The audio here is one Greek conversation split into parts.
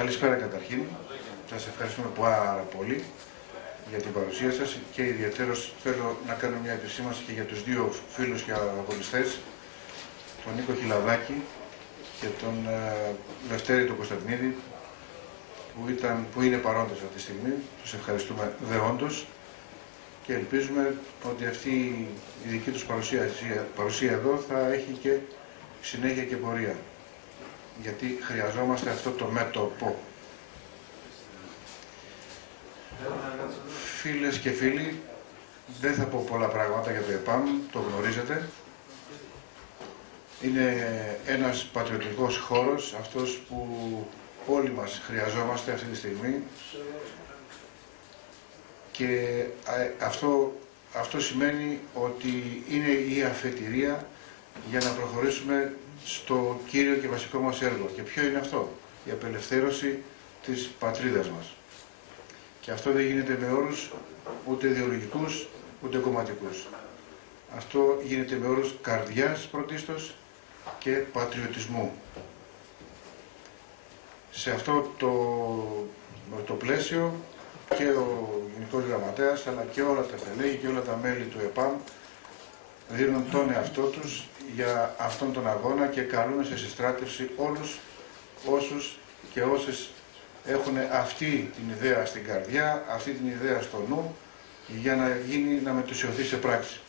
Καλησπέρα καταρχήν. Σας ευχαριστούμε πάρα πολύ για την παρουσία σας και ιδιαίτερως θέλω να κάνω μια επισήμανση και για τους δύο φίλους και αγωνιστές, τον Νίκο Χιλαδάκη και τον Λευτέρη τον Κωνσταντινίδη, που είναι παρόντες αυτή τη στιγμή. Τους ευχαριστούμε δεόντως και ελπίζουμε ότι αυτή η δική τους παρουσία εδώ θα έχει και συνέχεια και πορεία. Γιατί χρειαζόμαστε αυτό το μέτωπο. Φίλες και φίλοι, δεν θα πω πολλά πράγματα για το ΕΠΑΜ, το γνωρίζετε. Είναι ένας πατριωτικός χώρος, αυτός που όλοι μας χρειαζόμαστε αυτή τη στιγμή. Και αυτό σημαίνει ότι είναι η αφετηρία για να προχωρήσουμε στο κύριο και βασικό μας έργο. Και ποιο είναι αυτό? Η απελευθέρωση της πατρίδας μας. Και αυτό δεν γίνεται με όρους ούτε ιδεολογικούς, ούτε κομματικούς. Αυτό γίνεται με όρους καρδιάς πρωτίστως και πατριωτισμού. Σε αυτό το πλαίσιο και ο Γενικός Γραμματέας, αλλά και όλα τα στελέχη και όλα τα μέλη του ΕΠΑΜ δίνουν τον εαυτό τους για αυτόν τον αγώνα και καλούν σε συστράτευση όλους όσους και όσες έχουν αυτή την ιδέα στην καρδιά, αυτή την ιδέα στο νου, για να μετουσιωθεί σε πράξη.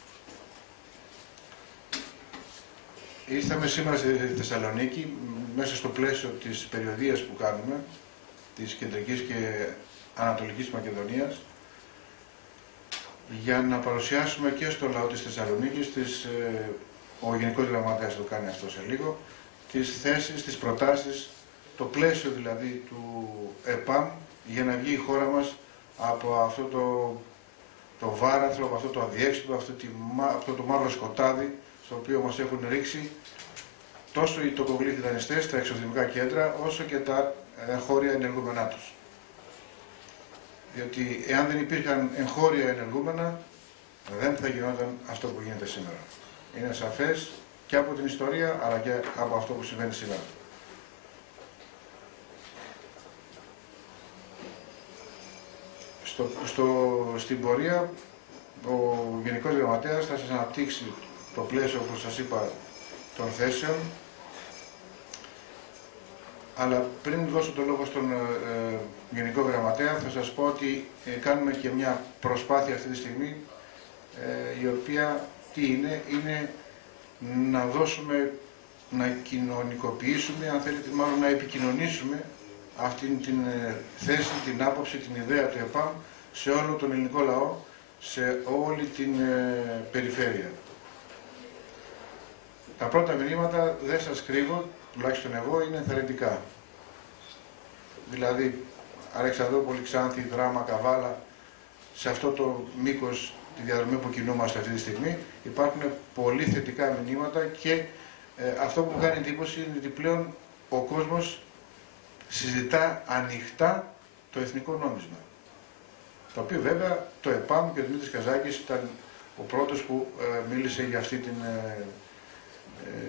Ήρθαμε σήμερα στη Θεσσαλονίκη, μέσα στο πλαίσιο της περιοδείας που κάνουμε, της Κεντρικής και Ανατολικής Μακεδονίας, για να παρουσιάσουμε και στο λαό της Θεσσαλονίκης, ο Γενικός Γραμματέας το κάνει αυτό σε λίγο, τις θέσεις, τις προτάσεις, το πλαίσιο δηλαδή του ΕΠΑΜ για να βγει η χώρα μας από αυτό το βάραθρο, από αυτό το αδιέξοδο, αυτό το μαύρο σκοτάδι στο οποίο μας έχουν ρίξει τόσο οι τοκογλύφοι δανειστές, τα εξωτερικά κέντρα, όσο και τα εγχώρια ενεργούμενά τους. Διότι εάν δεν υπήρχαν εγχώρια ενεργούμενα, δεν θα γινόταν αυτό που γίνεται σήμερα. Είναι σαφές και από την ιστορία, αλλά και από αυτό που συμβαίνει σήμερα. Στην πορεία, ο Γενικός Γραμματέας θα σας αναπτύξει το πλαίσιο, όπως σας είπα, των θέσεων. Αλλά πριν δώσω το λόγο στον Γενικό Γραμματέα, θα σας πω ότι κάνουμε και μια προσπάθεια αυτή τη στιγμή, η οποία τι είναι να δώσουμε, να κοινωνικοποιήσουμε, αν θέλετε, μάλλον να επικοινωνήσουμε αυτήν την θέση, την άποψη, την ιδέα του ΕΠΑΜ σε όλο τον ελληνικό λαό, σε όλη την περιφέρεια. Τα πρώτα μηνύματα, δεν σας κρύβω, τουλάχιστον εγώ, είναι ενθαρρυντικά. Δηλαδή, Αλεξανδρούπολη, Ξάνθη, Δράμα, Καβάλα, σε αυτό το μήκος, τη διαδρομή που κινούμαστε αυτή τη στιγμή, υπάρχουν πολύ θετικά μηνύματα και αυτό που μου κάνει εντύπωση είναι ότι πλέον ο κόσμος συζητά ανοιχτά το εθνικό νόμισμα. Το οποίο βέβαια το ΕΠΑΜ και ο Δημήτρης Καζάκης ήταν ο πρώτος που μίλησε για αυτή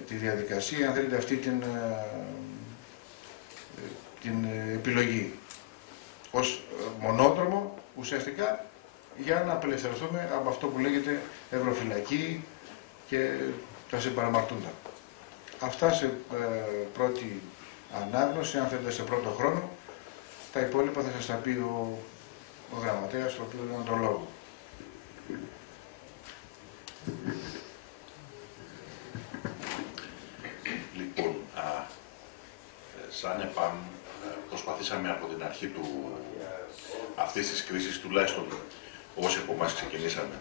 τη διαδικασία, αν θέλετε αυτή την επιλογή ως μονόδρομο ουσιαστικά για να απελευθερωθούμε από αυτό που λέγεται ευρωφυλακή και τα συμπαραμαρτούντα. Αυτά σε πρώτη ανάγνωση, αν θέλετε σε πρώτο χρόνο. Τα υπόλοιπα θα σας τα πει ο Γραμματέας, ο οποίος είναι τον λόγο. Λοιπόν, σαν ΕΠΑΜ προσπαθήσαμε από την αρχή αυτής της κρίσης, τουλάχιστον όσοι από εμάς ξεκινήσαμε,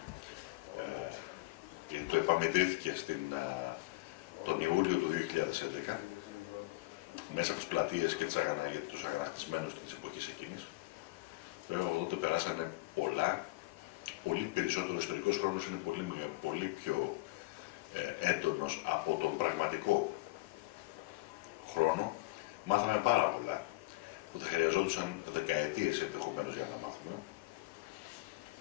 το ΕΠΑΜ ιδρύθηκε τον Ιούλιο του 2011, μέσα από τις πλατείες και τους αγανακτισμένους της εποχής εκείνης. Βέβαια, από τότε περάσανε πολύ περισσότερο. Ο ιστορικός χρόνος είναι πολύ πιο έντονος από τον πραγματικό χρόνο. Μάθαμε πάρα πολλά, που θα χρειαζόντουσαν δεκαετίες ενδεχομένως για να μάθουμε.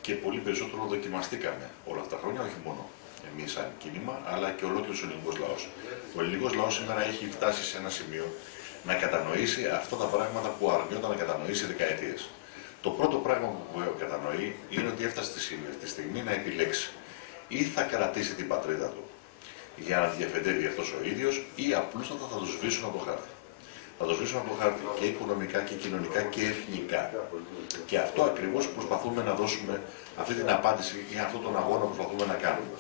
Και πολύ περισσότερο δοκιμαστήκαμε όλα αυτά τα χρόνια, όχι μόνο εμείς σαν κίνημα, αλλά και ολόκληρος ο ελληνικός λαός. Ο ελληνικός λαός σήμερα έχει φτάσει σε ένα σημείο να κατανοήσει αυτά τα πράγματα που αρνιόταν να κατανοήσει δεκαετίες. Το πρώτο πράγμα που κατανοεί είναι ότι έφτασε τη στιγμή να επιλέξει. Ή θα κρατήσει την πατρίδα του για να διαφεντεύει αυτός ο ίδιος, ή απλούστατα θα το σβήσουν από το χάρτη. Θα το σβήσουν από το χάρτη και οικονομικά και κοινωνικά και εθνικά. Και αυτό ακριβώς προσπαθούμε να δώσουμε, αυτή την απάντηση ή αυτόν τον αγώνα που προσπαθούμε να κάνουμε.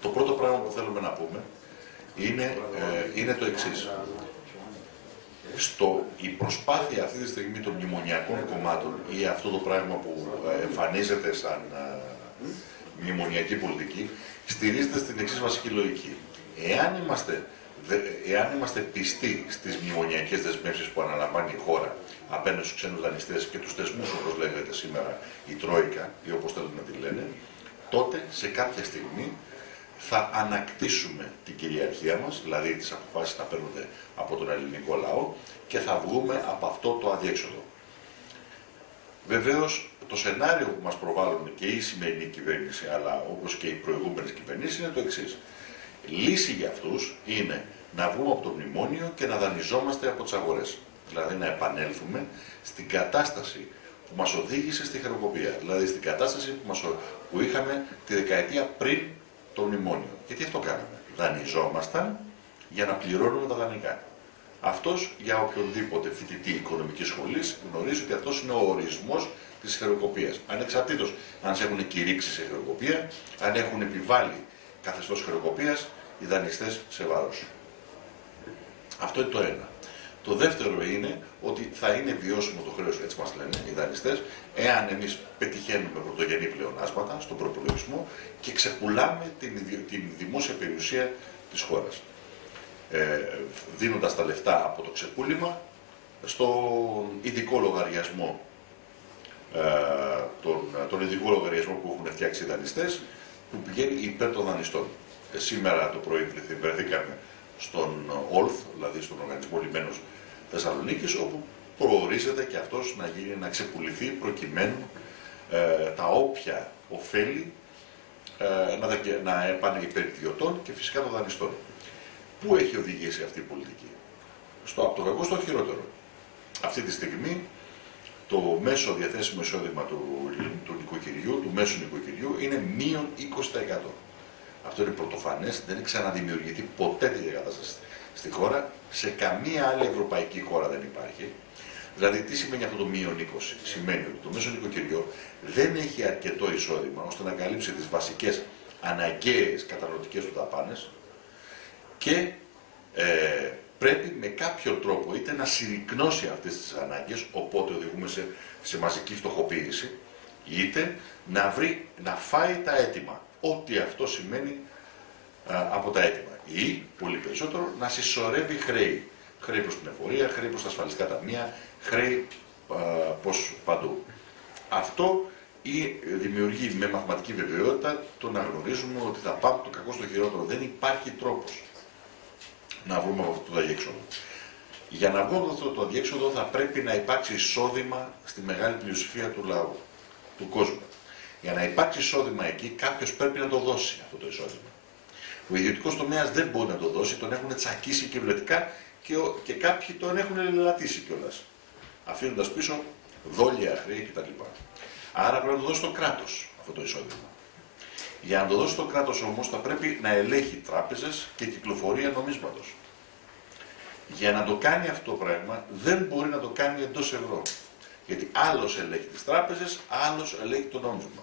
Το πρώτο πράγμα που θέλουμε να πούμε είναι το εξής. Η προσπάθεια αυτή τη στιγμή των μνημονιακών κομμάτων ή αυτό το πράγμα που εμφανίζεται σαν μνημονιακή πολιτική, στηρίζεται στην εξής βασική λογική. Εάν είμαστε πιστοί στις μνημονιακές δεσμεύσεις που αναλαμβάνει η χώρα απέναντι στους ξένους δανειστές και τους θεσμούς, όπως λέγεται σήμερα η Τρόικα ή όπως θέλουν να τη λένε, τότε σε κάποια στιγμή θα ανακτήσουμε την κυριαρχία μας, δηλαδή τις αποφάσεις θα παίρνονται από τον ελληνικό λαό και θα βγούμε από αυτό το αδιέξοδο. Βεβαίως, το σενάριο που μας προβάλλουν και η σημερινή κυβέρνηση, αλλά όπως και οι προηγούμενες κυβερνήσεις, είναι το εξής. Λύση για αυτούς είναι να βγούμε από το μνημόνιο και να δανειζόμαστε από τις αγορές. Δηλαδή να επανέλθουμε στην κατάσταση που μας οδήγησε στη χρεοκοπία. Δηλαδή στην κατάσταση που είχαμε τη δεκαετία πριν το μνημόνιο. Γιατί αυτό κάναμε. Δανειζόμασταν για να πληρώνουμε τα δανεικά. Αυτός, για οποιονδήποτε φοιτητή οικονομικής σχολής, γνωρίζει ότι αυτός είναι ο ορισμός της χρεοκοπίας. Ανεξαρτήτως αν σε έχουν κηρύξει σε χρεοκοπία, αν έχουν επιβάλει καθεστώς χρεοκοπίας, οι δανειστές σε βάρος. Αυτό είναι το ένα. Το δεύτερο είναι ότι θα είναι βιώσιμο το χρέος, έτσι μας λένε οι δανειστές, εάν εμείς πετυχαίνουμε πρωτογενή πλεονάσματα στον προπολογισμό και ξεπουλάμε την δημόσια περιουσία της χώρας. Δίνοντας τα λεφτά από το ξεπούλημα στον ειδικό λογαριασμό, τον ειδικό λογαριασμό που έχουν φτιάξει οι δανειστές, που πηγαίνει υπέρ των δανειστών. Σήμερα το πρωί βρεθήκαμε στον ΟΛΘ, δηλαδή στον Οργανισμό Λιμένος Θεσσαλονίκης, όπου προορίζεται και αυτός να ξεπουληθεί προκειμένου τα όποια ωφέλη να πάνε υπερηδιωτών και φυσικά των δανειστών. Πού έχει οδηγήσει αυτή η πολιτική? Από το κακό στο χειρότερο. Αυτή τη στιγμή το μέσο διαθέσιμο εισόδημα του νοικοκυριού, του μέσου νοικοκυριού, είναι μείον 20%. Αυτό είναι πρωτοφανές, δεν έχει ξαναδημιουργηθεί ποτέ τέτοια κατάσταση στη χώρα, σε καμία άλλη ευρωπαϊκή χώρα δεν υπάρχει. Δηλαδή, τι σημαίνει αυτό το μείον 20? Σημαίνει ότι το μέσο νοικοκυριό δεν έχει αρκετό εισόδημα ώστε να καλύψει τις βασικές αναγκαίες καταναλωτικές του δαπάνες και πρέπει με κάποιο τρόπο είτε να συρρικνώσει αυτές τις ανάγκες, οπότε οδηγούμε σε μαζική φτωχοποίηση, είτε να φάει τα αίτημα, ό,τι αυτό σημαίνει από τα αίτημα. Ή, πολύ περισσότερο, να συσσωρεύει χρέη. Χρέη προς την εφορία, χρέη προς τα ασφαλιστικά ταμεία, χρέη παντού. Αυτό δημιουργεί με μαθηματική βεβαιότητα το να γνωρίζουμε ότι θα πάμε το κακό στο χειρότερο. Δεν υπάρχει τρόπος να βγούμε από αυτό το αδιέξοδο. Για να βγούμε από αυτό το αδιέξοδο θα πρέπει να υπάρξει εισόδημα στη μεγάλη πλειοψηφία του λαού, του κόσμου. Για να υπάρξει εισόδημα εκεί, κάποιος πρέπει να το δώσει αυτό το εισόδημα. Ο ιδιωτικός τομέας δεν μπορεί να το δώσει, τον έχουν τσακίσει κυριολεκτικά και κάποιοι τον έχουν ελαττήσει κιόλας, αφήνοντας πίσω δόλια, χρέη κτλ. Άρα πρέπει να το δώσει το κράτος αυτό το εισόδημα. Για να το δώσει το κράτος όμως θα πρέπει να ελέγχει τράπεζες και κυκλοφορία νομίσματος. Για να το κάνει αυτό το πράγμα δεν μπορεί να το κάνει εντός ευρώ. Γιατί άλλος ελέγχει τις τράπεζες, άλλος ελέγχει το νόμισμα.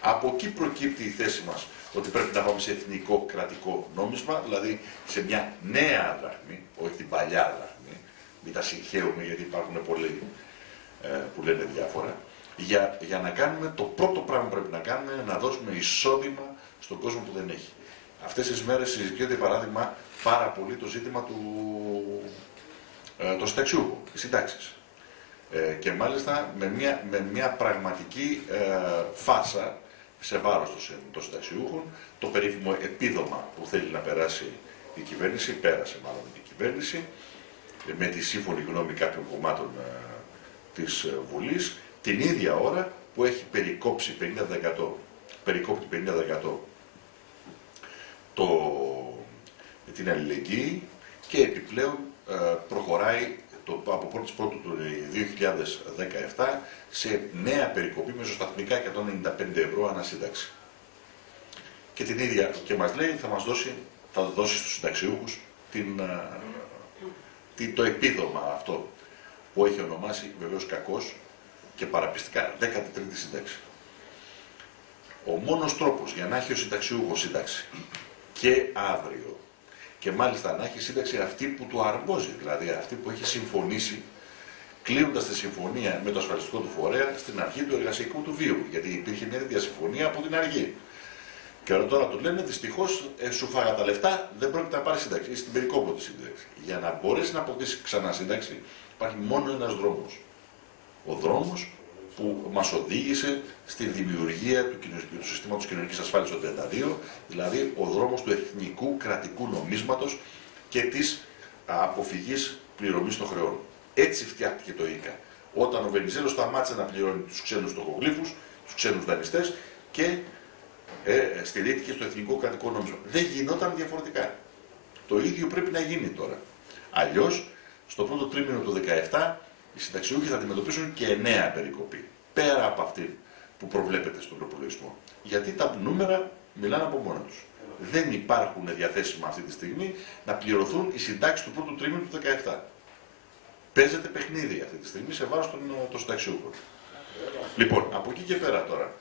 Από εκεί προκύπτει η θέση μας ότι πρέπει να πάμε σε εθνικό κρατικό νόμισμα, δηλαδή σε μια νέα δραχμή, όχι την παλιά δραχμή, μην τα συγχαίουμε γιατί υπάρχουν πολλοί που λένε διάφορα. Για να κάνουμε, το πρώτο πράγμα που πρέπει να κάνουμε είναι να δώσουμε εισόδημα στον κόσμο που δεν έχει. Αυτές τις μέρες συζητιέται, παράδειγμα, πάρα πολύ το ζήτημα του συνταξιούχου, οι συντάξεις. Και μάλιστα με μια πραγματική φάρσα σε βάρος των συνταξιούχων. Το περίφημο επίδομα που θέλει να περάσει η κυβέρνηση, πέρασε μάλλον η κυβέρνηση, με τη σύμφωνη γνώμη κάποιων κομμάτων της Βουλής, την ίδια ώρα που έχει περικόψει 50% την αλληλεγγύη και επιπλέον προχωράει από 1η Πρώτου του 2017 σε νέα περικοπή μεσοσταθμικά 195 ευρώ ανά σύνταξη. Και την ίδια, και μας λέει θα δώσει στους συνταξιούχους το επίδομα αυτό που έχει ονομάσει βεβαίως κακώς και παραπιστικά 13η σύνταξη. Ο μόνος τρόπος για να έχει ο συνταξιούχος σύνταξη και αύριο και μάλιστα να έχει σύνταξη αυτή που του αρμόζει, δηλαδή αυτή που έχει συμφωνήσει κλείνοντας τη συμφωνία με το ασφαλιστικό του φορέα στην αρχή του εργασιακού του βίου, γιατί υπήρχε μια τέτοια συμφωνία από την αρχή. Και τώρα του λένε δυστυχώς σου φάγα τα λεφτά, δεν πρόκειται να πάρει σύνταξη, ή στην περικόπωτη σύνταξη. Για να μπορέσει να αποκτήσει ξανά σύνταξη υπάρχει μόνο ένας δρόμος. Ο δρόμος που μας οδήγησε στη δημιουργία του συστήματος κοινωνικής ασφάλισης το 1932, δηλαδή ο δρόμος του εθνικού κρατικού νομίσματος και της αποφυγής πληρωμής των χρεών. Έτσι φτιάχτηκε το ΙΚΑ. Όταν ο Βενιζέλος σταμάτησε να πληρώνει τους ξένους στοχογλύφους, τους ξένους δανειστές και στηρίχθηκε στο εθνικό κρατικό νόμισμα. Δεν γινόταν διαφορετικά. Το ίδιο πρέπει να γίνει τώρα. Αλλιώς, στο πρώτο τρίμηνο του 2017, οι συνταξιούχοι θα αντιμετωπίσουν και νέα περικοπή. Πέρα από αυτή που προβλέπεται στον προπολογισμό. Γιατί τα νούμερα μιλάνε από μόνα τους. Δεν υπάρχουν διαθέσιμα αυτή τη στιγμή να πληρωθούν οι συντάξεις του πρώτου τρίμηνου του 2017. Παίζεται παιχνίδι αυτή τη στιγμή σε βάρος των συνταξιούχων. Λοιπόν, από εκεί και πέρα τώρα,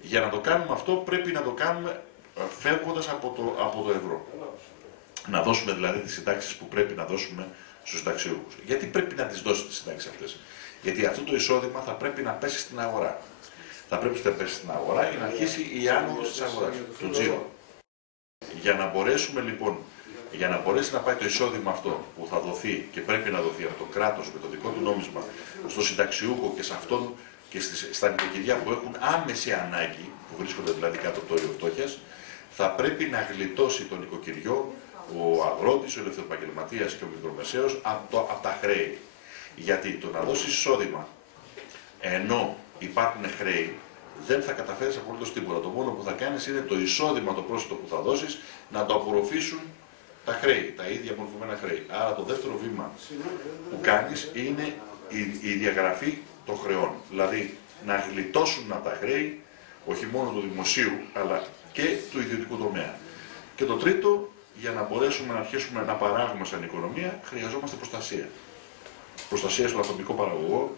για να το κάνουμε αυτό πρέπει να το κάνουμε φεύγοντας από το ευρώ. Να δώσουμε δηλαδή τις συντάξεις που πρέπει να δώσουμε στους συνταξιούχους. Γιατί πρέπει να τις δώσει τις συντάξεις αυτές? Γιατί αυτό το εισόδημα θα πρέπει να πέσει στην αγορά. Θα πρέπει να πέσει στην αγορά για να αρχίσει η άνοδος της αγοράς, του τζίρου. Για να μπορέσουμε λοιπόν, για να μπορέσει να πάει το εισόδημα αυτό που θα δοθεί και πρέπει να δοθεί από το κράτος με το δικό του νόμισμα στο συνταξιούχο και σε αυτόν και στα νοικοκυριά που έχουν άμεση ανάγκη, που βρίσκονται δηλαδή κάτω από το όριο φτώχειας, θα πρέπει να γλιτώσει το νοικοκυριό, ο αγρότης, ο ελευθεροεπαγγελματίας και ο μικρομεσαίος από τα χρέη. Γιατί το να δώσει εισόδημα ενώ υπάρχουν χρέη δεν θα καταφέρεις απολύτως τίποτα. Το μόνο που θα κάνεις είναι το εισόδημα, το πρόσθετο που θα δώσεις, να το απορροφήσουν τα χρέη, τα ίδια μορφωμένα χρέη. Άρα το δεύτερο βήμα που κάνεις είναι η διαγραφή των χρεών. Δηλαδή να γλιτώσουν από τα χρέη, όχι μόνο του δημοσίου, αλλά και του ιδιωτικού τομέα. Και το τρίτο, για να μπορέσουμε να αρχίσουμε να παράγουμε σαν οικονομία, χρειαζόμαστε προστασία. Προστασία στον ατομικό παραγωγό,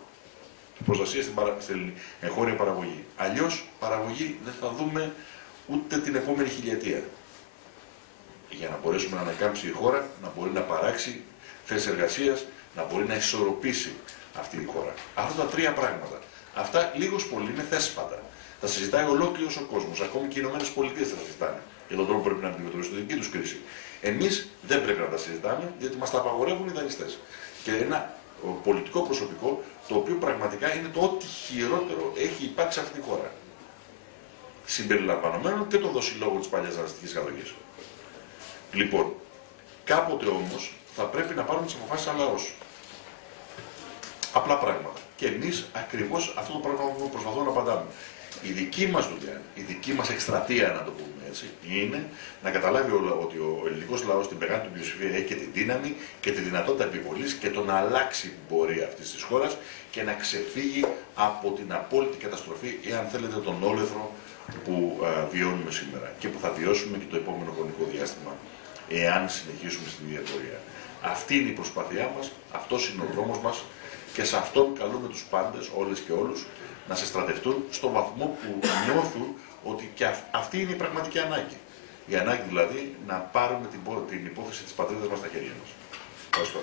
προστασία στην εγχώρια παραγωγή. Αλλιώς παραγωγή δεν θα δούμε ούτε την επόμενη χιλιετία. Για να μπορέσουμε να ανακάμψει η χώρα, να μπορεί να παράξει θέσεις εργασίας, να μπορεί να ισορροπήσει αυτή η χώρα. Αυτά τα τρία πράγματα. Αυτά λίγος πολύ είναι θέσπατα. Τα συζητάει ολόκληρος ο κόσμος, ακόμη και οι ΗΠΑ θα συζητάνε για τον τρόπο που πρέπει να αντιμετωπίσουν τη δική τους κρίση. Εμείς δεν πρέπει να τα συζητάμε, διότι μας τα απαγορεύουν οι δανειστές. Και ένα πολιτικό προσωπικό, το οποίο πραγματικά είναι το ό,τι χειρότερο έχει υπάρξει σε αυτήν την χώρα. Συμπεριλαμβανομένων και των δοσιλόγων της παλιάς δανειστικής κατοχής. Λοιπόν, κάποτε όμως θα πρέπει να πάρουμε τις αποφάσεις σαν λαός. Απλά πράγματα. Και εμείς ακριβώς αυτό το πράγμα που προσπαθούμε να απαντάμε. Η δική μας δουλειά, η δική μας εκστρατεία, να το πούμε έτσι, είναι να καταλάβει ότι ο ελληνικός λαός στην μεγάλη του πλειοψηφία έχει και τη δύναμη και τη δυνατότητα επιβολής και το να αλλάξει την πορεία αυτής της χώρας και να ξεφύγει από την απόλυτη καταστροφή, ή αν θέλετε τον όλεθρο που βιώνουμε σήμερα και που θα βιώσουμε και το επόμενο χρονικό διάστημα, εάν συνεχίσουμε στην ίδια πορεία. Αυτή είναι η προσπάθειά μας, αυτός είναι ο δρόμος μας και σε αυτόν καλούμε τους πάντες, όλες και όλους, να σε στρατευτούν στον βαθμό που νιώθουν ότι και αυτή είναι η πραγματική ανάγκη. Η ανάγκη δηλαδή να πάρουμε την υπόθεση της πατρίδας μας στα χέρια μας. Ευχαριστώ.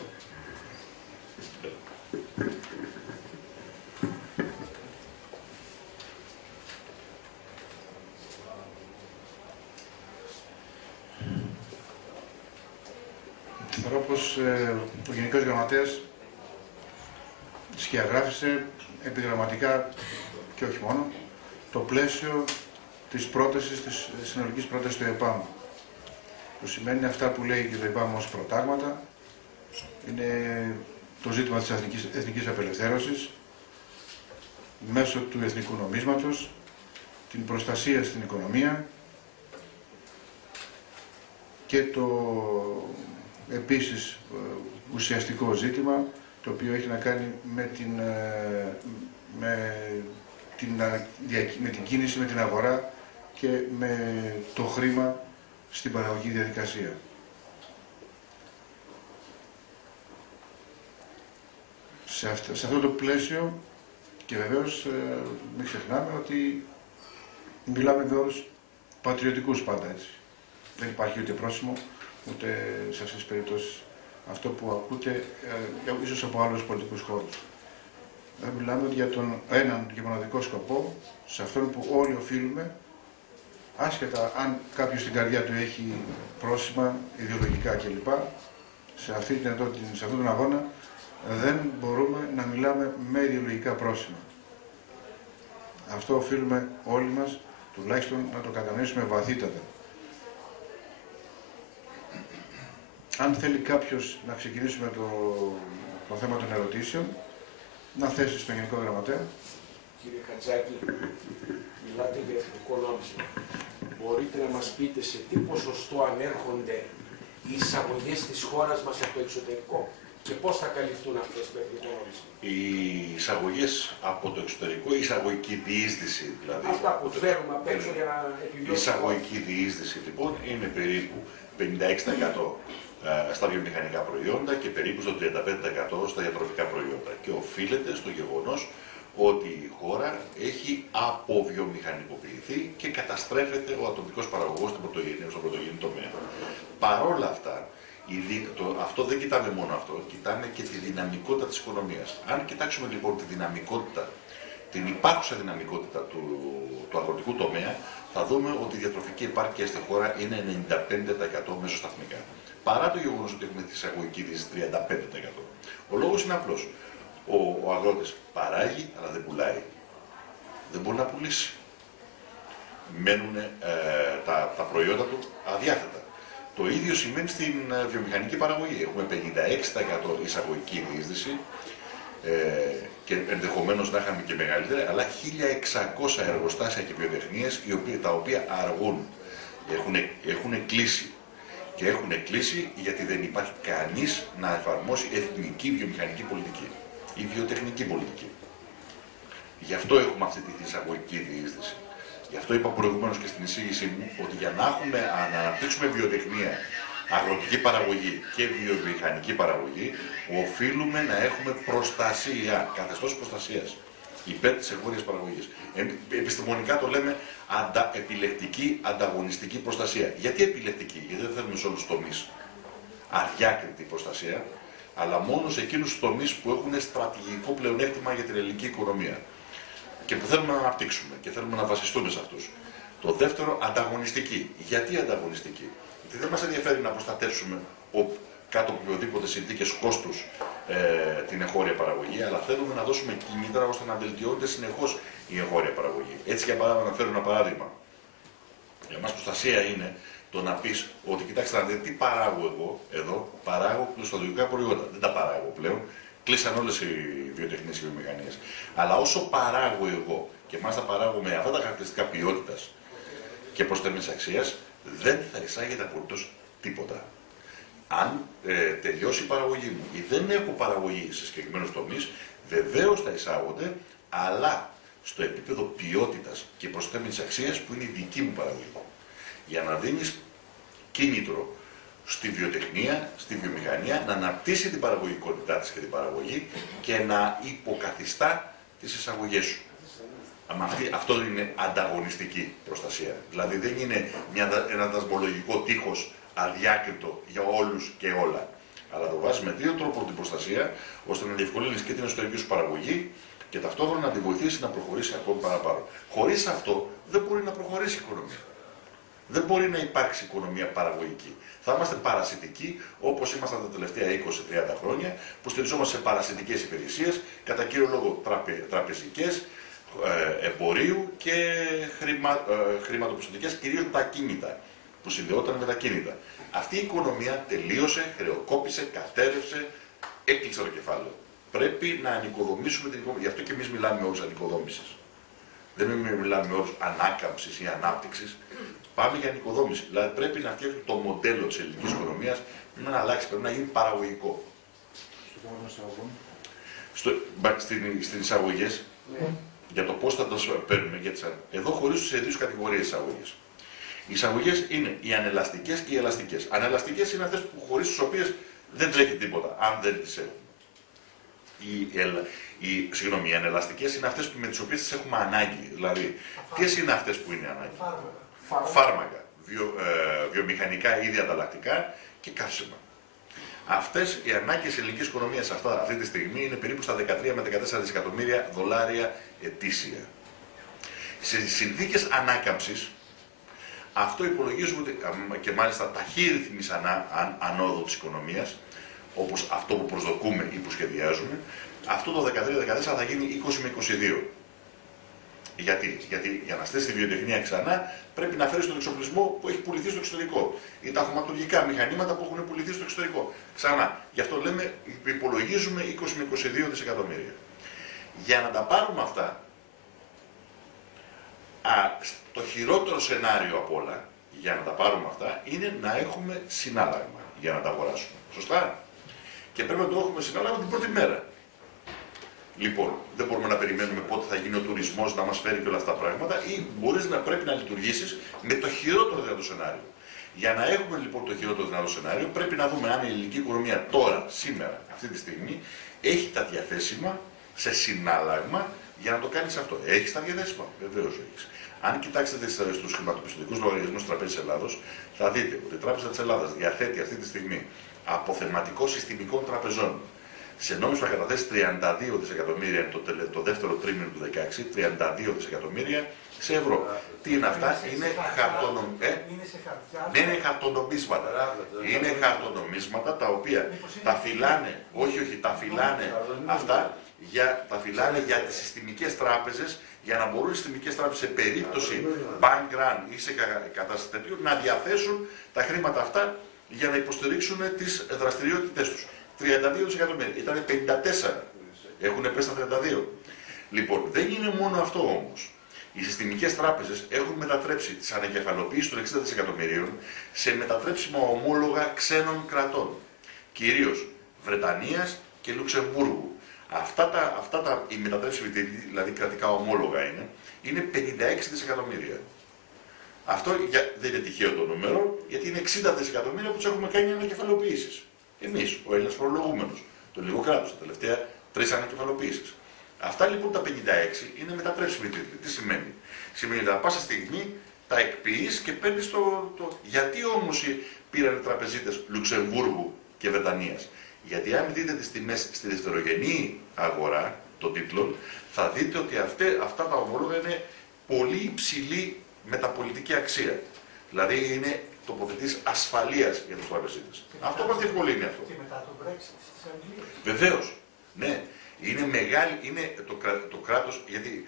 Θεωρώ πως ο Γενικός Γραμματέας σκιαγράφησε επιγραμματικά και όχι μόνο το πλαίσιο της πρότασης, της συνολικής πρότασης του ΕΠΑΜ. Που σημαίνει αυτά που λέει και το ΕΠΑΜ ως προτάγματα, είναι το ζήτημα της εθνικής απελευθέρωσης μέσω του εθνικού νομίσματος, την προστασία στην οικονομία και επίσης ουσιαστικό ζήτημα, το οποίο έχει να κάνει με την κίνηση, με την αγορά και με το χρήμα στην παραγωγική διαδικασία. Σε αυτό το πλαίσιο, και βεβαίως μην ξεχνάμε ότι μιλάμε με όρους πατριωτικούς πάντα, έτσι. Δεν υπάρχει ούτε πρόσημο, ούτε σε αυτές τις περιπτώσεις αυτό που ακούτε ίσως από άλλους πολιτικούς χώρους. Μιλάμε για τον έναν και μοναδικό σκοπό, σε αυτόν που όλοι οφείλουμε, άσχετα αν κάποιος στην καρδιά του έχει πρόσημα, ιδεολογικά κλπ. Σε αυτόν τον αγώνα δεν μπορούμε να μιλάμε με ιδεολογικά πρόσημα. Αυτό οφείλουμε όλοι μας, τουλάχιστον να το κατανοήσουμε βαθύτατα. Αν θέλει κάποιος να ξεκινήσουμε το θέμα των ερωτήσεων, να θέσει στον Γενικό Γραμματέα. Κύριε Χατζάκη, μιλάτε για εθνικό νόμισμα. Μπορείτε να μας πείτε σε τι ποσοστό ανέρχονται οι εισαγωγές της χώρας μας από το εξωτερικό και πώς θα καλυφθούν αυτές το εθνικό νόμισμα? Οι εισαγωγές από το εξωτερικό, η εισαγωγική διείσδυση δηλαδή. Αυτά που φέρουμε απ' έξω για να επιβιώσουμε. Η εισαγωγική διείσδυση λοιπόν είναι περίπου 56% στα βιομηχανικά προϊόντα και περίπου στο 35% στα διατροφικά προϊόντα. Και οφείλεται στο γεγονός ότι η χώρα έχει αποβιομηχανικοποιηθεί και καταστρέφεται ο ατομικός παραγωγός στον πρωτογενή τομέα. Παρόλα αυτά, αυτό δεν κοιτάμε μόνο αυτό, κοιτάμε και τη δυναμικότητα της οικονομίας. Αν κοιτάξουμε λοιπόν τη δυναμικότητα, την υπάρχουσα δυναμικότητα του αγροτικού τομέα, θα δούμε ότι η διατροφική επάρκεια στη χώρα είναι 95% μεσοσταθμικά. Παρά το γεγονός ότι έχουμε τη εισαγωγική διείσδυση 35%. Ο λόγος είναι απλός. Ο αγρότης παράγει, αλλά δεν πουλάει. Δεν μπορεί να πουλήσει. Μένουν τα προϊόντα του αδιάθετα. Το ίδιο σημαίνει στην βιομηχανική παραγωγή. Έχουμε 56% εισαγωγική διείσδυση και ενδεχομένως να είχαμε και μεγαλύτερα, αλλά 1.600 εργοστάσια και βιοτεχνίες τα οποία αργούν, έχουν κλείσει. Και έχουν κλείσει γιατί δεν υπάρχει κανείς να εφαρμόσει εθνική βιομηχανική πολιτική ή βιοτεχνική πολιτική. Γι' αυτό έχουμε αυτή τη εισαγωγική διείσδυση. Γι' αυτό είπα προηγουμένως και στην εισήγησή μου ότι για να αναπτύξουμε βιοτεχνία, αγροτική παραγωγή και βιομηχανική παραγωγή, οφείλουμε να έχουμε προστασία, καθεστώς προστασίας υπέρ της εγχώριας παραγωγής. Επιστημονικά το λέμε επιλεκτική ανταγωνιστική προστασία. Γιατί επιλεκτική? Γιατί δεν θέλουμε σε όλους τους τομείς αδιάκριτη προστασία, αλλά μόνο σε εκείνους τους τομείς που έχουν στρατηγικό πλεονέκτημα για την ελληνική οικονομία και που θέλουμε να αναπτύξουμε και θέλουμε να βασιστούμε σε αυτούς. Το δεύτερο, ανταγωνιστική. Γιατί ανταγωνιστική? Γιατί δεν μας ενδιαφέρει να προστατεύσουμε κάτω από οποιοδήποτε συνθήκες κόστους την εγχώρια παραγωγή, αλλά θέλουμε να δώσουμε κίνητρα ώστε να βελτιώνεται συνεχώς η εγχώρια παραγωγή. Έτσι, για παράδειγμα, να φέρω ένα παράδειγμα. Για μας προστασία είναι το να πεις ότι κοιτάξτε να δείτε τι παράγω εγώ εδώ, παράγω κλωστοδοτικά προϊόντα. Δεν τα παράγω πλέον, κλείσαν όλες οι βιοτεχνίες και οι βιομηχανίες. Αλλά όσο παράγω εγώ και μάλιστα παράγω με αυτά τα χαρακτηριστικά ποιότητας και προσθέμενης αξίας, δεν θα εισάγεται απολύτως τίποτα. Αν τελειώσει η παραγωγή μου ή δεν έχω παραγωγή σε συγκεκριμένους τομείς, βεβαίως θα εισάγονται, αλλά στο επίπεδο ποιότητας και προσθέμενης αξίας που είναι η δική μου παραγωγή. Για να δίνεις κίνητρο στη βιοτεχνία, στη βιομηχανία, να αναπτύσσει την παραγωγικότητά της και την παραγωγή και να υποκαθιστά τις εισαγωγές σου. Αυτό είναι ανταγωνιστική προστασία. Δηλαδή δεν είναι ένα δασμολογικό τείχος αδιάκριτο για όλους και όλα. Αλλά το βάζεις με δύο τρόπο την προστασία, ώστε να διευκολύνεις και την εσωτερική σου παραγωγή και ταυτόχρονα να τη βοηθήσει να προχωρήσει ακόμη παραπάνω. Χωρίς αυτό δεν μπορεί να προχωρήσει η οικονομία. Δεν μπορεί να υπάρξει οικονομία παραγωγική. Θα είμαστε παρασιτικοί όπως ήμασταν τα τελευταία 20-30 χρόνια, που στηριζόμαστε σε παρασιτικές υπηρεσίες, κατά κύριο λόγο τραπεζικές, εμπορίου και χρηματοπιστωτικές, κυρίως τα ακίνητα, που συνδεόταν με τα κίνητα. Αυτή η οικονομία τελείωσε, χρεοκόπησε, κατέρευσε, έκλεισε το κεφάλαιο. Πρέπει να ανοικοδομήσουμε την οικονομία. Γι' αυτό και εμείς μιλάμε με όρους ανοικοδόμησης. Δεν μιλάμε με όρους ανάκαμψης ή ανάπτυξης. Πάμε για ανοικοδόμηση. Δηλαδή πρέπει να φτιάξουμε το μοντέλο της ελληνικής οικονομίας να αλλάξει, πρέπει να γίνει παραγωγικό. Στις εισαγωγές, για το πώς θα το παίρνουμε, εδώ χωρίζουν σε δύο κατηγορίες εισαγωγές. Οι εισαγωγές είναι οι ανελαστικές και οι ελαστικές. Ανελαστικές είναι αυτές χωρίς τις οποίες δεν τρέχει τίποτα, αν δεν τις έχουμε. Οι ανελαστικές είναι αυτές με τις οποίες τις έχουμε ανάγκη. Δηλαδή, ποιες είναι αυτές που είναι ανάγκη? Φάρμακα, βιομηχανικά είδη ανταλλακτικά και καύσιμα. Αυτές οι ανάγκες ελληνικής οικονομίας αυτή τη στιγμή είναι περίπου στα 13 με 14 δισεκατομμύρια δολάρια ετήσια. Σε συνθήκες ανάκαμψης, αυτό υπολογίζουμε και μάλιστα ταχύρυθμης ανόδου της οικονομίας, όπως αυτό που προσδοκούμε ή που σχεδιάζουμε, αυτό το 13-14 θα γίνει 20 με 22. Γιατί για να στήσει τη βιοτεχνία ξανά πρέπει να φέρει τον εξοπλισμό που έχει πουληθεί στο εξωτερικό ή τα χωματουργικά μηχανήματα που έχουν πουληθεί στο εξωτερικό. Ξανά. Γι' αυτό λέμε, υπολογίζουμε 20 με 22 δισεκατομμύρια. Για να τα πάρουμε αυτά, το χειρότερο σενάριο απ' όλα, για να τα πάρουμε αυτά, είναι να έχουμε συνάλλαγμα για να τα αγοράσουμε. Σωστά? Και πρέπει να το έχουμε συνάλλαγμα την πρώτη μέρα. Λοιπόν, δεν μπορούμε να περιμένουμε πότε θα γίνει ο τουρισμός να μας φέρει και όλα αυτά τα πράγματα, ή πρέπει να λειτουργήσεις με το χειρότερο δυνατό σενάριο. Για να έχουμε λοιπόν το χειρότερο δυνατό σενάριο, πρέπει να δούμε αν η ελληνική οικονομία τώρα, σήμερα, αυτή τη στιγμή, έχει τα διαθέσιμα σε συνάλλαγμα για να το κάνεις αυτό. Έχεις τα διαθέσιμα? Βεβαίως έχεις. Αν κοιτάξετε στους χρηματοπιστωτικούς λογαριασμούς της Τραπέζης Ελλάδος, θα δείτε ότι η Τράπεζα της Ελλάδας διαθέτει αυτή τη στιγμή αποθεματικό συστημικών τραπεζών σε νόμισμα καταθέσει 32 δισεκατομμύρια το δεύτερο τρίμηνο του 2016, 32 δισεκατομμύρια σε ευρώ. Τι είναι αυτά? Είναι χαρτονομίσματα. Είναι χαρτονομίσματα τα οποία τα φυλάνε, τα φυλάνε αυτά, τα φυλάνε για τις συστημικές τράπεζες, για να μπορούν οι συστημικές τράπεζες σε περίπτωση bank run ή σε κατάσταση τέτοιου να διαθέσουν τα χρήματα αυτά για να υποστηρίξουν τις δραστηριότητες τους. 32 δισεκατομμύρια. Ήταν 54. Έχουν πέσει στα 32. Λοιπόν, δεν είναι μόνο αυτό όμως. Οι συστημικές τράπεζες έχουν μετατρέψει τις ανακεφαλοποιήσεις των 60 δισεκατομμυρίων σε μετατρέψιμα ομόλογα ξένων κρατών. Κυρίως Βρετανίας και Λουξεμβούργου. Οι μετατρέψιμοι, δηλαδή κρατικά ομόλογα είναι 56 δισεκατομμύρια. Αυτό δεν είναι τυχαίο το νούμερο, γιατί είναι 60 δισεκατομμύρια που τους έχουμε κάνει ανακεφαλοποιήσεις. Εμείς, ο Έλληνας φορολογούμενος, το ελληνικό κράτος, τα τελευταία 3 ανακεφαλοποιήσεις. Αυτά λοιπόν τα 56 είναι μετατρέψιμοι τίτλοι. Τι σημαίνει? Σημαίνει ότι ανά πάσα στιγμή τα εκποιείς και παίρνεις το. Γιατί όμως πήραν οι τραπεζίτες Λουξεμβούργου και Βρετανίας? Γιατί αν δείτε τις τιμές στη δευτερογενή αγορά των τίτλων, θα δείτε ότι αυτά τα ομόλογα είναι πολύ υψηλή μεταπολιτική αξία. Δηλαδή είναι τοποθετήσεις ασφαλείας για τους τραπεζίτες. Αυτό μας διευκολύνει αυτό. Και μετά το Brexit της Αγγλίας. Βεβαίως. Ναι. Είναι μεγάλη, το κράτος, γιατί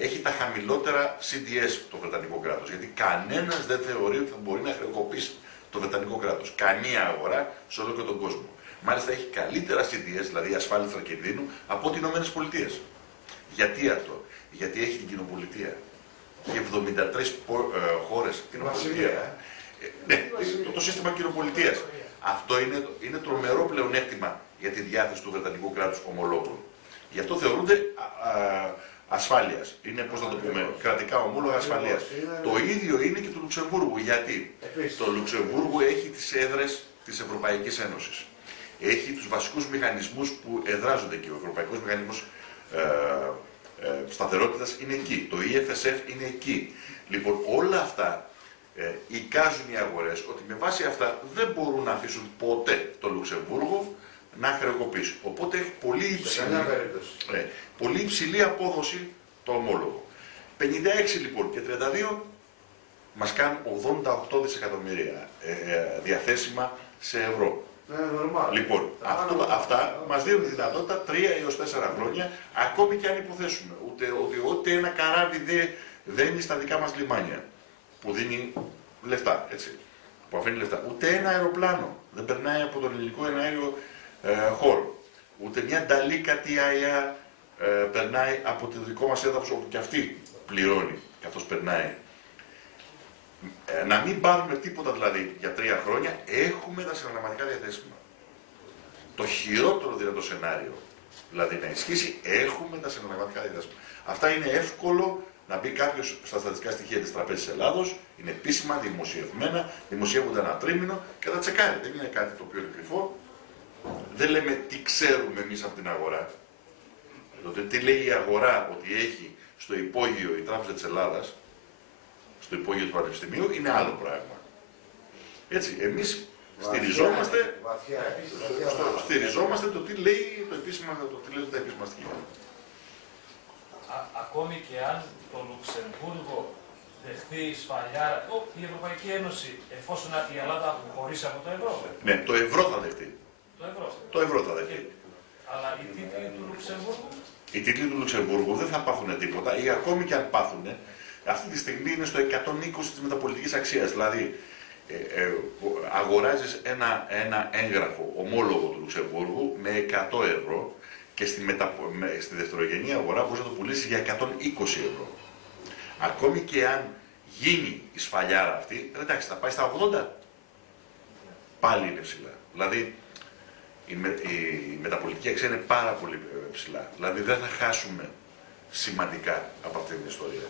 έχει τα χαμηλότερα CDS το βρετανικό κράτος. Γιατί κανένας δεν θεωρεί ότι θα μπορεί να χρεοκοπήσει το βρετανικό κράτος. Καμία αγορά σε όλο και τον κόσμο. Μάλιστα έχει καλύτερα CDS, δηλαδή ασφάλιστρα κινδύνου, από τις ΗΠΑ. Γιατί αυτό? Γιατί έχει την κοινοπολιτεία. Και 73 χώρες κοινοπολιτεία. Ναι, το σύστημα κοινοπολιτείας. Αυτό είναι τρομερό πλεονέκτημα για τη διάθεση του βρετανικού κράτους ομολόγων. Γι' αυτό θεωρούνται ασφάλειας. Είναι, πώς να το πούμε, κρατικά ομόλογα ασφαλείας. Το ίδιο είναι και του Λουξεμβούργου. Γιατί? Το Λουξεμβούργο έχει τις έδρες της Ευρωπαϊκής Ένωσης. Έχει τους βασικούς μηχανισμούς που εδράζονται εκεί. Ο Ευρωπαϊκός Μηχανισμός Σταθερότητας είναι εκεί. Το EFSF είναι εκεί. Λοιπόν, όλα αυτά εικάζουν οι αγορές ότι με βάση αυτά δεν μπορούν να αφήσουν ποτέ το Λουξεμβούργο να χρεοκοπήσει. Οπότε έχει πολύ υψηλή απόδοση το ομόλογο. 56 λοιπόν και 32 μας κάνουν 88 δισεκατομμύρια διαθέσιμα σε ευρώ. Λοιπόν, αυτά μας δίνουν τη δυνατότητα 3 έως 4 χρόνια, ακόμη και αν υποθέσουμε ότι ένα καράβι δεν είναι στα δικά μας λιμάνια, που δίνει λεφτά, έτσι, που αφήνει λεφτά. Ούτε ένα αεροπλάνο δεν περνάει από τον ελληνικό εναέριο χώρο. Ούτε μια νταλίκα TIA περνάει από το δικό μας έδαφος, όπου και αυτή πληρώνει καθώς περνάει. Να μην πάρουμε τίποτα δηλαδή για 3 χρόνια, έχουμε τα συναλλαγματικά διαθέσιμα. Το χειρότερο δυνατό σενάριο, δηλαδή να ισχύσει, έχουμε τα συναλλαγματικά διαθέσιμα. Αυτά είναι εύκολο να μπει κάποιο στα στατιστικά στοιχεία της Τραπέζης Ελλάδος, είναι επίσημα, δημοσιευμένα, δημοσιεύονται ένα τρίμηνο και τα τσεκάρει. Δεν είναι κάτι το οποίο είναι κρυφό. Δεν λέμε τι ξέρουμε εμείς από την αγορά. Δηλαδή, τι λέει η αγορά ότι έχει στο υπόγειο η Τράπεζα της Ελλάδας, στο υπόγειο του Πανεπιστημίου, είναι άλλο πράγμα. Έτσι, εμείς στηριζόμαστε το τι λέει το επίσημα, τι λέει τα επίσημα στοιχεία. Ακόμη και αν το Λουξεμβούργο δεχθεί σφαλιάρα, η Ευρωπαϊκή Ένωση, εφόσον η Ελλάδα αποχωρήσει από το ευρώ. Ναι, το ευρώ θα δεχτεί. Το ευρώ θα δεχτεί. Αλλά οι τίτλοι του Λουξεμβούργου. Οι τίτλοι του Λουξεμβούργου δεν θα πάθουν τίποτα, ή ακόμη και αν πάθουν, αυτή τη στιγμή είναι στο 120 της μεταπολιτικής αξίας. Δηλαδή, αγοράζεις ένα έγγραφο ομόλογο του Λουξεμβούργου με 100 ευρώ και στη δευτερογενή αγορά μπορείς να το πουλήσεις για 120 ευρώ. Ακόμη και αν γίνει η σφαλιάρα αυτή, εντάξει, θα πάει στα 80. Πάλι είναι ψηλά. Δηλαδή, η μεταπολιτική αξία είναι πάρα πολύ ψηλά. Δηλαδή, δεν θα χάσουμε σημαντικά από αυτή την ιστορία.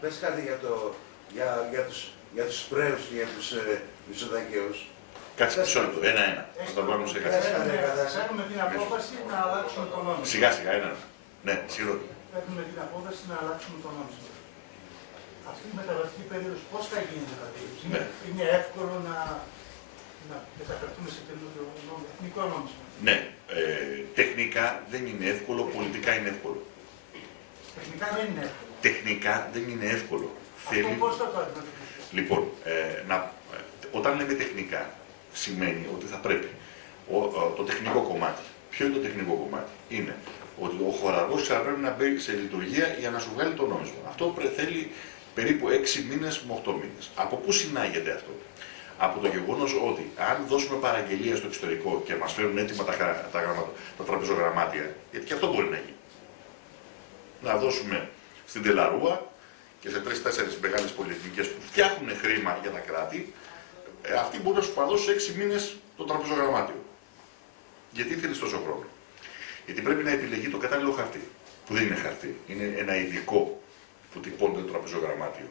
Πες κάτι για τους πρέους και για τους μισθοδακαίους. Κάτσε μισό λεπτό, ένα-ένα. Θα το βάλουμε σε κάτι. Παίρνουμε την απόφαση να αλλάξουμε το νόμισμα. Σιγά-σιγά, ένα. Ναι, συγγνώμη. Παίρνουμε την απόφαση να αλλάξουμε το νόμισμα. Αυτή η μεταβατική περίοδος πώς θα γίνει δηλαδή? Είναι εύκολο να μεταφερθούμε σε καινούριο εθνικό νόμισμα? Ναι, τεχνικά δεν είναι εύκολο, πολιτικά είναι εύκολο. Τεχνικά δεν είναι εύκολο. Τεχνικά δεν είναι εύκολο. Αυτό πώς θα το αντιμετωπίσουμε? Λοιπόν, όταν λέμε τεχνικά, σημαίνει ότι θα πρέπει το τεχνικό κομμάτι. Ποιο είναι το τεχνικό κομμάτι? Είναι ότι ο χωραγός θα πρέπει να μπει σε λειτουργία για να σου βγάλει το νόμισμα. Αυτό θέλει περίπου 6 μήνες με 8 μήνες. Από πού συνάγεται αυτό? Από το γεγονός ότι αν δώσουμε παραγγελία στο εξωτερικό και μας φέρουν έτοιμα τα τραπεζογραμμάτια, γιατί και αυτό μπορεί να γίνει. Να δώσουμε στην Τελαρούα και σε 3-4 μεγάλες πολυεθνικές που φτιάχνουν χρήμα για τα κράτη, αυτοί μπορούν να σου παραδώσουν σε 6 μήνες το τραπεζογραμμάτιο. Γιατί θέλει τόσο χρόνο? Γιατί πρέπει να επιλεγεί το κατάλληλο χαρτί, που δεν είναι χαρτί, είναι ένα ειδικό που τυπώνεται το τραπεζογραμμάτιο.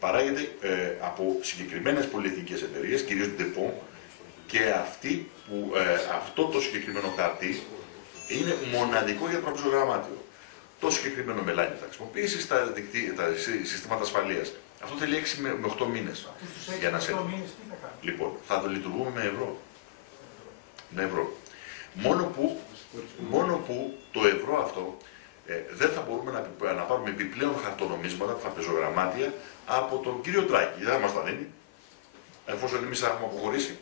Παράγεται από συγκεκριμένες πολυεθνικές εταιρείες, κυρίως Depot, και αυτό το συγκεκριμένο χαρτί είναι μοναδικό για το τραπεζογραμμάτιο. Το συγκεκριμένο μελάνι θα χρησιμοποιήσει τα συστήματα ασφαλείας. Αυτό θέλει 6 με 8 μήνες για να σε. Λοιπόν, θα το λειτουργούμε με ευρώ. Με ευρώ. Μόνο που το ευρώ αυτό δεν θα μπορούμε να πάρουμε επιπλέον χαρτονομίσματα, τραπεζογραμμάτια από τον κύριο Ντράγκη. Δεν μας τα δίνει. Εφόσον εμείς θα έχουμε αποχωρήσει,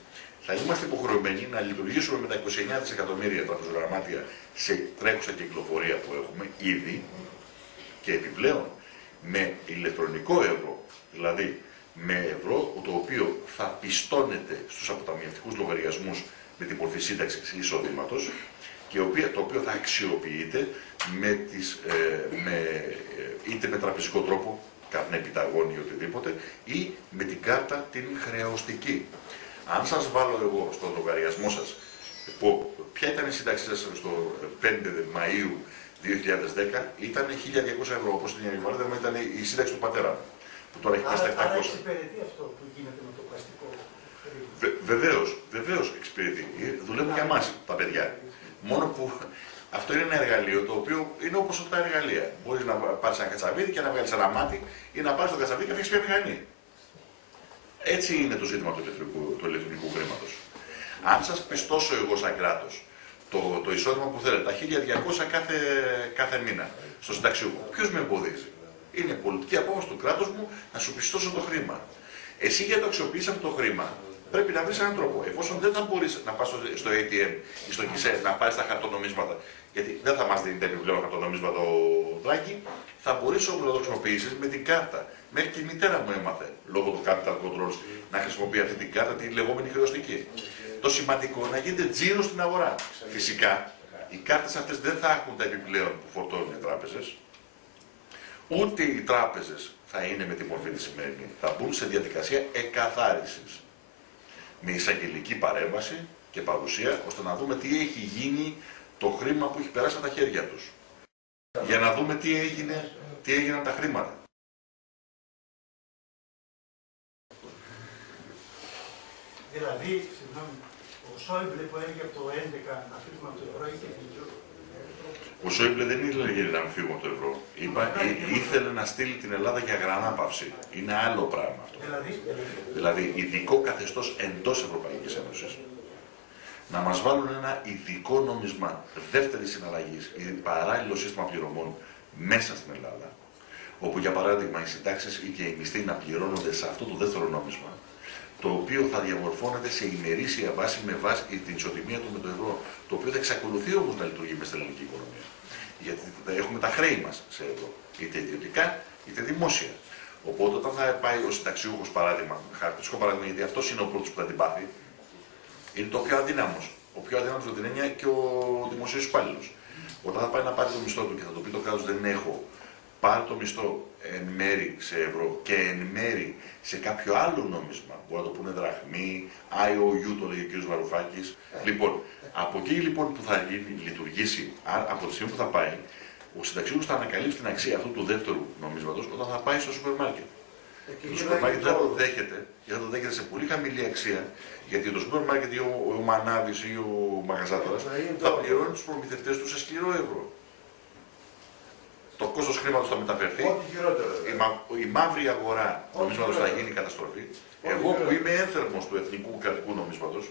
θα είμαστε υποχρεωμένοι να λειτουργήσουμε με τα 29 δισεκατομμύρια τραπεζογραμμάτια σε τρέχουσα κυκλοφορία που έχουμε ήδη και επιπλέον με ηλεκτρονικό ευρώ, δηλαδή με ευρώ το οποίο θα πιστώνεται στους αποταμιευτικούς λογαριασμούς με την μορφή σύνταξης εισοδήματος και το οποίο θα αξιοποιείται είτε με τραπεζικό τρόπο, κάρτα επιταγών ή οτιδήποτε, ή με την κάρτα την χρεωστική. Αν σας βάλω εγώ στο λογαριασμό σας, ποια ήταν η σύνταξή σας στο 5 Μαΐου 2010, ήταν 1.200 ευρώ, όπως την παράδειγμα ήταν η σύνταξη του πατέρα μου, που τώρα έχει πάει στα 700. Άρα εξυπηρετεί αυτό που γίνεται με το πλαστικό χρήμα? Βεβαίως εξυπηρετεί. Δουλεύουν για μας τα παιδιά. Μόνο που αυτό είναι ένα εργαλείο το οποίο είναι όπως τα εργαλεία. Μπορείς να πάρεις ένα κατσαβίδι και να βγάλεις ένα μάτι ή να πάρεις το κατσαβίδι και να φτιάξεις μια μηχανή. Έτσι είναι το ζήτημα του ηλεκτρονικού χρήματος. Αν σας πιστώσω εγώ σαν κράτος το εισόδημα που θέλετε, τα 1.200 κάθε μήνα στο συνταξιούχο, ποιος με εμποδίζει? Είναι πολιτική απόφαση του κράτους μου να σου πιστώσω το χρήμα. Εσύ για να το αξιοποιήσεις αυτό το χρήμα πρέπει να βρεις έναν τρόπο. Εφόσον δεν θα μπορείς να πας στο ATM ή στο ΚΙΣΕ να πάρεις τα χαρτονομίσματα, γιατί δεν θα μας δίνει τα επιπλέον χαρτονομίσματα ο Ντράγκη, θα μπορείς όμως να το χρησιμοποιήσεις με την κάρτα. Μέχρι και η μητέρα μου έμαθε, λόγω του capital controls, να χρησιμοποιεί αυτή την κάρτα, τη λεγόμενη χρεωστική. Το σημαντικό είναι να γίνεται τζίρο στην αγορά. Φυσικά, οι κάρτες αυτές δεν θα έχουν τα επιπλέον που φορτώνουν οι τράπεζες, ούτε οι τράπεζες θα είναι με τη μορφή τη σημερινή. Θα μπουν σε διαδικασία εκαθάρισης. Με εισαγγελική παρέμβαση και παρουσία, ώστε να δούμε τι έχει γίνει το χρήμα που έχει περάσει από τα χέρια τους. Για να δούμε τι έγιναν τα χρήματα. Δηλαδή, συγγνώμη, ο Σόιμπλε που έλεγε από το 2011 να φύγουμε από το ευρώ είχε δίκιο. Ο Σόιμπλε δεν ήθελε να μην φύγουμε από το ευρώ. Ήθελε να στείλει την Ελλάδα για γρανάπαυση. Είναι άλλο πράγμα αυτό. Δηλαδή, ειδικό καθεστώς εντός Ευρωπαϊκής Ένωσης. Να μας βάλουν ένα ειδικό νόμισμα δεύτερης συναλλαγής ή παράλληλο σύστημα πληρωμών μέσα στην Ελλάδα, όπου για παράδειγμα οι συντάξεις ή και οι μισθοί να πληρώνονται σε αυτό το δεύτερο νόμισμα, το οποίο θα διαμορφώνεται σε ημερήσια βάση με βάση την ισοτιμία του με το ευρώ, το οποίο θα εξακολουθεί όμως να λειτουργεί μέσα στην ελληνική οικονομία. Γιατί θα έχουμε τα χρέη μας σε ευρώ, είτε ιδιωτικά είτε δημόσια. Οπότε όταν θα πάει ο συνταξιούχος, παράδειγμα, χαρακτηριστικό παράδειγμα, γιατί αυτός είναι ο πρώτος που θα την πάθει, είναι το πιο αδύναμος. Ο πιο αδύναμος με την έννοια και ο δημοσίος υπάλληλος. Όταν θα πάει να πάρει το μισθό του και θα το πει το κράτος δεν έχω, πάρει το μισθό εν μέρη σε ευρώ και εν μέρη σε κάποιο άλλο νόμισμα, μπορεί να το πούνε δραχμή, IOU το λέει ο κ. Βαρουφάκης. Λοιπόν, από εκεί λοιπόν που θα λειτουργήσει, από τη στιγμή που θα πάει, ο συνταξιούχος θα ανακαλύψει την αξία αυτού του δεύτερου νομίσματος όταν θα πάει στο σούπερ μάρκετ. Το σούπερ μάρκετ θα το δέχεται, και θα το δέχεται σε πολύ χαμηλή αξία, γιατί το σούπερ μάρκετ ή ο μανάβης ή ο μαγαζάτορας θα πληρώνει τους προμηθευτές του σε σκληρό ευρώ. Το κόστος χρήματος θα μεταφερθεί, η μαύρη αγορά νομίσματος θα γίνει καταστροφή. Εγώ που είμαι ένθερμος του εθνικού κρατικού νομίσματος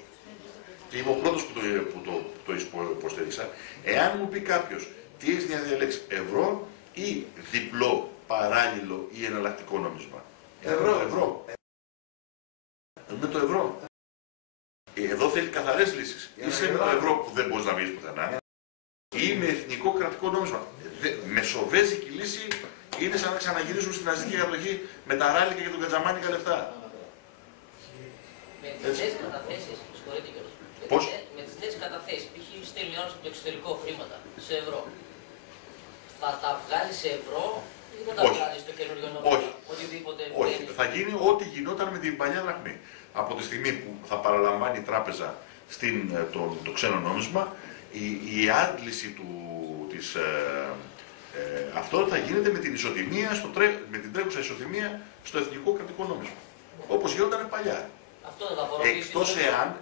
και είμαι ο πρώτος που το υποστήριξα, εάν μου πει κάποιος τι έχεις να διαλέξει, ευρώ ή διπλό, παράλληλο ή εναλλακτικό νόμισμα. Ευρώ. Με το ευρώ. Εδώ θέλει καθαρές λύσεις. Είσαι με το ευρώ που δεν μπορείς να βγεις πουθενά ή με εθνικό κρατικό νόμισμα. Μεσοβέζικη λύση είναι σαν να ξαναγυρίσουμε στην ναζιστική κατοχή με τα ράλικα και τον κατζαμάνικα λεφτά. Με τις νέες καταθέσεις, συγχωρείτε κιόλας. Πώς? Με τις νέες καταθέσεις, π.χ. στέλνει όλος από το εξωτερικό χρήματα σε ευρώ. Θα τα βγάλει σε ευρώ ή θα τα βγάλει στο καινούριο νόμισμα? Οτιδήποτε. Όχι. Θα γίνει ό,τι γινόταν με την παλιά δραχμή. Από τη στιγμή που θα παραλαμβάνει η τράπεζα το ξένο νόμισμα, η άντληση αυτό θα γίνεται με την ισοτιμία, με την τρέχουσα ισοτιμία στο εθνικό κρατικό νόμισμα. Όπως γινόταν παλιά. Αυτό δεν θα απορροφήσει.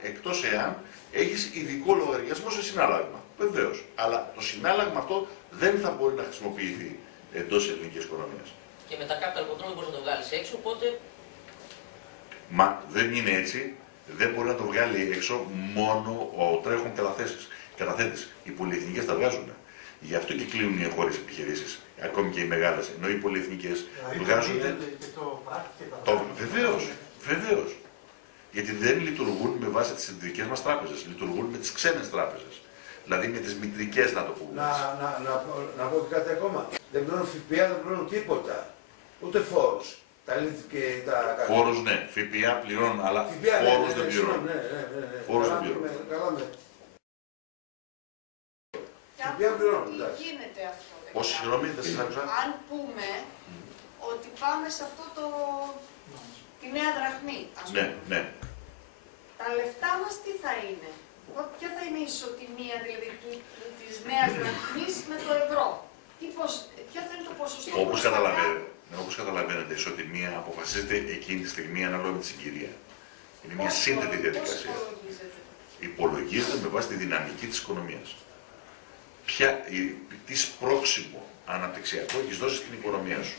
Εκτός εάν έχεις ειδικό λογαριασμό σε συνάλλαγμα. Βεβαίως. Αλλά το συνάλλαγμα αυτό δεν θα μπορεί να χρησιμοποιηθεί εντός της ελληνικής οικονομίας. Και με τα capital control δεν μπορείς να το βγάλεις έξω, οπότε. Μα δεν είναι έτσι. Δεν μπορεί να το βγάλει έξω μόνο ο τρέχον καταθέτης. Οι πολυεθνικές τα βγάζουν. Γι' αυτό και κλείνουν οι εγχώριες επιχειρήσεις, ακόμη και οι μεγάλες. Ενώ οι πολυεθνικές βγάζουν. Βεβαίως. Γιατί δεν λειτουργούν με βάση τις δικές μας τράπεζες. Λειτουργούν με τις ξένες τράπεζες. Δηλαδή με τις μητρικές, να το πούμε. Να πω και κάτι ακόμα. Δεν πληρώνουν ΦΠΑ, δεν πληρώνουν τίποτα. Ούτε φόρους. Φόρους ναι, ΦΠΑ πληρώνουν, αλλά φόρους δεν πληρώνουν. Φόρους δεν πληρώνουν. Τι γίνεται αυτό? Πώς, συγγνώμη, δεν σας άκουσα. Αν πούμε ότι πάμε σε αυτό τη νέα δραχμή, ας πούμε. Ναι. Τα λεφτά μας τι θα είναι? Ποια θα είναι η ισοτιμία δηλαδή της νέας δραχμής με το ευρώ? Ποιο θα είναι το ποσοστό? Όπως καταλαβαίνετε, η ισοτιμία αποφασίζεται εκείνη τη στιγμή ανάλογα με τη συγκυρία. Είναι μια σύνθετη διαδικασία. Υπολογίζεται με βάση τη δυναμική της οικονομίας. Τι σπρώξιμο αναπτυξιακό έχεις δώσει στην οικονομία σου.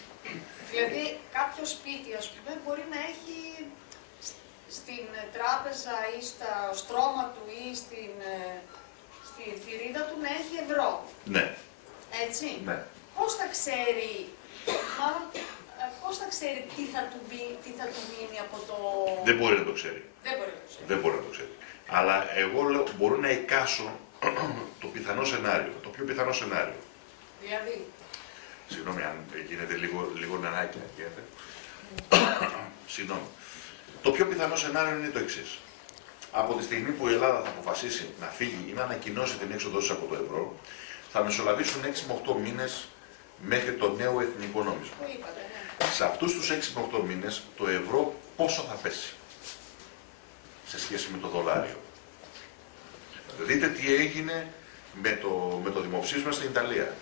Δηλαδή κάποιο σπίτι, ας πούμε, μπορεί να έχει στην τράπεζα ή στο στρώμα του ή στη θηρίδα του να έχει ευρώ. Ναι. Έτσι. Ναι. Πώς θα ξέρει τι θα του μείνει από το... Δεν μπορεί να το ξέρει. Δεν μπορεί να το ξέρει. Αλλά εγώ μπορώ να εικάσω το πιθανό σενάριο, το πιο πιθανό σενάριο. Δηλαδή. Συγγνώμη, αν γίνεται λίγο νεράκι, γίνεται. Συγγνώμη. Το πιο πιθανό σενάριο είναι το εξής. Από τη στιγμή που η Ελλάδα θα αποφασίσει να φύγει ή να ανακοινώσει την έξοδό της από το ευρώ, θα μεσολαβήσουν 6 με 8 μήνες μέχρι το νέο εθνικό νόμισμα. Το είπατε, ναι. Σε αυτούς τους 6 με 8 μήνες το ευρώ πόσο θα πέσει σε σχέση με το δολάριο. Δείτε τι έγινε με το δημοψήφισμα στην Ιταλία.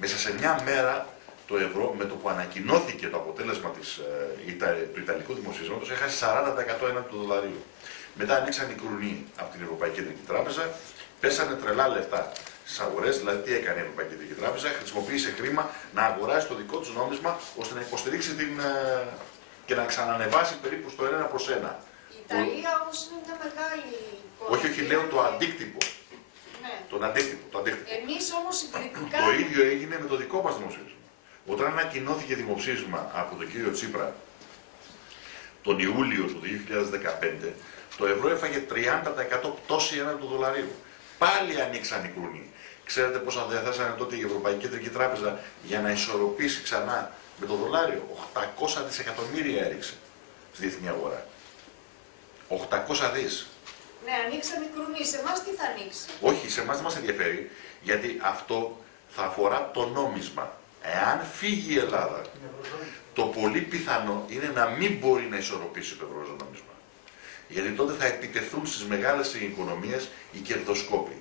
Μέσα σε μια μέρα το ευρώ, με το που ανακοινώθηκε το αποτέλεσμα του Ιταλικού δημοψηφίσματος, έχασε 40% έναντι του δολαρίου. Μετά ανοίξαν οι κρουνοί από την Ευρωπαϊκή Κεντρική Τράπεζα, πέσανε τρελά λεφτά στις αγορές. Δηλαδή, τι έκανε η Ευρωπαϊκή Κεντρική Τράπεζα, χρησιμοποίησε χρήμα να αγοράσει το δικό του νόμισμα ώστε να υποστηρίξει και να ξανανεβάσει περίπου στο 1 προς 1. Η Ιταλία όμως είναι μια μεγάλη οικονομία. Όχι, λέω το αντίκτυπο. Ναι. Τον αντίκτυπο. Εμείς όμως συγκριτικά... Το ίδιο έγινε με το δικό μας δημοψήφισμα. Όταν ανακοινώθηκε δημοψήφισμα από τον κύριο Τσίπρα τον Ιούλιο του 2015, το ευρώ έφαγε 30% πτώση έναντι του δολαρίου. Πάλι ανοίξαν οι κρουνοί. Ξέρετε πόσα διαθέσανε τότε η Ευρωπαϊκή Κεντρική Τράπεζα για να ισορροπήσει ξανά με το δολάριο? 800 δισεκατομμύρια έριξε στη διεθνή αγορά. 800 δις. Ναι, ανοίξαν οι κρουνοί. Σε εμάς τι θα ανοίξει? Όχι, σε εμάς δεν μας ενδιαφέρει, γιατί αυτό θα αφορά το νόμισμα. Εάν φύγει η Ελλάδα, το πολύ πιθανό είναι να μην μπορεί να ισορροπήσει το ευρώ νόμισμα. Γιατί τότε θα επιτεθούν στις μεγάλες οικονομίες οι κερδοσκόποι.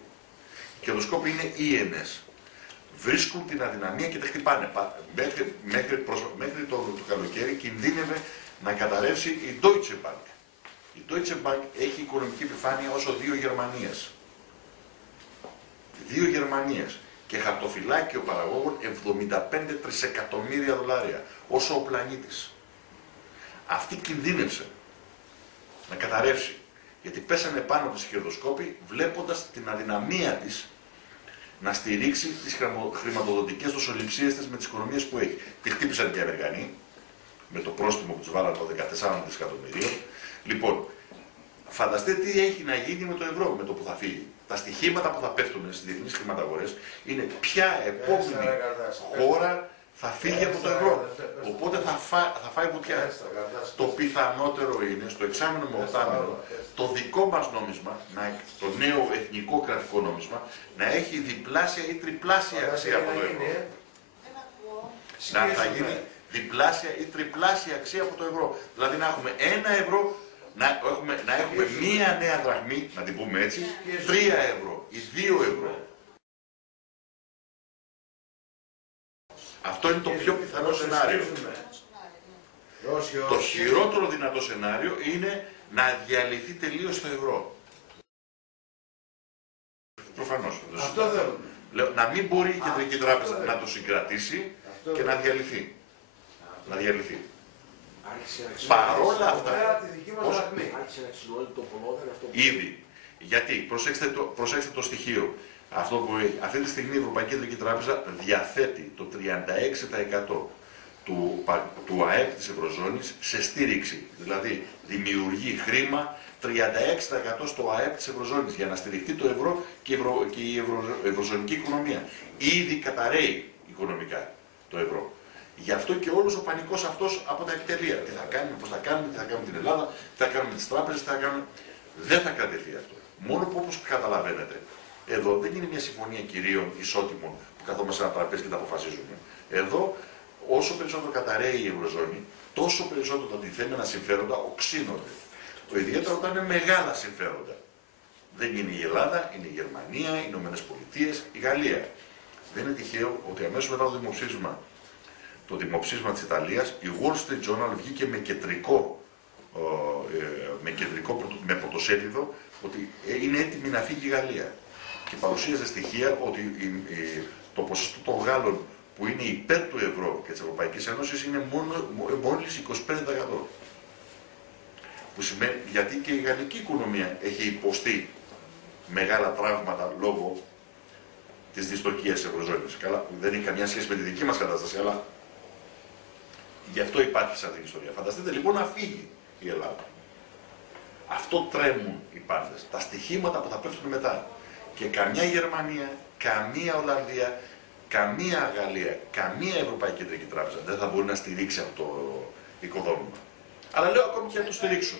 Οι κερδοσκόποι είναι ίενες. Βρίσκουν την αδυναμία και τα χτυπάνε. Μέχρι το καλοκαίρι κινδύνευε να καταρρεύσει η Deutsche Bank. Η Deutsche Bank έχει οικονομική επιφάνεια όσο 2 Γερμανίες. 2 Γερμανίες. Και χαρτοφυλάκιο παραγόγων 75 τρισεκατομμύρια δολάρια. Όσο ο πλανήτης. Αυτή κινδύνευσε να καταρρεύσει. Γιατί πέσανε πάνω από τις κερδοσκόποι βλέποντας την αδυναμία της να στηρίξει τις χρηματοδοτικές δοσοληψίες της με τις οικονομίες που έχει. Τη χτύπησαν και οι Αμερικανοί με το πρόστιμο που τους βάλανε των 14 δισεκατομμυρίων. Λοιπόν, φανταστείτε τι έχει να γίνει με το ευρώ με το που θα φύγει. Τα στοιχήματα που θα πέφτουν στις διεθνείς χρηματαγορές είναι ποια επόμενη χώρα θα φύγει από το ευρώ. Οπότε θα φάει βουτιά. Το πιθανότερο είναι στο εξάμηνο με οκτάμηνο το δικό μας νόμισμα, το νέο εθνικό κρατικό νόμισμα, να έχει διπλάσια ή τριπλάσια αξία από το ευρώ. Να θα γίνει διπλάσια ή τριπλάσια αξία από το ευρώ. Δηλαδή να έχουμε 1 ευρώ, να έχουμε μία νέα δραχμή, να την πούμε έτσι, 3 ευρώ ή 2 ευρώ. Αυτό είναι το πιο πιθανό σενάριο. Το χειρότερο δυνατό σενάριο είναι να διαλυθεί τελείως το ευρώ. Προφανώς. Αυτό δεν... Λέω, να μην μπορεί η Κεντρική Τράπεζα να το συγκρατήσει και να διαλυθεί. Να διαλυθεί. Παρόλα αυτά, ήδη. Γιατί, προσέξτε το στοιχείο. Αυτό που αυτή τη στιγμή η Ευρωπαϊκή Κεντρική Τράπεζα διαθέτει το 36% του ΑΕΠ της Ευρωζώνης σε στήριξη. Δηλαδή δημιουργεί χρήμα 36% στο ΑΕΠ της Ευρωζώνης για να στηριχτεί το ευρώ και η ευρωζωνική οικονομία. Ήδη καταρρέει οικονομικά το ευρώ. Γι' αυτό και όλος ο πανικός αυτός από τα επιτελεία. Τι θα κάνουμε, πώς θα κάνουμε, τι θα κάνουμε την Ελλάδα, τι θα κάνουμε τις τράπεζες, τι θα κάνουμε. Δεν θα κρατηθεί αυτό. Μόνο που όπως καταλαβαίνετε, εδώ δεν είναι μια συμφωνία κυρίων ισότιμων που καθόμαστε σε ένα τραπέζι και τα αποφασίζουμε. Εδώ, όσο περισσότερο καταραίει η Ευρωζώνη, τόσο περισσότερο τα αντιθέμενα συμφέροντα οξύνονται. Το ιδιαίτερο όταν είναι μεγάλα συμφέροντα. Δεν είναι η Ελλάδα, είναι η Γερμανία, οι Ηνωμένες Πολιτείες, η Γαλλία. Δεν είναι τυχαίο ότι αμέσως μετά το δημοψήφισμα της Ιταλίας, η Wall Street Journal βγήκε με πρωτοσέλιδο ότι είναι έτοιμη να φύγει η Γαλλία. Και παρουσίαζε στοιχεία ότι το ποσοστό των Γάλλων που είναι υπέρ του ευρώ και της Ευρωπαϊκής Ένωσης είναι μόλις 25%. Που σημαίνει, γιατί και η γαλλική οικονομία έχει υποστεί μεγάλα τραύματα λόγω της δυστοκίας της Ευρωζώνης. Καλά, δεν έχει καμιά σχέση με τη δική μας κατάσταση, αλλά γι' αυτό υπάρχει σαν την ιστορία. Φανταστείτε λοιπόν να φύγει η Ελλάδα. Αυτό τρέμουν οι πάντες. Τα στοιχήματα που θα πέφτουν μετά. Και καμιά Γερμανία, καμία Ολλανδία, καμία Γαλλία, καμία Ευρωπαϊκή Κεντρική Τράπεζα δεν θα μπορεί να στηρίξει αυτό το οικοδόμημα. Αλλά λέω ακόμη και να το στηρίξουν.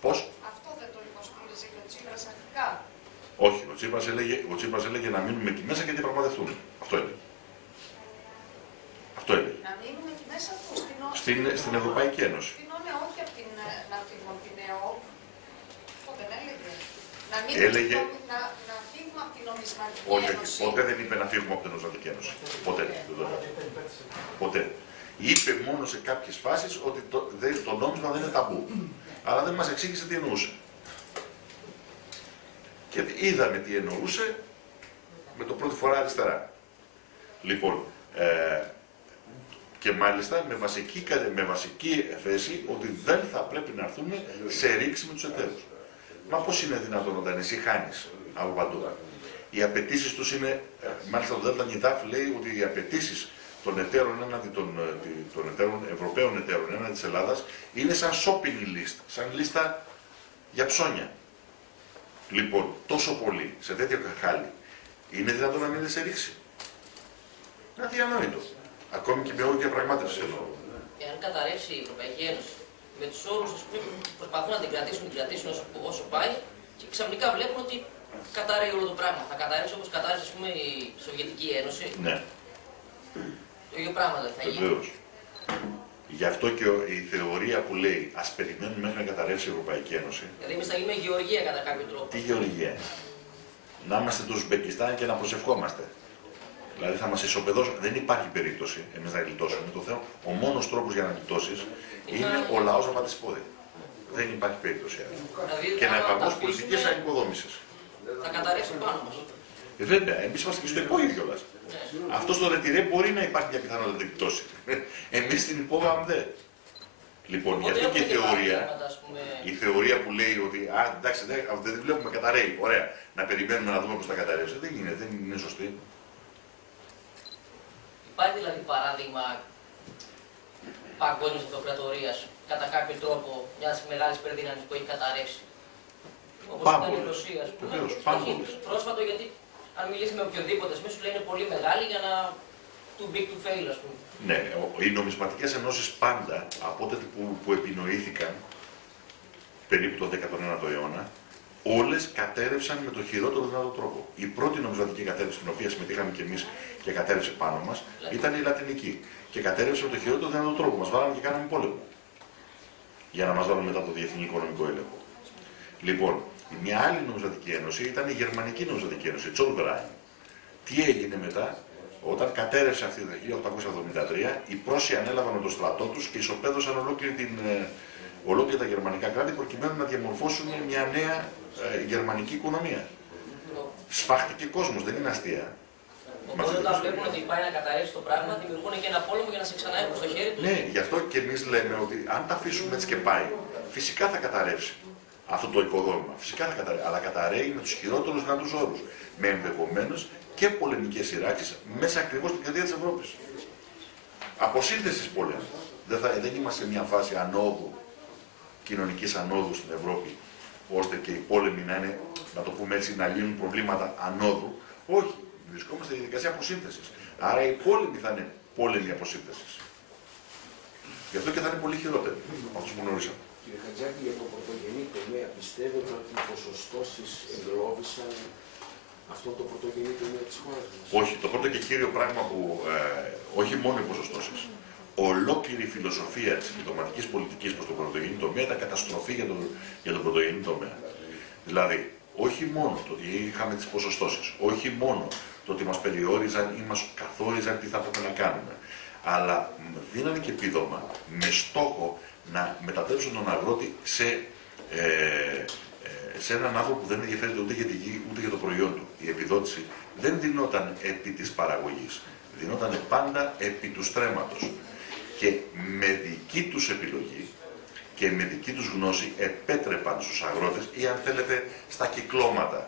Πώς? Αυτό δεν το υποστήριζε και ο Τσίπρας αρχικά. Όχι, ο Τσίπρας έλεγε να μείνουμε εκεί μέσα και να διαπραγματευτούν. Αυτό είναι. μέσα του, στην Ευρωπαϊκή Ένωση. Στην ΟΝΕ, όχι από την, να φύγουμε από την ΕΟΠ. Αυτό δεν έλεγε. Να μην Έλεγε... να φύγουμε από την νομισματική όχι, ένωση. ποτέ δεν είπε να φύγουμε από την νομισματική ένωση. Ποτέ. Ποτέ. Είπε μόνο σε κάποιες φάσεις ότι το νόμισμα δεν είναι ταμπού. Αλλά δεν μας εξήγησε τι εννοούσε. Και είδαμε τι εννοούσε με το πρώτη φορά αριστερά. Λοιπόν, και μάλιστα με βασική θέση ότι δεν θα πρέπει να έρθουμε σε ρήξη με τους εταίρους. Μα πώς είναι δυνατόν όταν εσύ χάνεις από παντού? Οι απαιτήσεις τους είναι, μάλιστα το ΔΝΤ λέει ότι οι απαιτήσεις των εταίρων έναντι των εταίρων, Ευρωπαίων εταίρων έναντι της Ελλάδας είναι σαν shopping list, σαν λίστα για ψώνια. Λοιπόν, τόσο πολύ, σε τέτοιο χάλι, είναι δυνατόν να μην είναι σε ρήξη? Είναι αδιανόητο. Ακόμη και με όλη διαπραγμάτευση εδώ. Εάν καταρρεύσει η Ευρωπαϊκή Ένωση με τους όρους που προσπαθούν να την κρατήσουν όσο πάει, και ξαφνικά βλέπουν ότι καταρρεύει όλο το πράγμα. Θα καταρρεύσει όπως κατάρρευσε, ας πούμε, η Σοβιετική Ένωση. Ναι. Το ίδιο πράγμα δεν θα γίνει. Βεβαίως. Γι' αυτό και η θεωρία που λέει ας περιμένουμε μέχρι να καταρρεύσει η Ευρωπαϊκή Ένωση. Δηλαδή, εμείς θα γίνουμε γεωργία κατά κάποιο τρόπο. Τι γεωργία? Να είμαστε το Ουσμπεκιστάν και να προσευχόμαστε. Δηλαδή θα μας ισοπεδώσουν. Δεν υπάρχει περίπτωση εμείς να γλιτώσουμε το θέμα. Ο μόνος τρόπος για να γλιτώσεις είναι ο λαός να πατήσει πόδι. Δεν υπάρχει περίπτωση άλλη. Δηλαδή, Και να εφαρμόσει πολιτικές ανοικοδόμησης. Θα καταρρεύσει πάνω μας. Βέβαια, εμείς είμαστε και στο υπόγειο κιόλας. Ναι. Αυτό στο ρετυρέ μπορεί να υπάρχει μια πιθανότητα να γλιτώσει. Εμείς στην υπόγαμε δεν. Λοιπόν, γι' αυτό και η θεωρία που λέει ότι εντάξει, δεν τη βλέπουμε, καταραίει. Ωραία, να περιμένουμε να δούμε πώς θα καταρρεύσει. Δεν γίνεται, δεν είναι σωστή. Υπάρχει δηλαδή παράδειγμα παγκόσμιας αυτοκρατορίας κατά κάποιο τρόπο μιας μεγάλης υπερδύναμης που έχει καταρρεύσει? Όπως ήταν η Ρωσία, ας πούμε. Πρόσφατο, γιατί αν μιλήσει με οποιοδήποτε, σου λέει είναι πολύ μεγάλη για να too big to fail, ας πούμε. Ναι, οι νομισματικές ενώσεις πάντα, από τότε που επινοήθηκαν, περίπου τον 19ο αιώνα, όλες κατέρευσαν με τον χειρότερο δυνατό τρόπο. Η πρώτη νομισματική κατέρευση, στην οποία συμμετείχαμε κι εμείς και κατέρευσε πάνω μας, ήταν η λατινική. Και κατέρευσε με τον χειρότερο δυνατό τρόπο. Μας βάλανε και κάναμε πόλεμο. Για να μας βάλουν μετά το διεθνή οικονομικό έλεγχο. Λοιπόν, μια άλλη νομισματική ένωση ήταν η Γερμανική νομισματική ένωση, η Zollverein. Τι έγινε μετά? Όταν κατέρευσε αυτή το 1873, οι Πρώσιοι ανέλαβαν με το στρατό τους και ισοπαίδωσαν ολόκληρα τα γερμανικά κράτη προκειμένου να διαμορφώσουν μια νέα γερμανική οικονομία. Σφάχτηκε κόσμος, δεν είναι αστεία. Οπότε όταν βλέπουν ότι πάει να καταρρεύσει το πράγμα, δημιουργούν και ένα πόλεμο για να σε ξαναέχουν στο χέρι τους. Ναι, γι' αυτό και εμείς λέμε ότι αν τα αφήσουμε έτσι και πάει, φυσικά θα καταρρεύσει αυτό το οικοδόμημα. Φυσικά θα καταρρεύσει, αλλά καταρρέει με τους χειρότερους δυνατούς όρους. Με ενδεχομένως και πολεμικές σειράξεις μέσα ακριβώς στην καρδιά της Ευρώπης. Αποσύνθεσης πόλεμου. Δεν είμαστε σε μια φάση ανόδου, κοινωνικής ανόδου στην Ευρώπη, ώστε και οι πόλεμοι να είναι, να το πούμε έτσι, να λύνουν προβλήματα ανόδου. Όχι. Βρισκόμαστε στη διαδικασία αποσύνθεσης. Άρα οι πόλεμοι θα είναι πόλεμοι αποσύνθεσης. Γι' αυτό και θα είναι πολύ χειρότεροι από αυτούς που γνωρίσαμε. Κύριε Χατζάκη, για το πρωτογενή τομέα, πιστεύετε ότι οι ποσοστώσεις εγκλώβησαν αυτό το πρωτογενή τομέα της χώρας μας? Όχι, το πρώτο και κύριο πράγμα που, όχι μόνο οι ποσοστώσεις, ολόκληρη η φιλοσοφία της διπλωματικής πολιτικής προς το πρωτογενή τομέα ήταν καταστροφή για τον πρωτογενή τομέα. Δηλαδή, όχι μόνο το ότι είχαμε τις ποσοστώσεις, όχι μόνο το ότι μας περιόριζαν ή μας καθόριζαν τι θα έπρεπε να κάνουμε, αλλά δίνανε και επίδομα με στόχο να μετατρέψουν τον αγρότη σε έναν άνθρωπο που δεν ενδιαφέρεται ούτε για τη γη ούτε για το προϊόν του. Η επιδότηση δεν δινόταν επί της παραγωγής, δινόταν πάντα επί του στρέμματος. Και με δική τους επιλογή και με δική τους γνώση επέτρεπαν στους αγρότες ή αν θέλετε στα κυκλώματα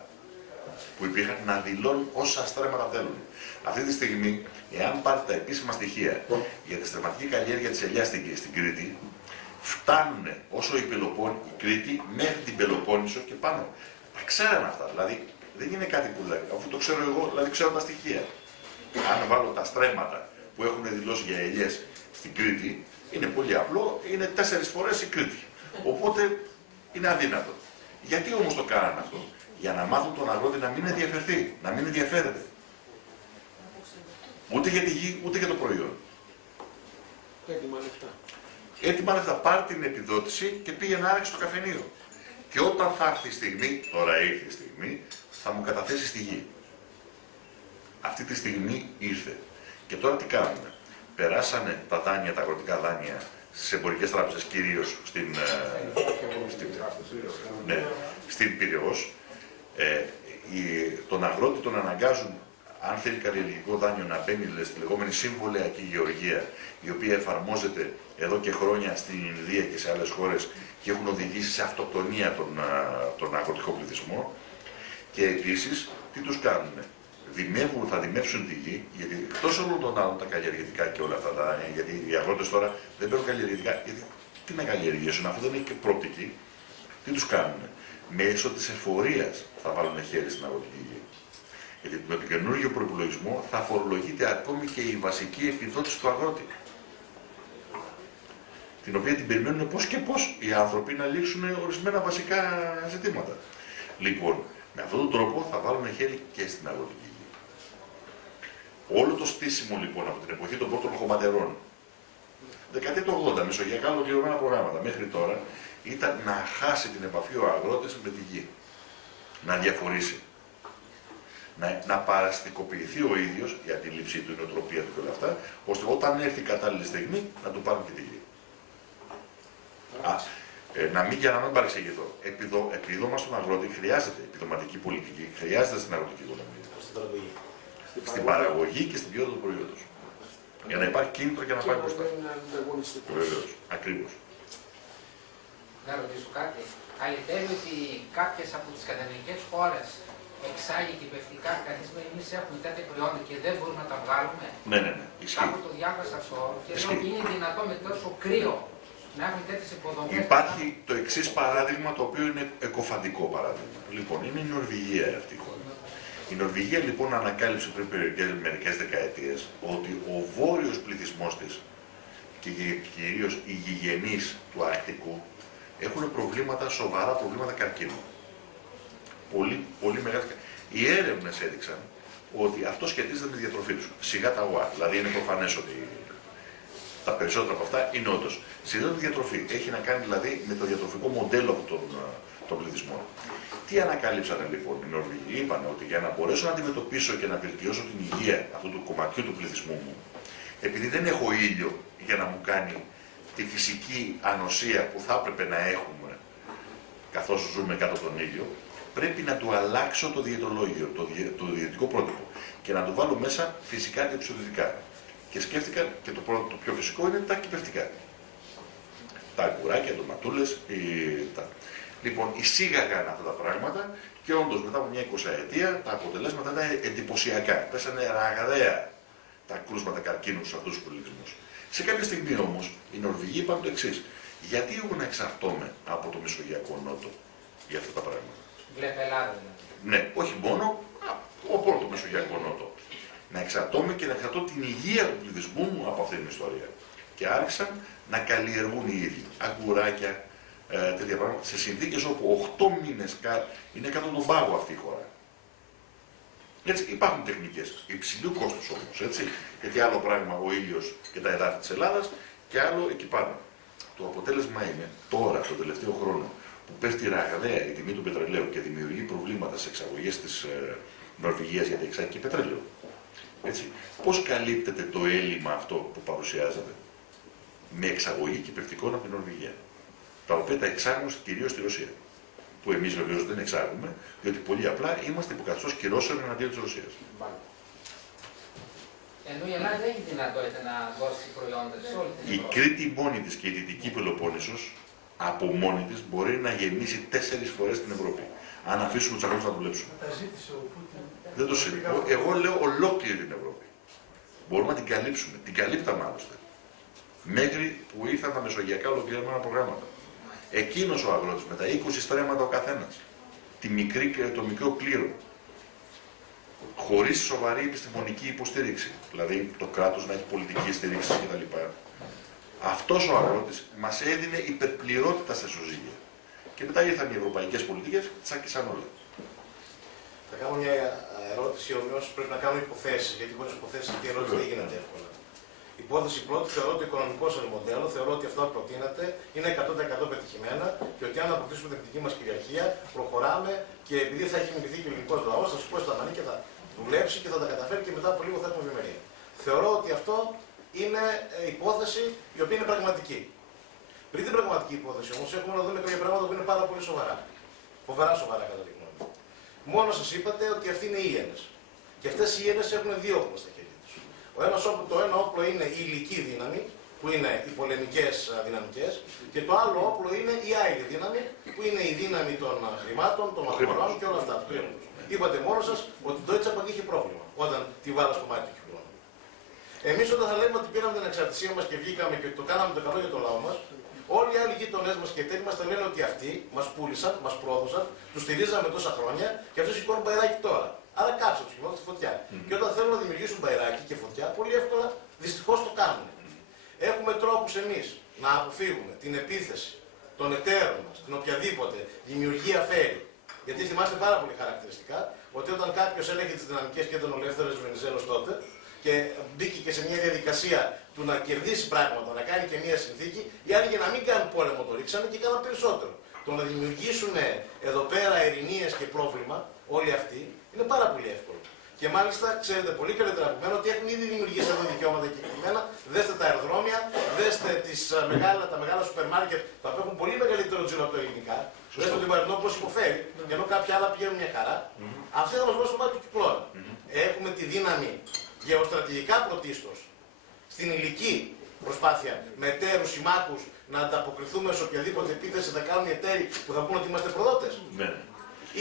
που υπήρχαν να δηλώνουν όσα στρέμματα θέλουν. Αυτή τη στιγμή, εάν πάρετε τα επίσημα στοιχεία για τη στρεμματική καλλιέργεια της ελιάς στην Κρήτη, φτάνουν όσο η Κρήτη μέχρι την Πελοπόννησο και πάνω. Τα ξέραμε αυτά, δηλαδή δεν είναι κάτι που λέει, αφού το ξέρω εγώ, δηλαδή ξέρω τα στοιχεία. Αν βάλω τα στρέμματα που έχουν δηλώσει για ελιές στην Κρήτη, είναι πολύ απλό, είναι 4 φορές η Κρήτη. Οπότε είναι αδύνατο. Γιατί όμως το κάνανε αυτό? Για να μάθουν τον αγρότη να μην ενδιαφερθεί, να μην ενδιαφέρεται. Ούτε για τη γη, ούτε για το προϊόν. Έτοιμα λεφτά. Έτοιμα λεφτά, πάρει την επιδότηση και πήγε να άρεξει στο καφενείο. Και όταν θα έρθει η στιγμή, τώρα ήρθε η στιγμή, θα μου καταθέσει στη γη. Αυτή τη στιγμή ήρθε. Και τώρα τι κάνουμε. Περάσανε τα δάνεια, τα αγροτικά δάνεια, στις εμπορικές τράπεζες, κυρίως στην Πειραιώς. Τον αγρότη τον αναγκάζουν, αν θέλει καλλιεργικό δάνειο, να μπαίνει στη λεγόμενη συμβολαιακή γεωργία, η οποία εφαρμόζεται εδώ και χρόνια στην Ινδία και σε άλλες χώρες και έχουν οδηγήσει σε αυτοκτονία τον αγροτικό πληθυσμό. Και επίσης, τι τους κάνουνε. Θα δημεύσουν τη γη, γιατί εκτός όλων των άλλων τα καλλιεργητικά και όλα αυτά τα δάνεια, γιατί οι αγρότες τώρα δεν παίρνουν καλλιεργητικά, γιατί τι να καλλιεργήσουν, αφού δεν έχει και προοπτική, τι τους κάνουνε. Μέσω της εφορίας θα βάλουν χέρι στην αγροτική γη. Γιατί με τον καινούργιο προϋπολογισμό θα φορολογείται ακόμη και η βασική επιδότηση του αγρότη. Την οποία την περιμένουν πώς και πώς οι άνθρωποι να λύσουν ορισμένα βασικά ζητήματα. Λοιπόν, με αυτόν τον τρόπο θα βάλουν χέρι και στην αγροτική γη. Όλο το στήσιμο λοιπόν από την εποχή των πρώτων χωματερών, δεκαετία του 80, μεσογειακά ολοκληρωμένα προγράμματα μέχρι τώρα, ήταν να χάσει την επαφή ο αγρότης με τη γη. Να διαφορήσει. Να παραστικοποιηθεί ο ίδιος, η αντίληψή του, η νοοτροπία του και όλα αυτά, ώστε όταν έρθει η κατάλληλη στιγμή να του πάρουν και τη γη. Για να μην παρεξηγηθώ, επιδόμα στον αγρότη χρειάζεται επιδοματική πολιτική, χρειάζεται στην αγροτική οικονομία. Στην παραγωγή και στην ποιότητα του προϊόντος. Για να υπάρχει κίνητρο και να πάει μπροστά. Βεβαίως, ακριβώς. Να ρωτήσω κάτι. Αληθεύει ότι κάποιες από τις καταναλωτικές χώρες εξάγει κυπευτικά καθίσματα, εμείς έχουμε τέτοια προϊόντα και δεν μπορούμε να τα βγάλουμε? Ναι. Κάπου το διάβασα αυτό και λέω ότι είναι δυνατό με τόσο κρύο να έχουμε τέτοιες υποδομές. Υπάρχει το εξής παράδειγμα, το οποίο είναι εκοφαντικό παράδειγμα. Λοιπόν, είναι η Νορβηγία αυτή η χώρα. Η Νορβηγία λοιπόν ανακάλυψε πριν μερικές δεκαετίες ότι ο βόρειος πληθυσμός της και κυρίως οι γηγενείς του Αρκτικού έχουν προβλήματα, σοβαρά προβλήματα καρκίνου. Πολύ μεγάλα. Οι έρευνες έδειξαν ότι αυτό σχετίζεται με τη διατροφή τους. Σιγά τα ΟΑ, δηλαδή είναι προφανές ότι τα περισσότερα από αυτά είναι όντως. Σχετίζεται με τη διατροφή. Έχει να κάνει δηλαδή με το διατροφικό μοντέλο των πληθυσμών. Τι ανακάλυψαν λοιπόν οι Νορβηγοί? Είπαν ότι για να μπορέσω να αντιμετωπίσω και να βελτιώσω την υγεία αυτού του κομματιού του πληθυσμού μου, επειδή δεν έχω ήλιο για να μου κάνει τη φυσική ανοσία που θα έπρεπε να έχουμε καθώς ζούμε κάτω από τον ήλιο, πρέπει να του αλλάξω το διαιτολόγιο, το διαιτητικό πρότυπο και να του βάλω μέσα φυσικά και ψευδικά. Και σκέφτηκαν και το πιο φυσικό είναι τα κυπευτικά. Τα αγκουράκια, ντοματούλες, Λοιπόν, εισήγαγαν αυτά τα πράγματα και όντως μετά από μια 20ετία τα αποτελέσματα ήταν εντυπωσιακά. Πέσανε ραγδαία τα κρούσματα καρκίνου σε αυτούς τους πληθυσμούς. Σε κάποια στιγμή όμως οι Νορβηγοί είπαν το εξής. Γιατί εγώ να εξαρτώμαι από το Μεσογειακό Νότο για αυτά τα πράγματα? Βλέπε Ελλάδα δηλαδή. Ναι, όχι μόνο από όλο το Μεσογειακό Νότο. Να εξαρτώμαι και να εξαρτώ την υγεία του πληθυσμού μου από αυτή την ιστορία. Και άρχισαν να καλλιεργούν οι ίδιοι αγκουράκια, τέτοια πράγματα, σε συνθήκες όπου 8 μήνες είναι κάτω τον πάγο αυτή η χώρα. Έτσι, υπάρχουν τεχνικές υψηλού κόστους όμως, έτσι, γιατί άλλο πράγμα ο ήλιος και τα εδάφη της Ελλάδας και άλλο εκεί πάνω. Το αποτέλεσμα είναι τώρα, τον τελευταίο χρόνο, που πέφτει ραγδαία η τιμή του πετρελαίου και δημιουργεί προβλήματα σε εξαγωγές της Νορβηγίας, γιατί εξάγει και πετρέλαιο. Έτσι, πώς καλύπτεται το έλλειμμα αυτό που παρουσιάζεται? Με εξαγωγή κυπευτικών από την Νορβηγία, τα οποία τα εξάγουν κυρίως στη Ρωσία. Που εμείς βεβαίως δεν εξάγουμε, διότι πολύ απλά είμαστε υποκαθεστώς κυρώσεων εναντίον της Ρωσίας. Ενώ η Ελλάδα δεν έχει δυνατότητα να δώσει προϊόντα σε όλη την Ευρώπη. Η Κρήτη μόνη της και η Δυτική Πελοπόννησος από μόνη της μπορεί να γεμίσει 4 φορές την Ευρώπη. Αν αφήσουμε τους αγρότες να δουλέψουν. Δεν το συζητώ. Εγώ λέω ολόκληρη την Ευρώπη. Μπορούμε να την καλύψουμε. Την καλύπταμε άλλωστε. Μέχρι που ήρθαν τα μεσογειακά ολοκληρωμένα προγράμματα. Εκείνος ο αγρότης με τα 20 στρέμματα ο καθένας, το μικρό πλήρο, χωρίς σοβαρή επιστημονική υποστήριξη, δηλαδή το κράτος να έχει πολιτική στήριξη κτλ. Αυτός ο αγρότης μας έδινε υπερπληρότητα στα ισοζύγια. Και μετά ήρθαν οι ευρωπαϊκές πολιτικές, τσάκισαν όλα. Θα κάνω μια ερώτηση, όμως πρέπει να κάνω υποθέσεις, γιατί χωρίς υποθέσεις αυτή η ερώτηση δεν γίνεται εύκολα. Υπόθεση πρώτη, θεωρώ ότι το οικονομικό σας μοντέλο, θεωρώ ότι αυτά που προτείνατε είναι 100% πετυχημένα και ότι αν αποκτήσουμε την εθνική μας κυριαρχία, προχωράμε και επειδή θα έχει μιμηθεί και ο ελληνικός λαός, θα σηκώσει τα μανί και θα δουλέψει και θα τα καταφέρει και μετά από λίγο θα έχουμε ευημερία. Θεωρώ ότι αυτό είναι υπόθεση η οποία είναι πραγματική. Πριν την πραγματική υπόθεση όμως, έχουμε να δούμε κάποια πράγματα που είναι πάρα πολύ σοβαρά. Φοβερά σοβαρά κατά τη γνώμη μου. Μόνο σας είπατε ότι αυτοί είναι ίενες. Και αυτές οι ίενες έχουν δύο όπλα στα χέρια τους. Το ένα όπλο είναι η υλική δύναμη, που είναι οι πολεμικές δυναμικές, και το άλλο όπλο είναι η άλλη δύναμη, που είναι η δύναμη των χρημάτων, των αγορών και όλα αυτά. Είπατε μόνο σας ότι το Deutsche Bank είχε πρόβλημα όταν τη βάλα στο μάτι του χρόνου. Εμείς όταν θα λέμε ότι πήραμε την εξαρτησία μας και βγήκαμε και το κάναμε το καλό για το λαό μας, όλοι οι άλλοι γείτονές μας και εταίροι μας θα λένε ότι αυτοί μας πούλησαν, μας πρόδωσαν, τους στηρίζαμε τόσα χρόνια και αυτοί σηκώνουν μπαϊράκι τώρα. Άρα κάψε τους και στη φωτιά. Και όταν θέλουν να δημιουργήσουν μπαϊράκι και φωτιά, πολύ εύκολα δυστυχώς το κάνουν. Έχουμε τρόπους εμείς να αποφύγουμε την επίθεση των εταίρων μας, την οποιαδήποτε δημιουργία φέρει. Γιατί θυμάστε πάρα πολύ χαρακτηριστικά ότι όταν κάποιος έλεγε τις δυναμικές και ήταν ο Ελεύθερος Βενιζέλος τότε και μπήκε και σε μια διαδικασία του να κερδίσει πράγματα, να κάνει και μια συνθήκη, οι άλλοι για να μην κάνουν πόλεμο το ρίξανε και κάναν περισσότερο. Το να δημιουργήσουν εδώ πέρα ειρηνίες και πρόβλημα, όλοι αυτοί, είναι πάρα πολύ εύκολο. Και μάλιστα ξέρετε πολύ καλύτερα από μένα ότι έχουν ήδη δημιουργήσει αυτά τα δικαιώματα κεκτημένα. Δέστε τα αεροδρόμια, δέστε τα μεγάλα σούπερ μάρκετ τα οποία έχουν πολύ μεγαλύτερο τζίρο από τα ελληνικά. Δέστε την Παρινό πώς υποφέρει, ενώ κάποια άλλα πηγαίνουν μια χαρά. Αυτοί θα μας δώσουν μάτι του κυκλώνα. Έχουμε τη δύναμη γεωστρατηγικά πρωτίστως στην υλική προσπάθεια με εταίρους, συμμάχους να ανταποκριθούμε σε οποιαδήποτε επίθεση θα κάνουν οι εταίροι που θα πούνε ότι είμαστε προδότες.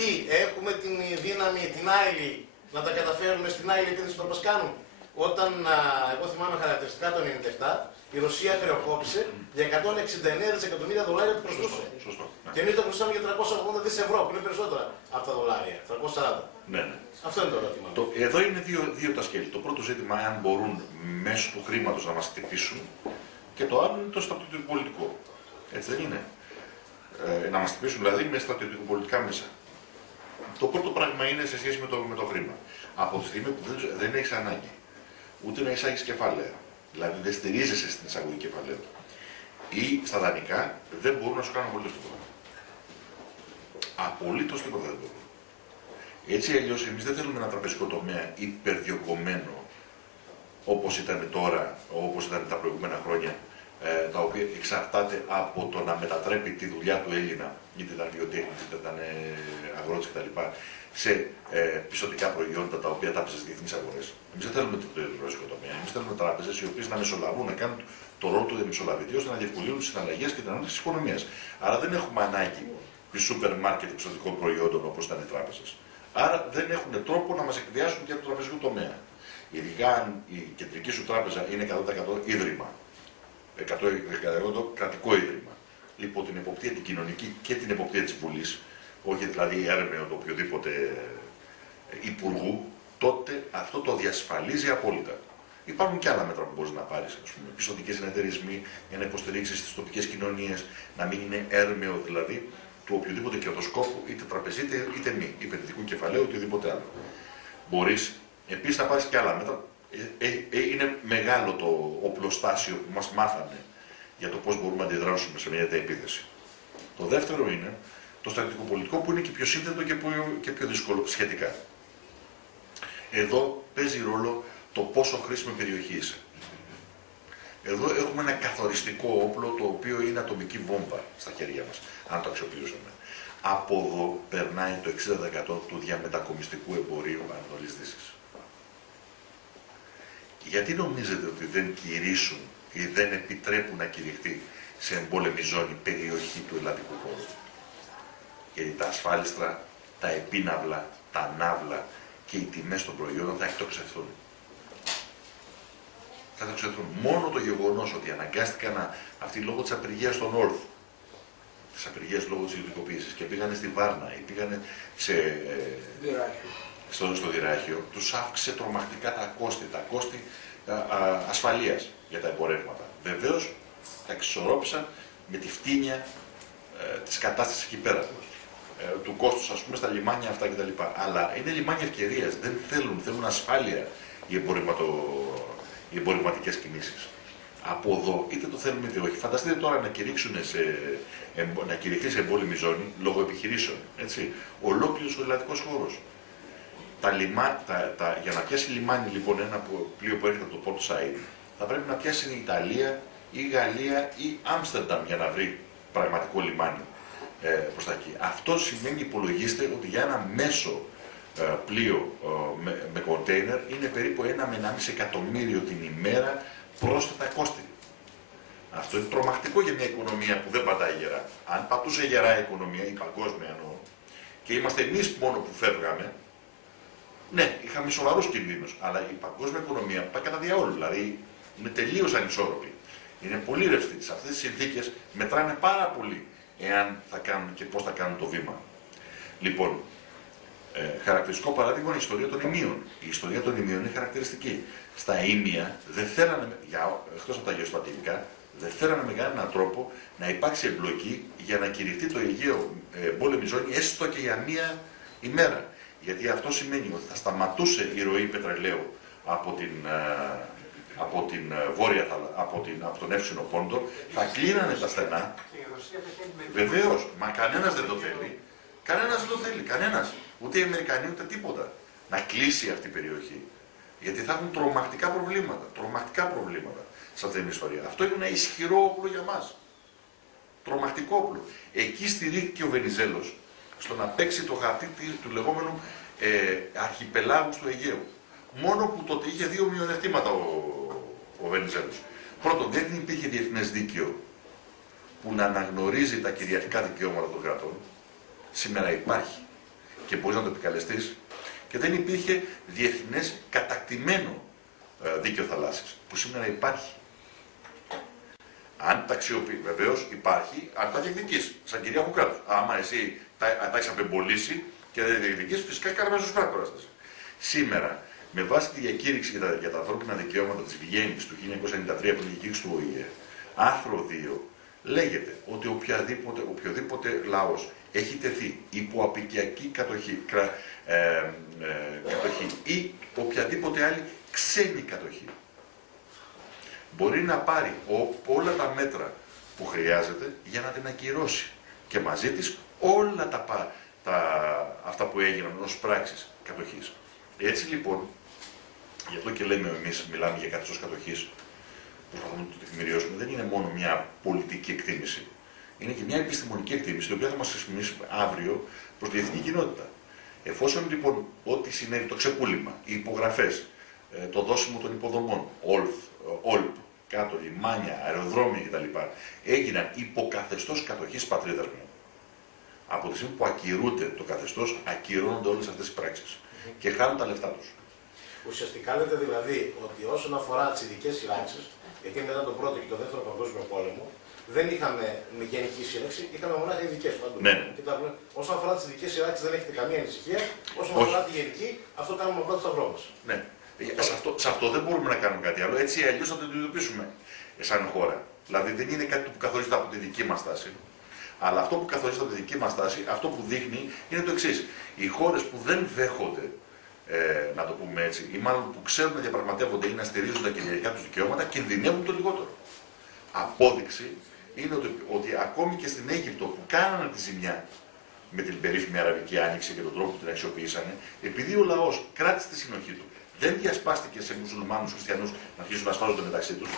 Ή έχουμε την δύναμη, την άλλη, να τα καταφέρουμε στην άλλη επίθεση που μας κάνουν. Όταν, εγώ θυμάμαι χαρακτηριστικά το 1997, η Ρωσία χρεοκόπησε για 169 δισεκατομμύρια δολάρια που χρωστούσε. Και εμείς το χρωστάμε για 380 δις ευρώ, που είναι περισσότερα από τα δολάρια. 340. Ναι. Αυτό είναι το ερώτημα. Εδώ είναι δύο τα σκέλη. Το πρώτο ζήτημα, αν μπορούν μέσω του χρήματος να μας χτυπήσουν, και το άλλο είναι το στρατιωτικό πολιτικό. Έτσι δεν είναι? Να μας χτυπήσουν δηλαδή με στρατιωτικό πολιτικά μέσα. Το πρώτο πράγμα είναι σε σχέση με το χρήμα. Από τη στιγμή που δεν έχεις ανάγκη ούτε να εισάγεις κεφάλαια, δηλαδή δεν στηρίζεσαι στην εισαγωγή κεφαλαίου, ή στα δανεικά, δεν μπορούν να σου κάνουν απολύτως τίποτα. Απολύτως τίποτα δεν μπορούν. Έτσι αλλιώς, εμείς δεν θέλουμε ένα τραπεζικό τομέα υπερδιωγγωμένο όπως ήταν τώρα, όπως ήταν τα προηγούμενα χρόνια, τα οποία εξαρτάται από το να μετατρέπει τη δουλειά του Έλληνα, είτε ήταν βιοτέχνης, είτε ήταν αγρότης κτλ., σε πιστωτικά προϊόντα τα οποία τάψουν στις διεθνείς αγορές. Εμείς δεν θέλουμε το τραπεζικό τομέα. Εμείς θέλουμε τράπεζες οι οποίες να μεσολαβούν, να κάνουν το ρόλο του διαμεσολαβητή ώστε να διευκολύνουν τις συναλλαγές και την ανάπτυξη της οικονομίας. Άρα δεν έχουμε ανάγκη του σούπερ μάρκετ πιστωτικών προϊόντων όπως ήταν οι τράπεζες. Άρα δεν έχουν τρόπο να μας εκβιάσουν και από το τραπεζικό τομέα. Ειδικά αν η κεντρική σου τράπεζα είναι 100% ίδρυμα, 100% κρατικό ίδρυμα, υπό την εποπτεία την κοινωνική και την εποπτεία της Βουλής, όχι δηλαδή έρμεο το οποιοδήποτε υπουργού, τότε αυτό το διασφαλίζει απόλυτα. Υπάρχουν και άλλα μέτρα που μπορεί να πάρει, ας πούμε, πιστωτικές συνεταιρισμοί για να υποστηρίξει τις τοπικές κοινωνίες, να μην είναι έρμεο δηλαδή του οποιοδήποτε κερδοσκόπου, είτε τραπεζίτε είτε μη, επενδυτικού κεφαλαίου, οτιδήποτε άλλο. Μπορείς επίσης να πάρεις και άλλα μέτρα. Είναι μεγάλο το οπλοστάσιο που μας μάθανε για το πώς μπορούμε να αντιδράσουμε σε μια τέτοια επίθεση. Το δεύτερο είναι το στρατιωτικό πολιτικό, που είναι και πιο σύνθετο και πιο δύσκολο σχετικά. Εδώ παίζει ρόλο το πόσο χρήσιμη περιοχή είσαι. Εδώ έχουμε ένα καθοριστικό όπλο, το οποίο είναι ατομική βόμβα στα χέρια μας, αν το αξιοποιούσαμε. Από εδώ περνάει το 60% του διαμετακομιστικού εμπορίου Ανατολής Δύσης. Γιατί νομίζετε ότι δεν κηρύσουν ή δεν επιτρέπουν να κηρυχθεί σε εμπόλεμη ζώνη περιοχή του ελλαδικού χώρου? Γιατί τα ασφάλιστρα, τα επίναυλα, τα ναύλα και οι τιμές των προϊόντων θα εκτοξευθούν. Θα εκτοξευθούν. Μόνο το γεγονός ότι αναγκάστηκαν αυτοί λόγω της απεργίας των Όρθ, της απεργίας λόγω της ιδιωτικοποίησης, και πήγανε στη Βάρνα ή πήγανε στο Δυράχιο, τους αύξησε τρομακτικά τα κόστη ασφαλείας για τα εμπορεύματα. Βεβαίως τα εξισορρόπησαν με τη φτύνια της κατάστασης εκεί πέρα, του κόστους, ας πούμε, στα λιμάνια αυτά κτλ. Αλλά είναι λιμάνια ευκαιρίας, δεν θέλουν ασφάλεια οι οι εμπορευματικές κινήσεις. Από εδώ, είτε το θέλουμε είτε όχι. Φανταστείτε τώρα να κηρυχθεί σε εμπόλεμη ζώνη λόγω επιχειρήσεων. Έτσι. Ολόκληρος ο ελλαδικός χώρος. Για να πιάσει λιμάνι λοιπόν ένα πλοίο που έρχεται από το Port Said, θα πρέπει να πιάσει η Ιταλία ή η Γαλλία ή Άμστερνταμ για να βρει πραγματικό λιμάνι προς τα εκεί. Αυτό σημαίνει, υπολογίστε, ότι για ένα μέσο πλοίο με κοντέινερ είναι περίπου 1 με 1,5 εκατομμύριο την ημέρα πρόσθετα κόστη. Αυτό είναι τρομακτικό για μια οικονομία που δεν πατάει γερά. Αν πατούσε γερά η οικονομία, η παγκόσμια εννοώ, και είμαστε εμείς μόνο που φεύγαμε, ναι, είχαμε σοβαρούς κινδύνους, αλλά η παγκόσμια οικονομία πάει κατά διαόλου, δηλαδή είναι τελείως ανισόρροπη. Είναι πολύ ρευστή. Σε αυτές τις συνθήκες μετράνε πάρα πολύ εάν θα κάνουν και πώς θα κάνουν το βήμα. Λοιπόν, χαρακτηριστικό παράδειγμα είναι η ιστορία των ημείων. Η ιστορία των ημείων είναι χαρακτηριστική. Στα ήμια δεν θέλανε, εκτός από τα γεωστρατηγικά, δεν θέλανε με κανέναν τρόπο να υπάρξει εμπλοκή για να κηρυχτεί το Αιγαίο εμπόλεμη ζώνη έστω και για μία ημέρα. Γιατί αυτό σημαίνει ότι θα σταματούσε η ροή πετρελαίου από τον Εύξηνο Πόντο, θα κλείνανε τα στενά. Βεβαίως, μα κανένας δεν το θέλει. Κανένας δεν το θέλει, κανένας. Ούτε οι Αμερικανοί ούτε τίποτα. Να κλείσει αυτή η περιοχή. Γιατί θα έχουν τρομακτικά προβλήματα σε αυτή την ιστορία. Αυτό είναι ένα ισχυρό όπλο για μας. Τρομακτικό όπλο. Εκεί στηρίχθηκε ο Βενιζέλος στο να παίξει το χαρτί του λεγόμενου αρχιπελάγου του Αιγαίου. Μόνο που τότε είχε δύο μειονεκτήματα ο Βενιζέλος. Πρώτον, δεν υπήρχε διεθνές δίκαιο που να αναγνωρίζει τα κυριαρχικά δικαιώματα των κρατών. Σήμερα υπάρχει και μπορείς να το επικαλεστείς. Και δεν υπήρχε διεθνές κατακτημένο δίκαιο θαλάσσης, που σήμερα υπάρχει. Αν τα αξιοποιεί, βεβαίως υπάρχει, αν τα διεκδικείς, σαν κυρίαρχο κράτος. Άμα εσύ τα έχεις απεμπολίσει και δεν διεκδικείς, φυσικά κάνουμε πράκτορας. Σήμερα, με βάση τη διακήρυξη για τα ανθρώπινα δικαιώματα της Βιέννης του 1993, που είναι η διακήρυξη του ΟΗΕ, άρθρο 2, λέγεται ότι οποιοδήποτε λαός έχει τεθεί υπό απικιακή κατοχή ή οποιαδήποτε άλλη ξένη κατοχή, μπορεί να πάρει όλα τα μέτρα που χρειάζεται για να την ακυρώσει και μαζί της όλα αυτά που έγιναν ως πράξεις κατοχής. Έτσι λοιπόν, γι' αυτό και λέμε εμείς, μιλάμε για καθεστώς κατοχής, προσπαθούμε να το τεκμηριώσουμε, δεν είναι μόνο μια πολιτική εκτίμηση. Είναι και μια επιστημονική εκτίμηση, η οποία θα μας χρησιμοποιήσει αύριο προς τη διεθνή κοινότητα. Εφόσον λοιπόν ό,τι συνέβη, το ξεπούλημα, οι υπογραφές, το δώσιμο των υποδομών, ΟΛΠ, κάτω, λιμάνια, αεροδρόμια κτλ. Έγιναν υποκαθεστώς κατοχής πατρίδας μου. Από τη στιγμή που ακυρούνται το καθεστώς, ακυρώνονται όλες αυτές τις πράξεις και χάνουν τα λεφτά τους. Ουσιαστικά λέτε δηλαδή ότι όσον αφορά τις ειδικές σειράξεις, γιατί μετά τον πρώτο και τον δεύτερο παγκόσμιο πόλεμο, δεν είχαμε γενική σύραξη, είχαμε μονάχα ειδικές παντού. Ναι. Όσον αφορά τις ειδικές σειράξεις δεν έχετε καμία ανησυχία, όσον αφορά τη γενική, αυτό κάνουμε απλά το σταυρό μας. Ναι. Σε αυτό δεν μπορούμε να κάνουμε κάτι άλλο. Έτσι ή αλλιώς θα το αντιμετωπίσουμε σαν χώρα. Δηλαδή δεν είναι κάτι που καθορίζεται από τη δική μας τάση. Αλλά αυτό που καθορίζεται από τη δική μας τάση, αυτό που δείχνει είναι το εξής. Οι χώρες που δεν δέχονται, να το πούμε έτσι, ή μάλλον που ξέρουν να διαπραγματεύονται ή να στηρίζουν τα κυριαρχικά τους δικαιώματα, κινδυνεύουν το λιγότερο. Απόδειξη είναι ότι ακόμη και στην Αίγυπτο που κάνανε τη ζημιά με την περίφημη Αραβική Άνοιξη και τον τρόπο που την αξιοποιήσανε, επειδή ο λαός κράτησε τη συνοχή του, δεν διασπάστηκε σε μουσουλμάνους, χριστιανούς να αρχίσουν να σφάζονται μεταξύ τους,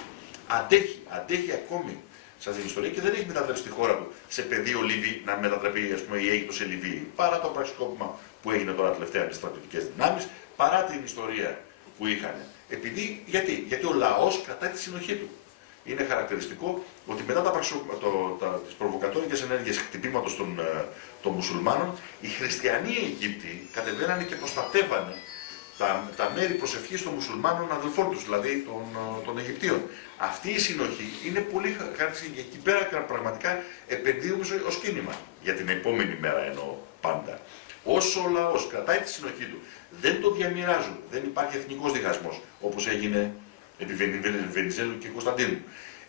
αντέχει ακόμη σε αυτή την ιστορία και δεν έχει μετατρέψει τη χώρα του σε πεδίο Λιβύη, να μετατραπεί ας πούμε, η Αίγυπτος σε Λιβύη, παρά το πραξικόπημα που έγινε τώρα τελευταία με τις στρατιωτικές δυνάμεις, παρά την ιστορία που είχαν. Γιατί ο λαός κρατάει τη συνοχή του. Είναι χαρακτηριστικό ότι μετά τις προβοκατόρικες ενέργειες χτυπήματος των μουσουλμάνων, οι χριστιανοί Αιγύπτιοι κατεβαίνανε και προστατεύανε τα μέρη προσευχής των μουσουλμάνων αδελφών τους, δηλαδή των Αιγυπτίων. Αυτή η συνοχή είναι πολύ χαρακτηριστική και εκεί πέρα πραγματικά επενδύουμε ως κίνημα. Για την επόμενη μέρα εννοώ πάντα. Όσο ο λαός κρατάει τη συνοχή του, δεν το διαμοιράζουν, δεν υπάρχει εθνικός διχασμός, όπως έγινε επί Βενιζέλου και Κωνσταντίνου.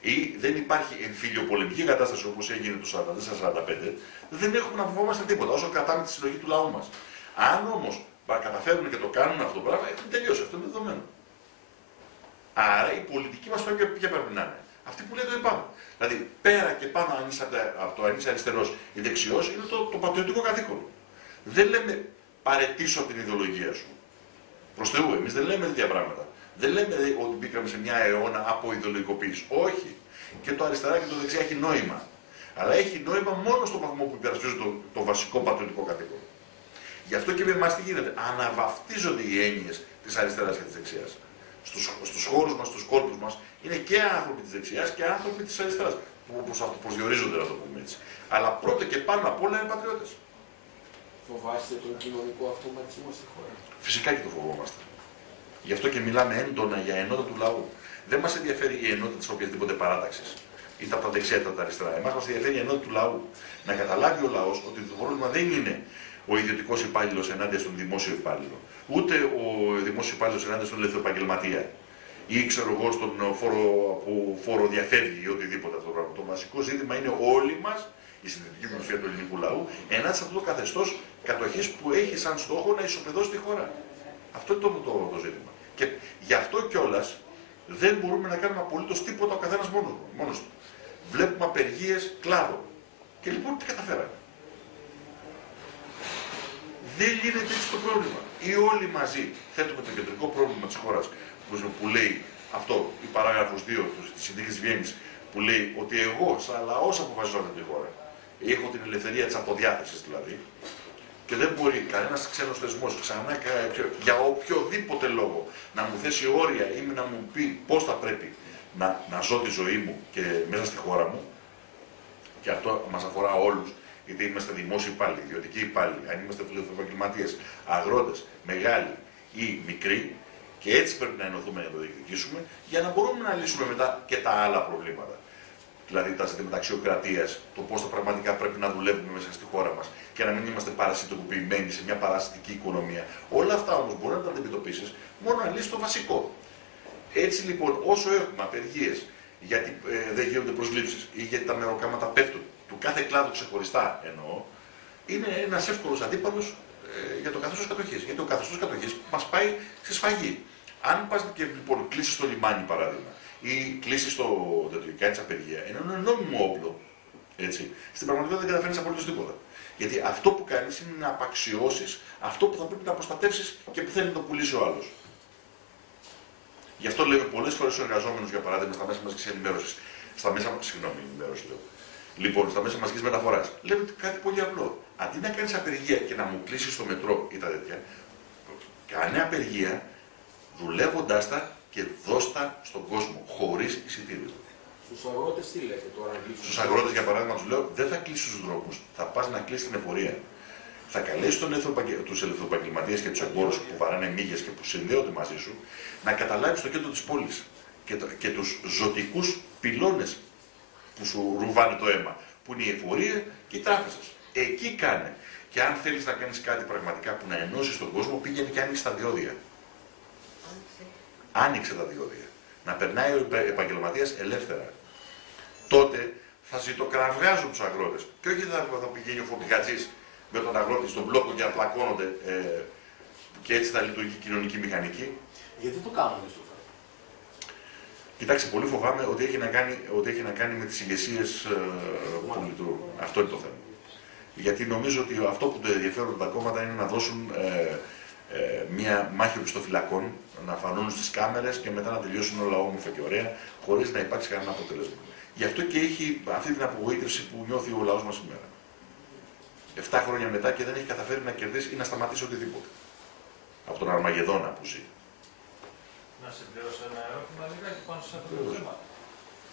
Ή δεν υπάρχει εμφυλιοπολεμική κατάσταση όπως έγινε το 1944-1945, δεν έχουμε να φοβόμαστε τίποτα όσο κρατάμε τη συλλογή του λαού μας. Αν όμως καταφέρουν και το κάνουν αυτό το πράγμα, έχουν τελειώσει. Αυτό είναι δεδομένο. Άρα η πολιτική μας ποια πρέπει να είναι. Αυτή που λέει το επάνω. Δηλαδή, πέρα και πάνω από το αν είσαι αριστερός ή δεξιός, είναι το πατριωτικό καθήκον. Δεν λέμε παραιτήσω από την ιδεολογία σου. Προς Θεού, εμείς δεν λέμε τέτοια πράγματα. Δεν λέμε ότι μπήκαμε σε μια αιώνα από ιδεολογικοποίηση. Όχι. Και το αριστερά και το δεξιά έχει νόημα. Αλλά έχει νόημα μόνο στον βαθμό που υπερασπίζονται το βασικό πατριωτικό καθήκον. Γι' αυτό και με εμάς τι γίνεται. Αναβαφτίζονται οι έννοιες της αριστεράς και της δεξιάς. Στους χώρους μας, στους κόλπους μας, είναι και άνθρωποι της δεξιάς και άνθρωποι της αριστεράς. Όπως προσδιορίζονται, να το πούμε έτσι. Αλλά πρώτα και πάνω απ' όλα είναι πατριώτες. Φοβάστε τον κοινωνικό αυτοματισμό στη χώρα? Φυσικά και το φοβόμαστε. Γι' αυτό και μιλάμε έντονα για ενότητα του λαού. Δεν μας ενδιαφέρει η ενότητα της οποιασδήποτε παράταξης, είτε από τα δεξιά είτε από τα αριστερά. Εμάς μας ενδιαφέρει η ενότητα του λαού. Να καταλάβει ο λαός ότι το πρόβλημα δεν είναι ο ιδιωτικός υπάλληλος ενάντια στον δημόσιο υπάλληλο, ούτε ο δημόσιος υπάλληλος ενάντια στον ελεύθερο επαγγελματία, ή ξέρω εγώ στον που φοροδιαφεύγει ή οτιδήποτε αυτό το πράγμα. Το βασικό ζήτημα είναι όλοι μας, η συντηρητική πλειοψηφία του ελληνικού λαού, ενάντια σε αυτό το καθεστώς κατοχής που έχει σαν στόχο να ισοπεδώσει τη χώρα. Αυτό είναι το ζήτημα. Και γι' αυτό κιόλας δεν μπορούμε να κάνουμε απολύτως τίποτα ο καθένας μόνος του. Βλέπουμε απεργίες κλάδων. Και λοιπόν τι καταφέραμε? Δεν λύνεται έτσι το πρόβλημα. Ή όλοι μαζί θέτουμε το κεντρικό πρόβλημα της χώρας που λέει αυτό, η παράγραφος 2 της Συνθήκης Βιέννης, που λέει ότι εγώ σαν λαός αποφασίζω αυτή τη χώρα. Έχω την ελευθερία της αυτοδιάθεσης δηλαδή. Και δεν μπορεί κανένας ξένος θεσμός ξανά για οποιοδήποτε λόγο να μου θέσει όρια ή να μου πει πώς θα πρέπει να ζω τη ζωή μου και μέσα στη χώρα μου. Και αυτό μας αφορά όλους, είτε είμαστε δημόσιοι υπάλληλοι, ιδιωτικοί υπάλληλοι, αν είμαστε φιλοεπαγγελματίες, αγρότες, μεγάλοι ή μικροί. Και έτσι πρέπει να ενωθούμε να το διεκδικήσουμε για να μπορούμε να λύσουμε μετά και τα άλλα προβλήματα. Δηλαδή τα ζητήματα αξιοκρατίας, το πώς θα πραγματικά πρέπει να δουλεύουμε μέσα στη χώρα μας και να μην είμαστε παρασιτοποιημένοι σε μια παρασιτική οικονομία. Όλα αυτά όμως μπορεί να τα αντιμετωπίσεις μόνο να λύσεις το βασικό. Έτσι λοιπόν, όσο έχουμε απεργίες, γιατί δεν γίνονται προσλήψεις ή γιατί τα μεροκάματα πέφτουν, του κάθε κλάδου ξεχωριστά εννοώ, είναι ένας εύκολος αντίπαλος για το καθεστώς κατοχής. Γιατί ο καθεστώς κατοχής μας πάει στη σφαγή. Αν πας και λοιπόν κλείσεις το λιμάνι παράδειγμα, ή κλείσεις το τέτοιο, κάνεις απεργία, ενώ είναι νόμιμο όπλο, έτσι, στην πραγματικότητα δεν καταφέρνεις απολύτως τίποτα. Γιατί αυτό που κάνεις είναι να απαξιώσεις αυτό που θα πρέπει να προστατεύσεις και που θέλει να το πουλήσει ο άλλος. Γι' αυτό λέμε πολλές φορές στους εργαζόμενους, για παράδειγμα, στα μέσα μαζικής ενημέρωσης, στα μέσα μαζικής μεταφοράς, λέμε κάτι πολύ απλό. Αντί να κάνεις απεργία και να μου κλείσεις το μετρό ή τα τέτοια, κάνε απεργία δουλεύοντάς τα και δώστα στον κόσμο, χωρίς εισιτήριο. Στους αγρότες τι λέτε τώρα? Στους αγρότες, για παράδειγμα, τους λέω, δεν θα κλείσεις τους δρόμους, θα πας να κλείσεις την εφορία. Θα καλέσεις τους ελευθεροεπαγγελματίες και τους εμπόρους που βαράνε μύγες και που συνδέονται μαζί σου, να καταλάβεις το κέντρο της πόλης και τους ζωτικούς πυλώνες που σου ρουβάνε το αίμα, που είναι η εφορία και οι τράπεζες. Εκεί κάνε. Και αν θέλεις να κάνεις κάτι πραγματικά που να ενώσεις τον κόσμο, πήγαινε και άνοιξε τα διόδια. Άνοιξε τα διόδια. Να περνάει ο επαγγελματίας ελεύθερα. Τότε θα ζητοκραυγάζουν τους αγρότες. Και όχι θα πηγαίνει ο Φωτικατζής με τον αγρότη στον μπλόκο και να πλακώνονται και έτσι θα λειτουργεί η κοινωνική μηχανική. Γιατί το κάνουμε στο φάρο? Κοιτάξτε, πολύ φοβάμαι ότι έχει να κάνει με τις ηγεσίες που λειτουργούν. Αυτό είναι το θέμα. Γιατί νομίζω ότι αυτό που το ενδιαφέρουν τα κόμματα είναι να δώσουν μια μάχη οπισθοφυλακών, να φανούν στις κάμερες και μετά να τελειώσουν όλα όμορφα και ωραία, χωρίς να υπάρξει κανένα αποτέλεσμα. Γι' αυτό και έχει αυτή την απογοήτευση που νιώθει ο λαός μας σήμερα. 7 χρόνια μετά και δεν έχει καταφέρει να κερδίσει ή να σταματήσει οτιδήποτε. Από τον Αρμαγεδόνα που ζει. Να συμπληρώσω ένα ερώτημα λιγάκι πάνω σε αυτό το θέμα.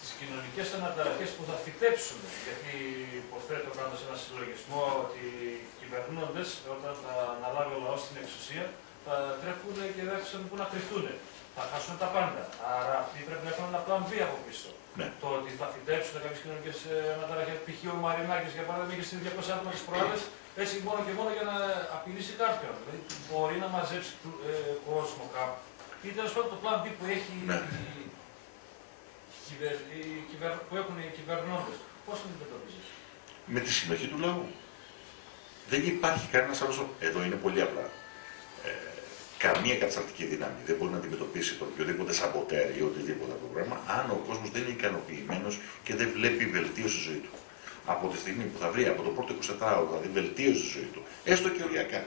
Τις κοινωνικές αναταραχές που θα φυτέψουν, γιατί υποθέτω κάνοντας ένα συλλογισμό ότι οι κυβερνώντες όταν θα αναλάβει ο λαός την εξουσία θα τρέχουν και δεν ξέρουν πού να κρυφτούν. Θα χάσουν τα πάντα. Άρα αυτοί πρέπει να έχουν ένα πλάν B από πίσω. Ναι. Το ότι θα φυτέψουν κάποιες κοινωνικές αναταραχές, π.χ. ο Μαρινάκης για παράδειγμα είχε στην 200 άτομα τις προάλλες, έτσι μόνο και μόνο για να απειλήσει κάποιον. Δηλαδή μπορεί να μαζέψει κόσμο κάπου. Ή τέλος πάντων το πλάν B που έχει. Ναι. Που έχουν οι κυβερνώντες, πώς θα αντιμετωπίζεις? Με τη συμμετοχή του λαού. Δεν υπάρχει κανένας άλλος. Εδώ είναι πολύ απλά. καμία κατασταλτική δύναμη δεν μπορεί να αντιμετωπίσει τον οποιοδήποτε σαμποτέρ ή οτιδήποτε από το πράγμα, αν ο κόσμος δεν είναι ικανοποιημένος και δεν βλέπει βελτίωση στη ζωή του. Από τη στιγμή που θα βρει από το πρώτο 24ωρο θα δει βελτίωση στη ζωή του, έστω και οριακά.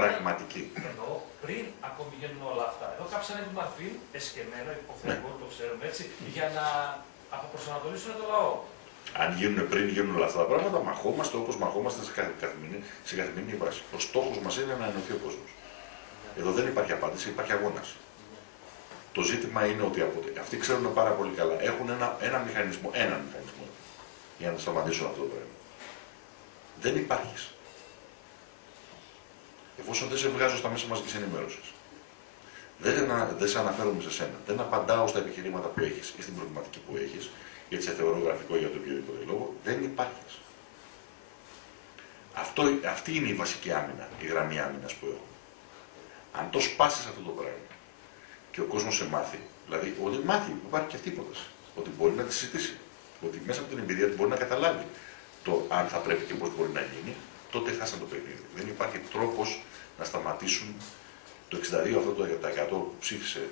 Πραγματική. Εννοώ, πριν ακόμη γίνουν όλα αυτά. Εδώ κάψανε τη μορφή εσκεμμένα, υποθέτω, το ξέρουμε έτσι, για να αποπροσανατολίσουν το λαό. Αν γίνουν πριν γίνουν όλα αυτά τα πράγματα, μαχόμαστε όπως μαχόμαστε σε καθημερινή βάση. Ο στόχος μας είναι να ενωθεί ο κόσμος. Εδώ δεν υπάρχει απάντηση, υπάρχει αγώνας. Το ζήτημα είναι ότι αυτοί ξέρουν πάρα πολύ καλά. Έχουν ένα μηχανισμό για να σταματήσουν αυτό το πράγμα. Δεν υπάρχεις. Εφόσον δεν σε βγάζω στα μέσα μαζικής ενημέρωσης, δεν σε αναφέρομαι σε σένα, δεν απαντάω στα επιχειρήματα που έχεις ή στην προβληματική που έχεις, γιατί σε θεωρώ γραφικό για το οποιοδήποτε λόγο, δεν υπάρχεις. Αυτή είναι η βασική άμυνα, η γραμμή άμυνας που έχω. Αν το σπάσεις αυτό το πράγμα και ο κόσμος σε μάθει, δηλαδή ότι μάθει, υπάρχει και αυτή η υπόθεση, ότι μπορεί να τη συζητήσει, ότι μέσα από την εμπειρία του μπορεί να καταλάβει το αν θα πρέπει και πώς μπορεί να γίνει, τότε χάσαν το παιχνίδι. Δεν υπάρχει τρόπος να σταματήσουν το 62% αυτό το 100% που ψήφισε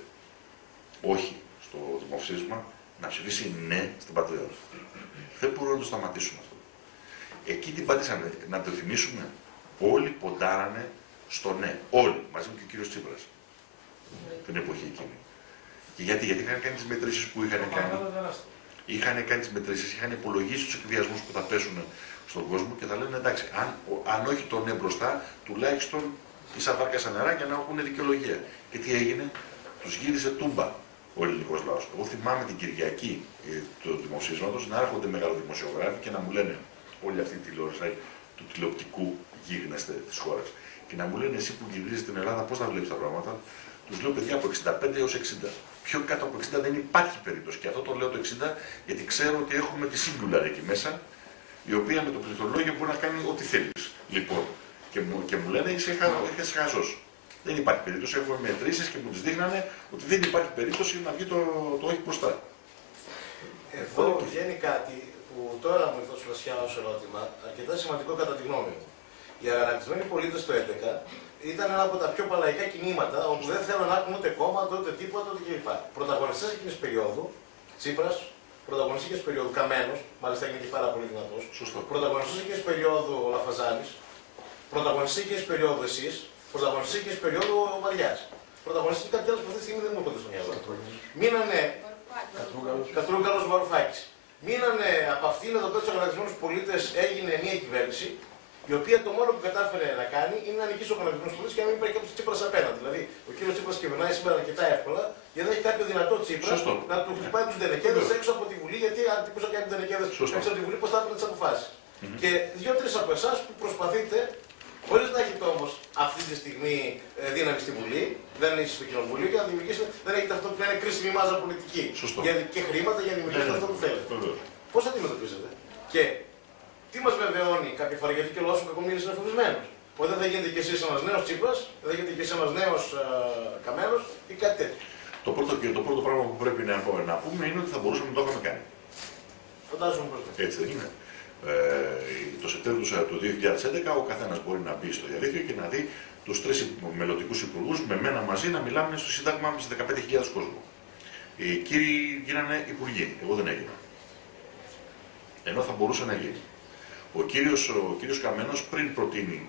όχι στο δημοψήφισμα, να ψηφίσει ναι στην πατρίδα του. Δεν μπορούν να το σταματήσουν αυτό. Εκεί την πατήσανε, να το θυμίσουμε, όλοι ποντάρανε στο ναι. Όλοι, μαζί με και ο κύριος Τσίπρας. Την εποχή εκείνη. Και γιατί είχαν κάνει τις μετρήσεις που είχαν κάνει. Είχαν κάνει τις μετρήσεις, είχαν υπολογίσει τους εκβιασμούς που θα πέσουν στον κόσμο και θα λένε εντάξει, αν όχι το ναι μπροστά, τουλάχιστον ίσα βάρκα σαν νερά για να έχουν δικαιολογία. Και τι έγινε, τους γύρισε τούμπα ο ελληνικός λαός. Εγώ θυμάμαι την Κυριακή του δημοψήφισματος να έρχονται μεγαλοδημοσιογράφοι και να μου λένε όλη αυτή τη τηλεόραση του τηλεοπτικού γίγνεσθε της χώρας. Και να μου λένε εσύ που γυρίζεις στην Ελλάδα πώς θα βλέπεις τα πράγματα. Τους λέω παιδιά από 65 έως 60. Πιο κάτω από 60 δεν υπάρχει περίπτωση. Και αυτό το λέω το 60 γιατί ξέρω ότι έχουμε τη Singular εκεί μέσα, η οποία με το πληθυσμολόγιο μπορεί να κάνει ό,τι θέλεις. Λοιπόν, και μου λένε είσαι χαζός. Δεν υπάρχει περίπτωση. Έχουμε μετρήσεις και μου τις δείχνανε ότι δεν υπάρχει περίπτωση να βγει το όχι μπροστά. Εδώ βγαίνει κάτι που τώρα μου ήρθε φλασιά ως ερώτημα, αρκετά σημαντικό κατά τη γνώμη μου. Οι αγανακτισμένοι πολίτες το 2011 ήταν ένα από τα πιο παλαϊκά κινήματα όπου δεν θέλουν να έχουν ούτε κόμματα, ούτε τίποτα, ούτε κλπ. Πρωταγωνιστές εκείνης περίοδου, Τσίπρας, πρωταγωνιστής εκείνης περίοδου Καμένος, μάλιστα έγινε και πάρα πολύ δυνατός. Πρωταγωνιστής εκείνης περίοδου ο Λαφαζάνης, πρωταγωνιστής εκείνης περίοδου εσείς, πρωταγωνιστής εκείνης περίοδου ο Μαριάς. Πρωταγωνιστής κάτι άλλο που αυτή τη στιγμή δεν μου έρχονται στο μυαλό. Μείνανε. Κατρούγκαλος Βαρουφάκης. Μείνανε από αυτήν εδώ πέρα τους αγανακτισμένους πολίτες, έγινε μια κυβέρνηση. Η οποία το μόνο που κατάφερε να κάνει είναι να νικήσει ο αγανακτισμένος πολίτης και να μην υπάρχει κάποιος Τσίπρας απέναντι. Δηλαδή, ο κύριος Τσίπρας κυβερνάει σήμερα αρκετά εύκολα γιατί έχει κάποιο δυνατό Τσίπρα να του χτυπάει τους ντενεκέδες έξω από τη Βουλή. Γιατί αν τυπούσα κάτι ντενεκέδες έξω από τη Βουλή, πώς θα έπαιρνε τις αποφάσεις. Και δύο-τρεις από εσάς που προσπαθείτε, χωρίς να έχετε όμως αυτή τη στιγμή δύναμη στη Βουλή, δεν είσαι στο Κοινοβουλίο για να δημιουργήσετε, δεν έχετε αυτό που λένε κρίσιμη μάζα πολιτική και χρήματα για να δημιουργήσετε αυτό που θέλετε. Πώς θα αντιμετωπίζετε. Και τι μας βεβαιώνει κάποια φορά, γιατί και ο λαός του κακομοίρης είναι φοβισμένος. Ότι δεν θα γίνετε κι εσείς ένας νέος Τσίπρας, δεν θα γίνετε κι εσείς ένας νέος Καμένος ή κάτι τέτοιο. Το πρώτο πράγμα που πρέπει να πούμε είναι ότι θα μπορούσαμε να το είχαμε κάνει. Φαντάζομαι πως δεν. Έτσι δεν είναι. Το Σεπτέμβριο του 2011 ο καθένας μπορεί να μπει στο διαδίκτυο και να δει τους 3 μελλοντικούς υπουργούς με μένα μαζί να μιλάμε στο Σύνταγμα με 15.000 κόσμο. Οι κύριοι γίνανε υπουργοί, εγώ δεν έγινα. Ενώ θα μπορούσε να γίνει. Ο κύριος Καμένος πριν προτείνει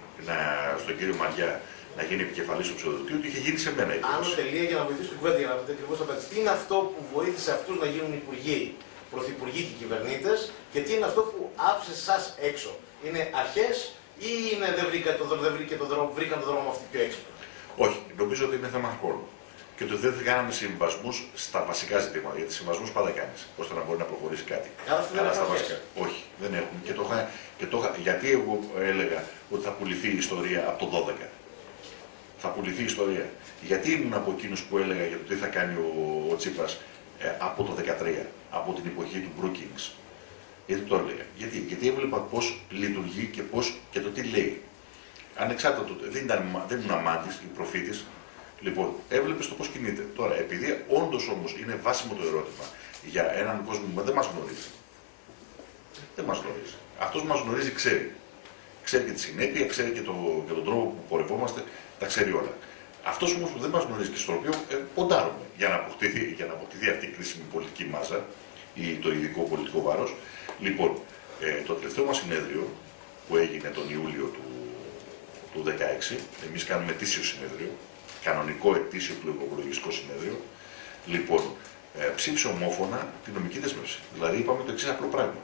στον κύριο Μαριά να γίνει επικεφαλής του ψηφοδελτίου του είχε γίνει σε μένα. Άνω τελεία για να βοηθήσει την κουβέντα, για να βρείτε ακριβώς απάντηση. Τι είναι αυτό που βοήθησε αυτούς να γίνουν υπουργοί, πρωθυπουργοί και κυβερνήτες και τι είναι αυτό που άφησε εσάς έξω. Είναι αρχές ή είναι δεν βρήκαν τον δρόμο αυτοί πιο έξυπνα. Όχι, νομίζω ότι είναι θέμα χρόνου. Και ότι δεν κάναμε συμβασμούς στα βασικά ζητήματα. Γιατί συμβασμούς πάντα κάνεις, ώστε να μπορεί να προχωρήσει κάτι. Αλλά στα βασικά. Όχι, δεν έχουν. Γιατί εγώ έλεγα ότι θα πουληθεί η ιστορία από το 12. Θα πουληθεί η ιστορία. Γιατί ήμουν από εκείνους που έλεγα για το τι θα κάνει ο Τσίπρας από το 13, από την εποχή του Brookings. Γιατί το έλεγα. Γιατί έβλεπα πώς λειτουργεί και το τι λέει. Ανεξάρτητα του, δεν ήμουν αμάτης ή προφήτης. Λοιπόν, έβλεπες το πώς κινείται. Τώρα, επειδή όντως όμως είναι βάσιμο το ερώτημα για έναν κόσμο που δεν μας γνωρίζει. Δεν μας γνωρίζει. Αυτός που μας γνωρίζει ξέρει. Ξέρει και τη συνέπεια, ξέρει και τον τρόπο που πορευόμαστε, τα ξέρει όλα. Αυτός όμως που δεν μας γνωρίζει και στον οποίο ποντάρουμε για να αποκτηθεί αυτή η κρίσιμη πολιτική μάζα ή το ειδικό πολιτικό βάρος. Λοιπόν, το τελευταίο μας συνέδριο που έγινε τον Ιούλιο του 2016, εμείς κάνουμε ετήσιο συνέδριο, κανονικό ετήσιο πλοηγικό συνέδριο. Λοιπόν, ψήφισε ομόφωνα τη νομική δέσμευση. Δηλαδή, είπαμε το εξής απλό πράγμα.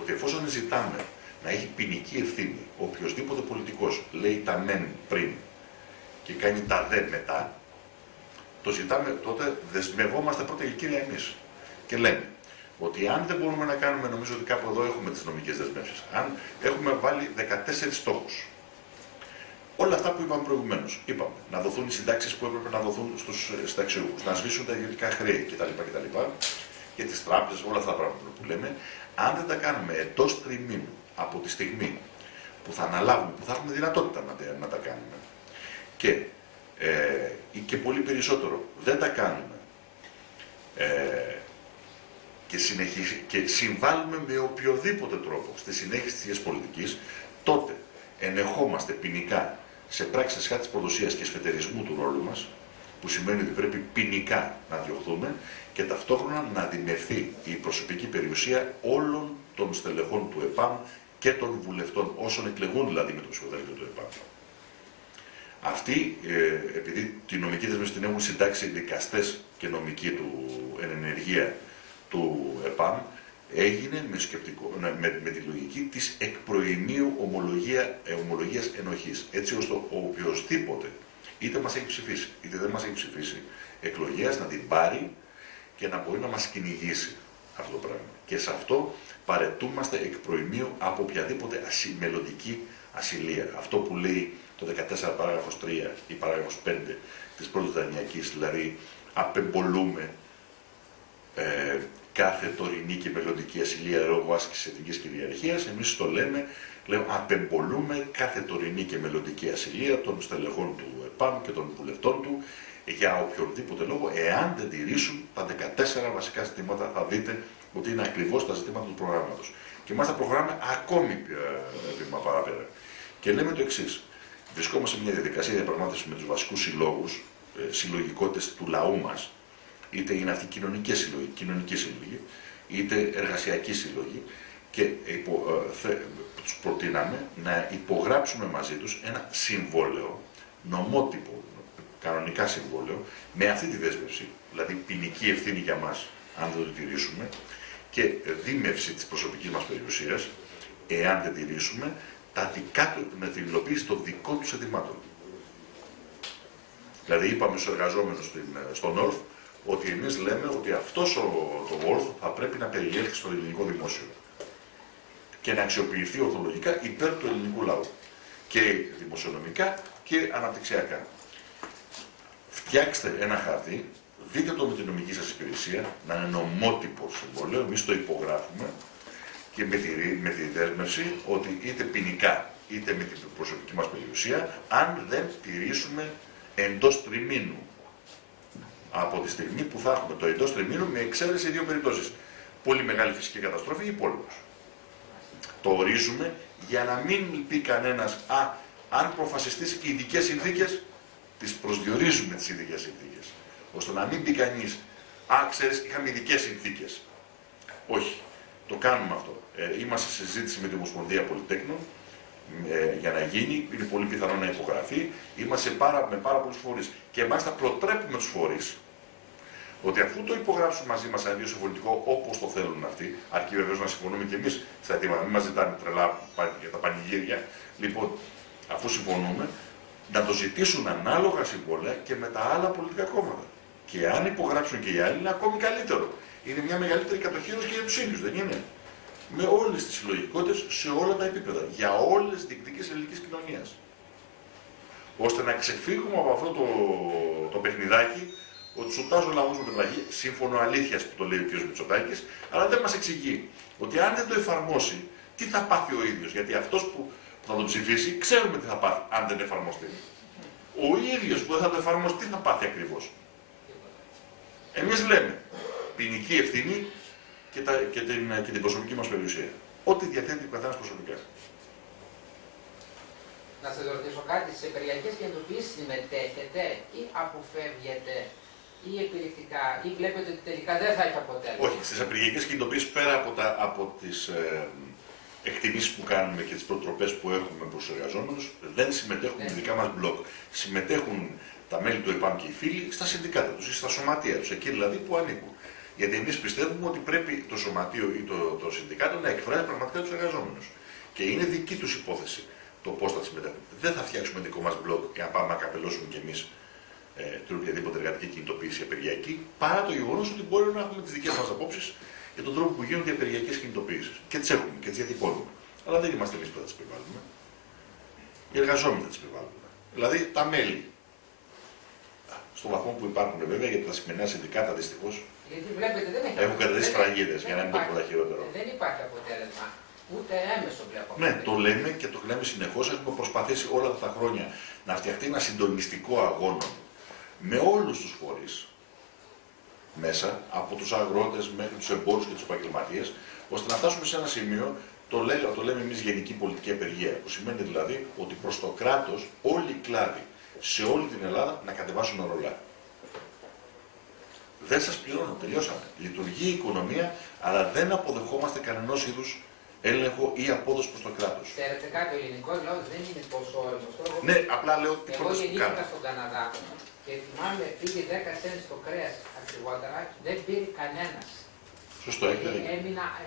Ότι εφόσον ζητάμε να έχει ποινική ευθύνη οποιοδήποτε πολιτικός λέει τα μεν πριν και κάνει τα δε μετά, το ζητάμε, τότε δεσμευόμαστε πρώτα και κύρια εμείς. Και λέμε ότι αν δεν μπορούμε να κάνουμε, νομίζω ότι κάπου εδώ έχουμε τις νομικές δεσμεύσεις, αν έχουμε βάλει 14 στόχους, όλα αυτά που είπαμε προηγουμένως, είπαμε να δοθούν οι συντάξεις που έπρεπε να δοθούν στους συνταξιούχους, να σβήσουν τα ιδιωτικά χρέη κτλ. Και τις τράπεζες, όλα αυτά τα πράγματα που λέμε, αν δεν τα κάνουμε εντός τριμήνου από τη στιγμή που θα αναλάβουμε, που θα έχουμε δυνατότητα να τα κάνουμε, και πολύ περισσότερο δεν τα κάνουμε και συμβάλλουμε με οποιοδήποτε τρόπο στη συνέχιση της πολιτικής, τότε ενεχόμαστε ποινικά σε πράξεις χάρτης προδοσίας και σφετερισμού του ρόλου μας, που σημαίνει ότι πρέπει ποινικά να διωχθούμε και ταυτόχρονα να δημευθεί η προσωπική περιουσία όλων των στελεχών του ΕΠΑΜ και των βουλευτών, όσων εκλεγούν δηλαδή με το ψηφοδέλτιο του ΕΠΑΜ. Αυτοί, επειδή τη νομική δέσμευση την έχουν συντάξει δικαστές και νομικοί του εν ενεργεία του ΕΠΑΜ, έγινε με τη λογική της εκ προημίου ομολογίας ενοχής. Έτσι ώστε ο οποιοσδήποτε, είτε μας έχει ψηφίσει, είτε δεν μας έχει ψηφίσει, εκλογέας να την πάρει και να μπορεί να μας κυνηγήσει αυτό το πράγμα. Και σε αυτό παρετούμαστε εκ προημίου από οποιαδήποτε μελλοντική ασυλία. Αυτό που λέει το 14 παράγραφος 3 ή παράγραφος 5 της πρώτης δανειακής, δηλαδή απεμπολούμε κάθε τωρινή και μελλοντική ασυλία λόγω άσκησης εθνικής κυριαρχίας. Εμείς το λέμε, απεμπολούμε κάθε τωρινή και μελλοντική ασυλία των στελεχών του ΕΠΑΜ και των βουλευτών του για οποιοδήποτε λόγο, εάν δεν τηρήσουν τα 14 βασικά ζητήματα. Θα δείτε ότι είναι ακριβώς τα ζητήματα του προγράμματος. Και μάλιστα προχωράμε ακόμη βήμα παραπέρα. Και λέμε το εξής. Βρισκόμαστε σε μια διαδικασία διαπραγμάτευση με τους βασικούς συλλόγους, συλλογικότητες του λαού μας, είτε είναι αυτή κοινωνική συλλογή, είτε εργασιακή συλλογή, και τους προτείναμε να υπογράψουμε μαζί τους ένα συμβόλαιο, νομότυπο, κανονικά συμβόλαιο, με αυτή τη δέσμευση, δηλαδή ποινική ευθύνη για μας, αν δεν το τηρήσουμε, και δίμευση της προσωπικής μας περιουσίας, εάν δεν τηρήσουμε, με την υλοποίηση των δικών τους αιτημάτων. Δηλαδή είπαμε στους εργαζόμενους στον ΟΡΦ ότι εμείς λέμε ότι αυτός το ΟΡΦ θα πρέπει να περιέλθει στο ελληνικό δημόσιο και να αξιοποιηθεί ορθολογικά υπέρ του ελληνικού λαού και δημοσιονομικά και αναπτυξιακά. Φτιάξτε ένα χαρτί, δείτε το με την νομική σας υπηρεσία, να είναι νομότυπο συμβόλαιο, εμείς το υπογράφουμε και με τη δέσμευση ότι είτε ποινικά είτε με την προσωπική μας περιουσία, αν δεν τηρήσουμε εντός τριμήνου. Από τη στιγμή που θα έχουμε το εντός τριμήνου, με εξαίρεση δύο περιπτώσεις. Πολύ μεγάλη φυσική καταστροφή ή πόλεμος. Το ορίζουμε για να μην πει κανένας, αν προφασιστείς ειδικές συνθήκες, τις προσδιορίζουμε τις ειδικές συνθήκες. Ώστε να μην πει κανείς, ξέρεις, είχαμε ειδικές συνθήκες. Όχι. Το κάνουμε αυτό. Είμαστε σε συζήτηση με την Ομοσπονδία Πολυτέχνων για να γίνει, είναι πολύ πιθανό να υπογραφεί. Είμαστε με πάρα πολλούς φορείς. Και μάλιστα προτρέπουμε τους φορείς ότι αφού το υπογράψουν μαζί μας ένα συμφωνητικό όπως το θέλουν αυτοί, αρκεί βεβαίως να συμφωνούμε και εμείς στα αιτήματα, μην μας ζητάνε τρελά για τα πανηγύρια. Λοιπόν, αφού συμφωνούμε, να το ζητήσουν ανάλογα συμβόλαια και με τα άλλα πολιτικά κόμματα. Και αν υπογράψουν και οι άλλοι, είναι ακόμη καλύτερο. Είναι μια μεγαλύτερη κατοχήρωση και για τους ίδιους, δεν είναι? Με όλες τις συλλογικότητες, σε όλα τα επίπεδα, για όλες τις διεκδικήσεις ελληνικής κοινωνίας. Ώστε να ξεφύγουμε από αυτό το παιχνιδάκι, ότι σωτάζει ο λαός με την πλαγή, σύμφωνο αλήθειας που το λέει ο κ. Μητσοτάκης, αλλά δεν μας εξηγεί ότι αν δεν το εφαρμόσει, τι θα πάθει ο ίδιος. Γιατί αυτός που θα τον ψηφίσει, ξέρουμε τι θα πάθει αν δεν εφαρμοστεί. Ο ίδιος που δεν θα το εφαρμόσει, τι θα πάθει ακριβώς. Εμείς λέμε ποινική ευθύνη και την προσωπική μας περιουσία. Ό,τι διαθέτει ο καθένας προσωπικά. Να σας ρωτήσω κάτι, στις επεργειακές κινητοποιήσεις συμμετέχετε ή αποφεύγετε ή επιλεκτικά ή βλέπετε ότι τελικά δεν θα έχει αποτέλεσμα? Όχι, στις επεργειακές κινητοποιήσεις πέρα από τις εκτιμήσεις που κάνουμε και τις προτροπές που έχουμε προς τους εργαζόμενους, δεν συμμετέχουν οι δικά μας μπλοκ. Συμμετέχουν τα μέλη του ΕΠΑΜ και οι φίλοι στα συνδικάτα τους ή στα σωματεία τους, εκεί δηλαδή που ανήκουν. Γιατί εμείς πιστεύουμε ότι πρέπει το σωματείο ή το συνδικάτο να εκφράζει πραγματικά τους εργαζόμενους. Και είναι δική τους υπόθεση το πώς θα συμμετέχουν. Δεν θα φτιάξουμε δικό μας μπλοκ για να πάμε να καπελώσουμε κι εμείς την οποιαδήποτε εργατική κινητοποίηση απεργιακή, παρά το γεγονός ότι μπορούμε να έχουμε τις δικές μας απόψεις για τον τρόπο που γίνονται οι απεργιακές κινητοποίησεις. Και τις έχουμε και τις διατυπώνουμε. Αλλά δεν είμαστε εμείς που θα τις επιβάλλουμε. Οι εργαζόμενοι θα τις επιβάλλουμε. Δηλαδή τα μέλη. Στον βαθμό που υπάρχουν βέβαια, γιατί τα σημερινά συνδικάτα δυστυχώς έχουν καταδείξει φραγίδες, για να μην το πω τα χειρότερο. Δεν υπάρχει αποτέλεσμα. Ούτε έμεσο βλέπω. Ναι, το λέμε και το λέμε συνεχώς. Έχουμε προσπαθήσει όλα αυτά τα χρόνια να φτιαχτεί ένα συντονιστικό αγώνα με όλους τους φορείς μέσα, από τους αγρότες μέχρι τους εμπόρους και τους επαγγελματίες, ώστε να φτάσουμε σε ένα σημείο, το λέμε εμείς γενική πολιτική απεργία, που σημαίνει δηλαδή ότι προς το κράτος όλοι οι κλάδοι σε όλη την Ελλάδα να κατεβάσουν ρολά. Δεν σας πληρώνω, τελειώσαμε. Λειτουργεί η οικονομία, αλλά δεν αποδεχόμαστε κανενός είδους έλεγχο ή απόδοση προς το κράτος. Ξέρετε κάτι, ο ελληνικός λαός δεν είναι τόσο όριμος. Ναι, απλά λέω τι πρόταση που κάνω. Εγώ γεννήθηκα στον Καναδά και θυμάμαι πήγε 10 cents το κρέας ακριβότερα, δεν πήρε κανένας. Σωστό, έχετε δίκιο.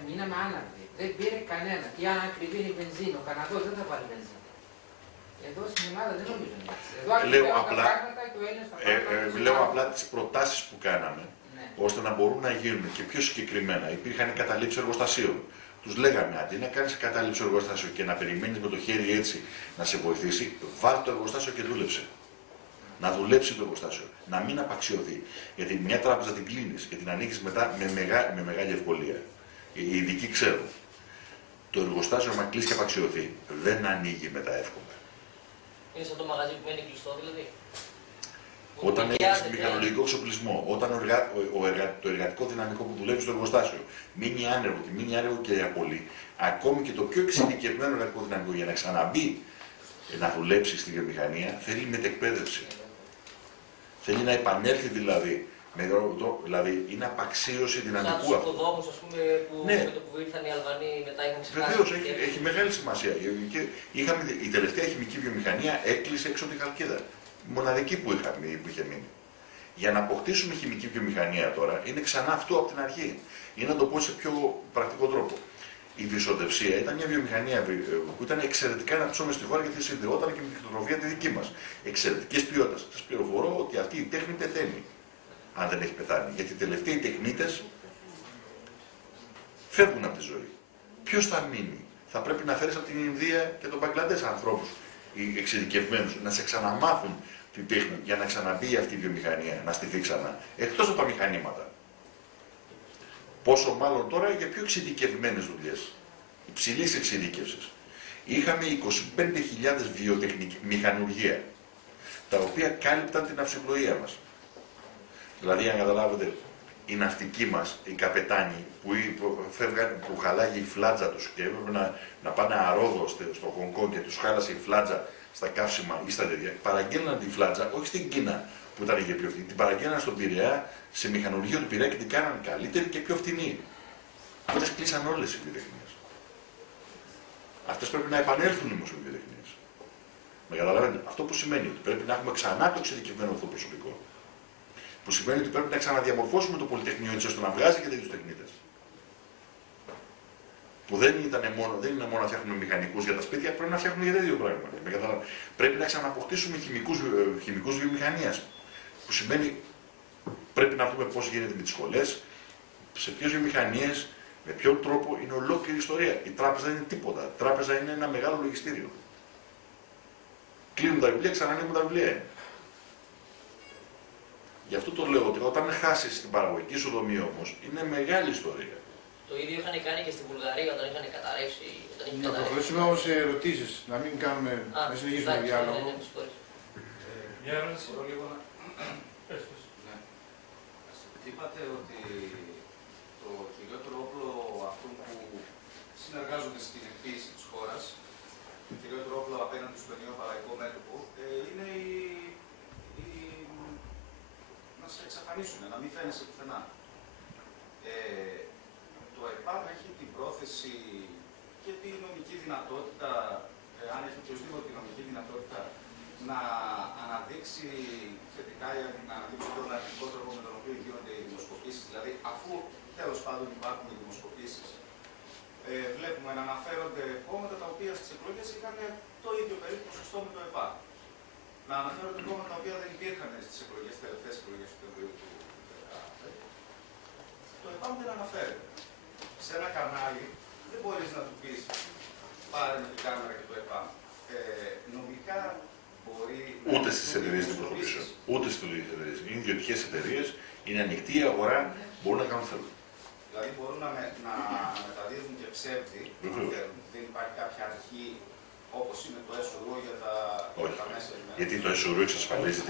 Μείναμε άναυδοι. Δεν πήρε κανένα. Ή αν ακριβή είναι η βενζίνη, ο Καναδός δεν θα πάρει βενζίνη. Εδώ στην Ελλάδα δεν νομίζω να είναι. Εδώ λέω απλά τις προτάσεις που κάναμε, ναι, ώστε να μπορούν να γίνουν και πιο συγκεκριμένα. Υπήρχαν καταλήψεις εργοστασίων. Τους λέγαμε, αντί να κάνεις κατάληψη εργοστάσιο και να περιμένεις με το χέρι έτσι να σε βοηθήσει, βάλ' το εργοστάσιο και δούλεψε. Να δουλέψει το εργοστάσιο, να μην απαξιωθεί. Γιατί μια τράπεζα την κλείνεις και την ανοίγεις μετά με μεγάλη ευκολία. Οι ειδικοί ξέρουν. Το εργοστάσιο, αν κλείσει και απαξιωθεί, δεν ανοίγει μετά εύκολα. Είναι σαν το μαγαζί που μένει κλειστό, δηλαδή. Όταν έχεις μηχανολογικό εξοπλισμό, όταν το εργατικό δυναμικό που δουλεύει στο εργοστάσιο μείνει άνεργο και μείνει άνεργο και πολύ, ακόμη και το πιο εξειδικευμένο εργατικό δυναμικό για να ξαναμπεί να δουλέψει στη βιομηχανία θέλει μετεκπαίδευση. Θέλει να επανέλθει δηλαδή. Δηλαδή είναι απαξίωση δυναμικού αυτού. Σαν τους υποδόμους, ας πούμε, που ναι, με το που ήρθαν οι Αλβανοί μετά είχαν ξεχάσει. Βεβαίως, έχει μεγάλη σημασία. Η τελευταία χημική βιομηχανία έκλεισε έξω τη Χαλκίδα. Μοναδική που είχε μείνει. Για να αποκτήσουμε χημική βιομηχανία τώρα είναι ξανά αυτό από την αρχή. Είναι να το πω σε πιο πρακτικό τρόπο. Η βυσοδευσία ήταν μια βιομηχανία που ήταν εξαιρετικά αναπτυσσόμενη στη χώρα γιατί συνδεόταν και με την κτηνοτροφία τη δική μας. Εξαιρετικές ποιότητες. Σας πληροφορώ ότι αυτή η τέχνη πεθαίνει. Αν δεν έχει πεθάνει. Γιατί οι τελευταίοι τεχνίτες φεύγουν από τη ζωή. Ποιος θα μείνει? Θα πρέπει να φέρεις από την Ινδία και τον Μπαγκλαντές ανθρώπους εξειδικευμένους να σε ξαναμάθουν την τέχνη για να ξαναμπεί αυτή η βιομηχανία, να στηθεί ξανά. Εκτός από τα μηχανήματα. Πόσο μάλλον τώρα για πιο εξειδικευμένες δουλειές. Υψηλής εξειδίκευσης. Είχαμε 25.000 μηχανουργία, τα οποία κάλυπταν την αυσιπλοεία μας. Δηλαδή, αν καταλάβετε, οι ναυτικοί μας, οι καπετάνοι που χαλάγει η φλάτζα τους και έπρεπε να πάνε αρόδο στο Χονγκ και τους χάλασε η φλάτζα στα καύσιμα ή στα τέτοια, παραγγέλναν τη φλάτζα, όχι στην Κίνα που ήταν και πιο φθηνή, την παραγγέλναν στον Πειραιά, σε μηχανουργείο του Πειραιά και την κάναν καλύτερη και πιο φθηνή. Αυτές κλείσαν όλες οι βιοτεχνίες. Αυτές πρέπει να επανέλθουν όμως οι βιοτεχνίες. Με καταλαβαίνετε, αυτό που σημαίνει ότι πρέπει να έχουμε ξανά το εξειδικευμένο αυτό προσωπικό. Που σημαίνει ότι πρέπει να ξαναδιαμορφώσουμε το Πολυτεχνείο έτσι ώστε να βγάζει και τέτοιους τεχνίτες. Που δεν είναι μόνο να φτιάχνουμε μηχανικούς για τα σπίτια, πρέπει να φτιάχνουμε για τέτοιο πράγμα. Πρέπει να ξαναποκτήσουμε χημικούς βιομηχανίας. Που σημαίνει πρέπει να δούμε πώς γίνεται με τις σχολές, σε ποιες βιομηχανίες, με ποιον τρόπο, είναι ολόκληρη ιστορία. Η τράπεζα δεν είναι τίποτα. Η τράπεζα είναι ένα μεγάλο λογιστήριο. Κλείνουν τα βιβλία, ξανανοίγουν τα βιβλία. Γι' αυτό το λέω ότι όταν χάσεις την παραγωγική σου δομή όμως, είναι μεγάλη ιστορία. Το ίδιο είχαν κάνει και στη Βουλγαρία όταν είχαν καταρρεύσει. Να προχωρήσουμε όμως σε ερωτήσεις, να μην κάνουμε, να συνεχίσουμε το διάλογο. Μια ερώτηση. Είπατε ότι το κυριότερο όπλο αυτών που συνεργάζονται στην εκποίηση της χώρας κυριότερο όπλο απέναντι στο νέο παραϊκό μέτωπο είναι να σε εξαφανίσουν, να μην φαίνεσαι πουθενά. Το ΕΠΑΜ έχει την πρόθεση και τη νομική δυνατότητα, αν έχει οποιοδήποτε τη νομική δυνατότητα, να αναδείξει θετικά ή να αναδείξει τον αρνητικό τρόπο με τον οποίο γίνονται οι δημοσκοπήσεις. Δηλαδή, αφού τέλος πάντων υπάρχουν οι δημοσκοπήσεις, βλέπουμε να αναφέρονται κόμματα τα οποία στις εκλογές είχαν το ίδιο περίπου ποσοστό με το ΕΠΑ. Να αναφέρονται κόμματα τα οποία δεν υπήρχαν στις εκλογές, στις τελευταίες εκλογές του Σεπτεμβρίου του 2015. Το ΕΠΑΜ δεν αναφέρεται. Σε ένα κανάλι δεν μπορείς να του πεις πάρε με την κάμερα και το ΕΠΑΜ. Νομικά μπορεί. Ούτε στις εταιρείες δημοσκοπήσεων. Ούτε στις εταιρείες. Είναι ιδιωτικές εταιρείες, είναι ανοιχτή η αγορά, μπορούν να κάνουν θέλουν. Δηλαδή μπορούν να μεταδίδουν και ψεύδι. Δεν υπάρχει κάποια αρχή όπως είναι το ΕΣΟΡΟ για τα μέσα ενημέρωσης. Γιατί το ΕΣΟΡΟ εξασφαλίζει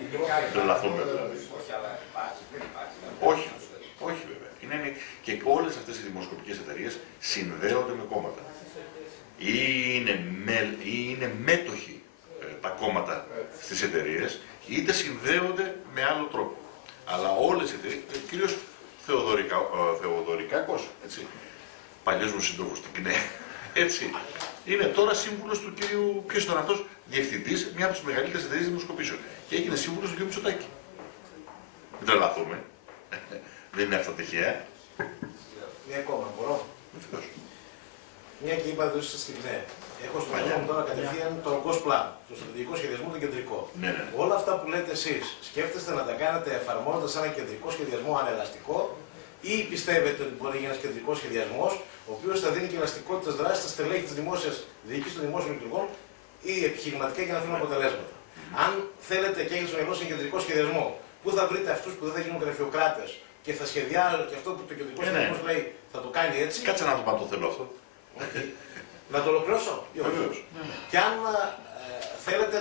την κοινωνία. Δεν λαθούμε δηλαδή. Όχι, αλλά υπάρχει, δεν υπάρχει. Όχι, όχι βέβαια. Και όλες αυτές οι δημοσκοπικές εταιρείες συνδέονται με κόμματα. Ή είναι μέτοχοι τα κόμματα στις εταιρείες, είτε συνδέονται με άλλο τρόπο. Αλλά όλες οι εταιρείες, κυρίως Θεοδωρικάκος, έτσι, παλιός μου σύντροφος του ΚΝΕ, έτσι, είναι τώρα σύμβουλος του κύριου, ποιος ήταν αυτός, διευθυντής, μια από τις μεγαλύτερες εταιρείες δημοσκοπήσεων. Και έγινε σύμβουλος του κύριου Μητσοτάκη. Δεν τρελαθούμε. Δεν είναι αυτά τυχαία. Μία ακόμα, μπορώ. Βεβαίως. Μια και είπατε ότι είστε στην ΚΝΕ. Έχω στο μυαλό μου τώρα κατευθείαν το ογκός πλάν, το στρατηγικό σχεδιασμό, το κεντρικό. Ναι. Όλα αυτά που λέτε εσείς, σκέφτεστε να τα κάνετε εφαρμόζοντας ένα κεντρικό σχεδιασμό ανελαστικό, ή πιστεύετε ότι μπορεί να γίνει ένας κεντρικός σχεδιασμός, ο οποίος θα δίνει και ελαστικότητα δράση στα στελέχη της δημόσιας διοίκησης των δημόσιων λειτουργών ή επιχειρηματικά για να φέρουν αποτελέσματα. Αν θέλετε και έχετε στο μυαλό σας κεντρικό σχεδιασμό, πού θα βρείτε αυτούς που δεν θα γίνουν γραφειοκράτες και θα σχεδιάζουν και αυτό που το κεντρικό σχεδιασμό λέει θα το κάνει έτσι. Κάτσε να δούμε αν το θέλω αυτό. Να το ολοκληρώσω. Και αν θέλετε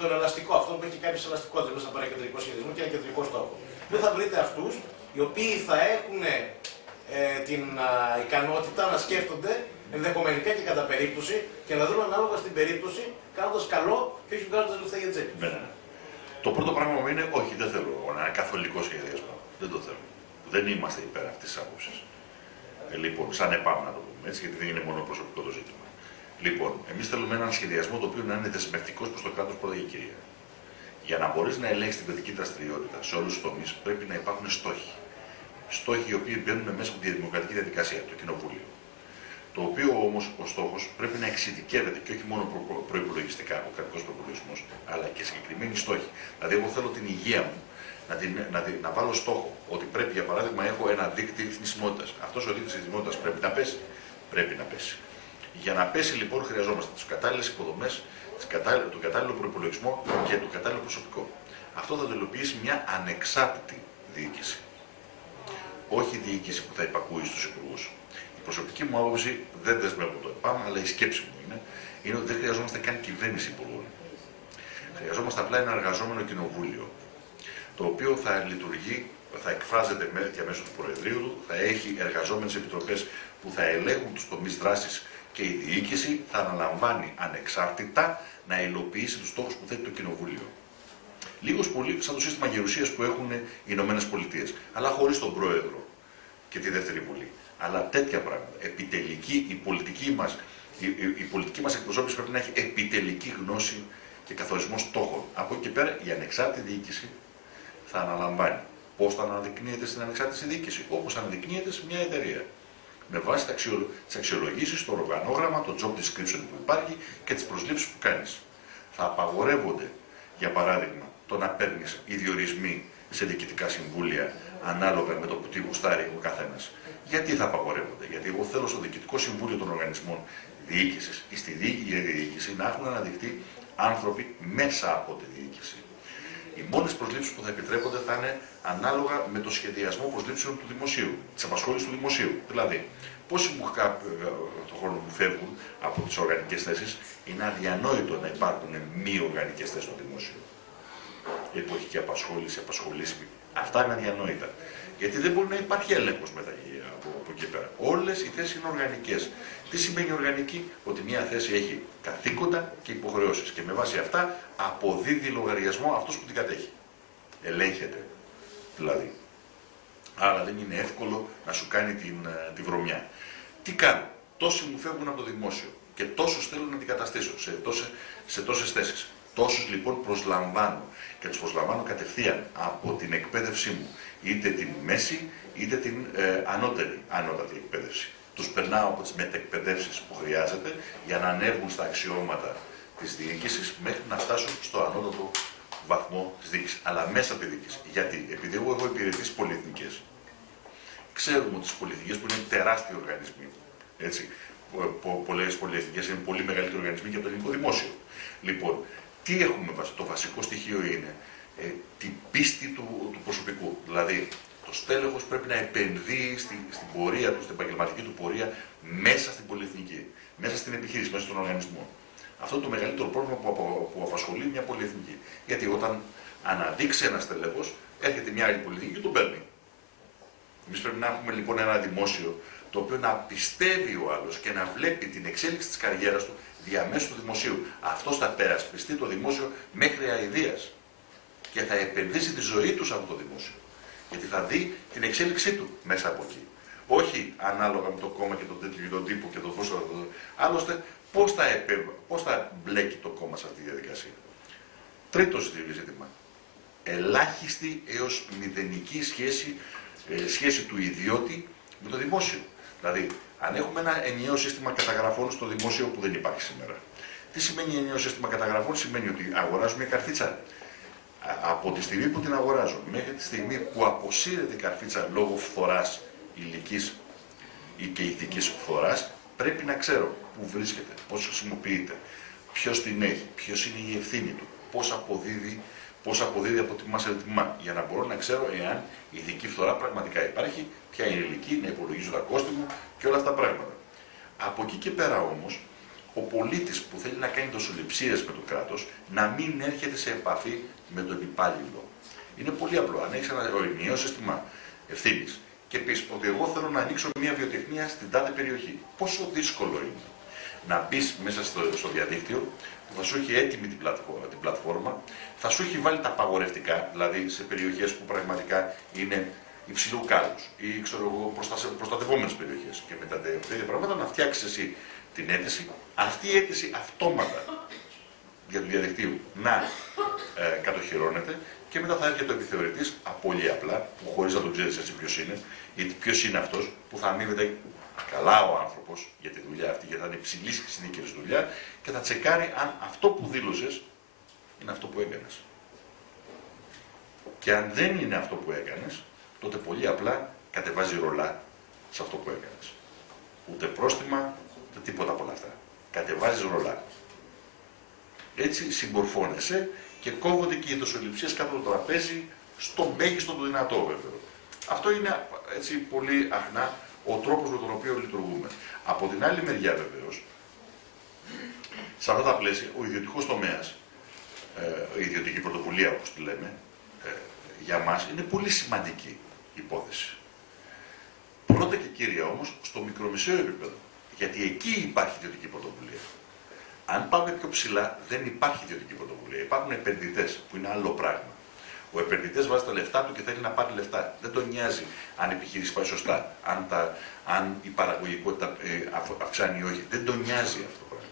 τον ελαστικό, αυτό που έχει κάποιες ελαστικότητες μέσα από ένα κεντρικό σχεδιασμό και ένα κεντρικό στόχο. Πού θα βρείτε αυτούς οι οποίοι θα έχουν την ικανότητα να σκέφτονται ενδεχομενικά και κατά περίπτωση και να δουν ανάλογα στην περίπτωση κάνοντας καλό και όχι βγάζοντας λεφτά για τσέπη. Το πρώτο πράγμα μου είναι όχι, δεν θέλω ένα καθολικό σχεδιασμό. Δεν το θέλω. Δεν είμαστε υπέρ αυτής της άποψης. Λοιπόν, σαν ΕΠΑΜ να το πούμε έτσι, γιατί δεν είναι μόνο προσωπικό το ζήτημα. Λοιπόν, εμείς θέλουμε έναν σχεδιασμό το οποίο να είναι δεσμευτικός προς το κράτος πρώτα και κυρία. Για να μπορείς να ελέγξεις την παιδική δραστηριότητα σε όλους τους τομείς, πρέπει να υπάρχουν στόχοι. Στόχοι οι οποίοι μπαίνουν μέσα από τη δημοκρατική διαδικασία, το κοινοβούλιο. Το οποίο όμως ο στόχος πρέπει να εξειδικεύεται και όχι μόνο προϋπολογιστικά, ο κρατικός προϋπολογισμός, αλλά και συγκεκριμένοι στόχοι. Δηλαδή, εγώ θέλω την υγεία μου να βάλω στόχο ότι πρέπει, για παράδειγμα, έχω ένα δείκτη θνησιμότητας. Αυτός ο δείκτης θνησιμότητας πρέπει να πέσει. Πρέπει να πέσει. Για να πέσει, λοιπόν, χρειαζόμαστε τις κατάλληλες υποδομές, τον κατάλληλο προϋπολογισμό και το κατάλληλο προσωπικό. Αυτό θα το υλοποιήσει μια ανεξάρτητη διοίκηση. Όχι διοίκηση που θα υπακούει στους υπουργούς. Η προσωπική μου άποψη δεν δεσμεύω το ΕΠΑΜ, αλλά η σκέψη μου είναι ότι δεν χρειαζόμαστε καν κυβέρνηση υπουργών. Χρειαζόμαστε απλά ένα εργαζόμενο κοινοβούλιο, το οποίο θα λειτουργεί, θα εκφράζεται διαμέσου του Προεδρείου του, θα έχει εργαζόμενες επιτροπές που θα ελέγχουν τους τομείς δράσης και η διοίκηση θα αναλαμβάνει ανεξάρτητα να υλοποιήσει τους στόχους που θέτει το Κοινοβούλιο. Λίγος πολύ σαν το σύστημα γερουσίας που έχουν οι Ηνωμένες Πολιτείες, αλλά χωρίς τον Πρόεδρο και τη Δεύτερη Βουλή. Αλλά τέτοια πράγματα. Επιτελική, η πολιτική μας εκπροσώπηση πρέπει να έχει επιτελική γνώση και καθορισμό στόχων. Από εκεί και πέρα η ανεξάρτητη διοίκηση θα αναλαμβάνει. Πώς θα αναδεικνύεται στην ανεξάρτητη διοίκηση, όπως αναδεικνύεται σε μια εταιρεία. Με βάση τις αξιολογήσεις, το οργανόγραμμα, το job description που υπάρχει και τις προσλήψεις που κάνεις. Θα απαγορεύονται, για παράδειγμα, το να παίρνεις διορισμοί σε διοικητικά συμβούλια ανάλογα με το που τι γουστάρει ο καθένας. Γιατί θα απαγορεύονται? Γιατί εγώ θέλω στο Διοικητικό Συμβούλιο των Οργανισμών Διοίκησης ή στη διοίκηση να έχουν αναδειχθεί άνθρωποι μέσα από τη διοίκηση. Οι μόνες προσλήψεις που θα επιτρέπονται θα είναι ανάλογα με το σχεδιασμό προσλήψεων του δημοσίου, της απασχόλησης του δημοσίου. Δηλαδή, πόσοι μου το χρόνο μου φεύγουν από τις οργανικές θέσεις, είναι αδιανόητο να υπάρχουν μη οργανικές θέσεις στο δημόσιο. Εποχική απασχόληση, απασχολήσιμη. Αυτά είναι αδιανόητα. Γιατί δεν μπορεί να υπάρχει έλεγχος μετά από εκεί πέρα. Όλες οι θέσεις είναι οργανικές. Τι σημαίνει οργανική? Ότι μια θέση έχει καθήκοντα και υποχρεώσεις και με βάση αυτά αποδίδει λογαριασμό αυτός που την κατέχει. Ελέγχεται δηλαδή. Άρα δεν είναι εύκολο να σου κάνει τη βρωμιά. Τι κάνω? Τόσοι μου φεύγουν από το δημόσιο και τόσους θέλω να αντικαταστήσω σε τόσες θέσεις. Τόσους λοιπόν προσλαμβάνω και τους προσλαμβάνω κατευθείαν από την εκπαίδευσή μου, είτε την μέση είτε την ανώτατη εκπαίδευση. Τους περνάω από τις μετεκπαιδεύσεις που χρειάζεται για να ανέβουν στα αξιώματα της διοίκησης μέχρι να φτάσουν στο ανώτατο βαθμό της διοίκησης. Αλλά μέσα από τη διοίκηση. Γιατί? Επειδή εγώ έχω υπηρετήσει πολυεθνικές. Ξέρουμε ότι τις πολυεθνικές που είναι τεράστιοι οργανισμοί. Έτσι. Πολλές πολυεθνικές είναι πολύ μεγαλύτεροι οργανισμοί και από το ελληνικό δημόσιο. Λοιπόν, τι έχουμε? Το βασικό στοιχείο είναι την πίστη του προσωπικού. Δηλαδή, το στέλεχος πρέπει να επενδύει στην πορεία του, στην επαγγελματική του πορεία μέσα στην πολυεθνική, μέσα στην επιχείρηση, μέσα στον οργανισμό. Αυτό είναι το μεγαλύτερο πρόβλημα που απασχολεί μια πολυεθνική. Γιατί όταν αναδείξει ένα στέλεχος, έρχεται μια άλλη πολυεθνική και τον παίρνει. Εμείς πρέπει να έχουμε λοιπόν ένα δημόσιο το οποίο να πιστεύει ο άλλος και να βλέπει την εξέλιξη της καριέρας του διαμέσου του δημοσίου. Αυτός θα περασπιστεί το δημόσιο μέχρι αηδίας και θα επενδύσει τη ζωή του από το δημόσιο. Γιατί θα δει την εξέλιξή του μέσα από εκεί. Όχι ανάλογα με το κόμμα και τον τέτοιο και τον τύπο και το πόσο. Άλλωστε, πώς θα μπλέκει το κόμμα σε αυτή τη διαδικασία. Τρίτο ζήτημα. Ελάχιστη έως μηδενική σχέση του ιδιώτη με το δημόσιο. Δηλαδή, αν έχουμε ένα ενιαίο σύστημα καταγραφών στο δημόσιο που δεν υπάρχει σήμερα. Τι σημαίνει ενιαίο σύστημα καταγραφών? Σημαίνει ότι αγοράζω μια καρφίτσα. Από τη στιγμή που την αγοράζω μέχρι τη στιγμή που αποσύρεται η καρφίτσα λόγω φθοράς υλικής ή και ηθικής φθοράς, πρέπει να ξέρω πού βρίσκεται, πώς χρησιμοποιείται, ποιος την έχει, ποιος είναι η ευθύνη του, πώς αποδίδει από τιμά σε τιμά, για να μπορώ να ξέρω εάν η ηθική φθορά πραγματικά υπάρχει, ποια είναι η υλική, να υπολογίζω τα κόστη μου και όλα αυτά τα πράγματα. Από εκεί και πέρα όμως, ο πολίτης που θέλει να κάνει δοσοληψίες με το κράτος, να μην έρχεται σε επαφή με τον υπάλληλο. Είναι πολύ απλό. Αν έχεις ένα ενιαίο σύστημα ευθύνης και πεις ότι εγώ θέλω να ανοίξω μια βιοτεχνία στην τάδε περιοχή, πόσο δύσκολο είναι να μπεις μέσα στο διαδίκτυο που θα σου έχει έτοιμη την πλατφόρμα, θα σου έχει βάλει τα απαγορευτικά, δηλαδή σε περιοχές που πραγματικά είναι υψηλού κάλους ή προστατευόμενες περιοχές. Και με τα τέτοια πράγματα να φτιάξεις εσύ την αίτηση, αυτή η αίτηση αυτόματα για το διαδικτύου να κατοχυρώνεται και μετά θα έρχεται ο επιθεωρητής πολύ απλά, που χωρίς να τον ξέρεις εσύ ποιος είναι, γιατί ποιος είναι αυτός που θα αμείβεται καλά ο άνθρωπος για τη δουλειά αυτή, γιατί θα είναι υψηλής συνήθειας δουλειά και θα τσεκάρει αν αυτό που δήλωσες είναι αυτό που έκανες. Και αν δεν είναι αυτό που έκανες, τότε πολύ απλά κατεβάζει ρολά σε αυτό που έκανες. Ούτε πρόστιμα, ούτε τίποτα από όλα αυτά. Κατεβάζει ρολά. Έτσι συμπορφώνεσαι και κόβονται και οι δοσοληψίες κάτω από το τραπέζι στο μέγιστο του δυνατό βέβαια. Αυτό είναι έτσι πολύ αχνά ο τρόπος με τον οποίο λειτουργούμε. Από την άλλη μεριά βεβαίως, σε αυτά τα πλαίσια, ο ιδιωτικός τομέας, η ιδιωτική πρωτοβουλία όπως τη λέμε, για μας είναι πολύ σημαντική υπόθεση. Πρώτα και κύρια όμως στο μικρομεσαίο επίπεδο, γιατί εκεί υπάρχει ιδιωτική πρωτοβουλία. Αν πάμε πιο ψηλά, δεν υπάρχει ιδιωτική πρωτοβουλία. Υπάρχουν επενδυτές, που είναι άλλο πράγμα. Ο επενδυτής βάζει τα λεφτά του και θέλει να πάρει λεφτά. Δεν τον νοιάζει αν η επιχείρηση πάει σωστά, αν η παραγωγικότητα αυξάνει ή όχι. Δεν τον νοιάζει αυτό το πράγμα.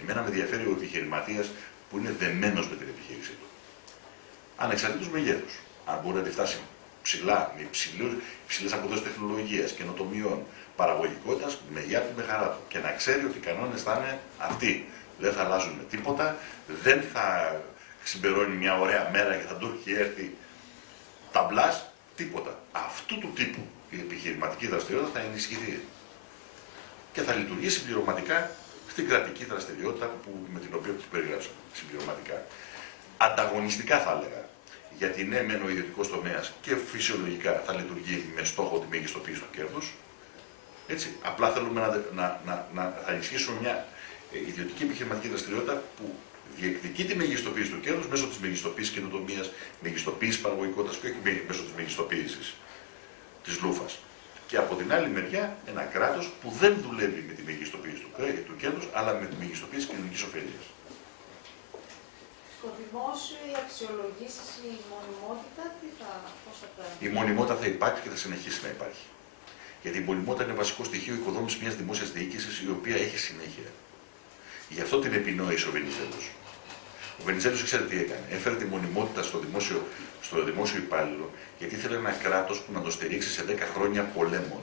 Εμένα με ενδιαφέρει ο επιχειρηματίας που είναι δεμένος με την επιχείρησή του. Ανεξαρτήτως μεγέθους. Αν μπορεί να τη φτάσει ψηλά, με υψηλές αποδόσεις τεχνολογίας, καινοτομιών, παραγωγικότητας, με γεια του, με χαρά του. Και να ξέρει ότι οι κανόνες θα είναι αυτοί. Δεν θα αλλάζουν τίποτα, δεν θα συμπερώνει μια ωραία μέρα και θα του έχει έρθει ταμπλάς, τίποτα. Αυτού του τύπου η επιχειρηματική δραστηριότητα θα ενισχυθεί και θα λειτουργεί συμπληρωματικά στην κρατική δραστηριότητα με την οποία την περιγράψαμε. Συμπληρωματικά. Ανταγωνιστικά θα έλεγα. Γιατί ναι, μεν ο ιδιωτικός τομέας και φυσιολογικά θα λειτουργεί με στόχο τη μεγιστοποίηση του κέρδους. Έτσι, απλά θέλουμε να ενισχύσουμε μια ιδιωτική επιχειρηματική δραστηριότητα που διεκδικεί τη μεγιστοποίηση του κέρδους μέσω της μεγιστοποίησης καινοτομίας, μεγιστοποίησης παραγωγικότητας και όχι μέσω της μεγιστοποίησης της λούφας. Και από την άλλη μεριά ένα κράτος που δεν δουλεύει με τη μεγιστοποίηση του κέρδους, αλλά με τη μεγιστοποίηση κοινωνικής ωφέλειας. Στο δημόσιο οι αξιολογήσεις, η μονιμότητα, πώς θα τα... Η μονιμότητα θα υπάρχει και θα συνεχίσει να υπάρχει. Γιατί η μονιμότητα είναι βασικό στοιχείο οικοδόμησης μιας δημόσιας διοίκησης η οποία έχει συνέχεια. Γι' αυτό την επινόησε ο Βενιζέλος. Ο Βενιζέλος ξέρετε τι έκανε. Έφερε τη μονιμότητα στο δημόσιο υπάλληλο, γιατί ήθελε ένα κράτος που να το στηρίξει σε 10 χρόνια πολέμων.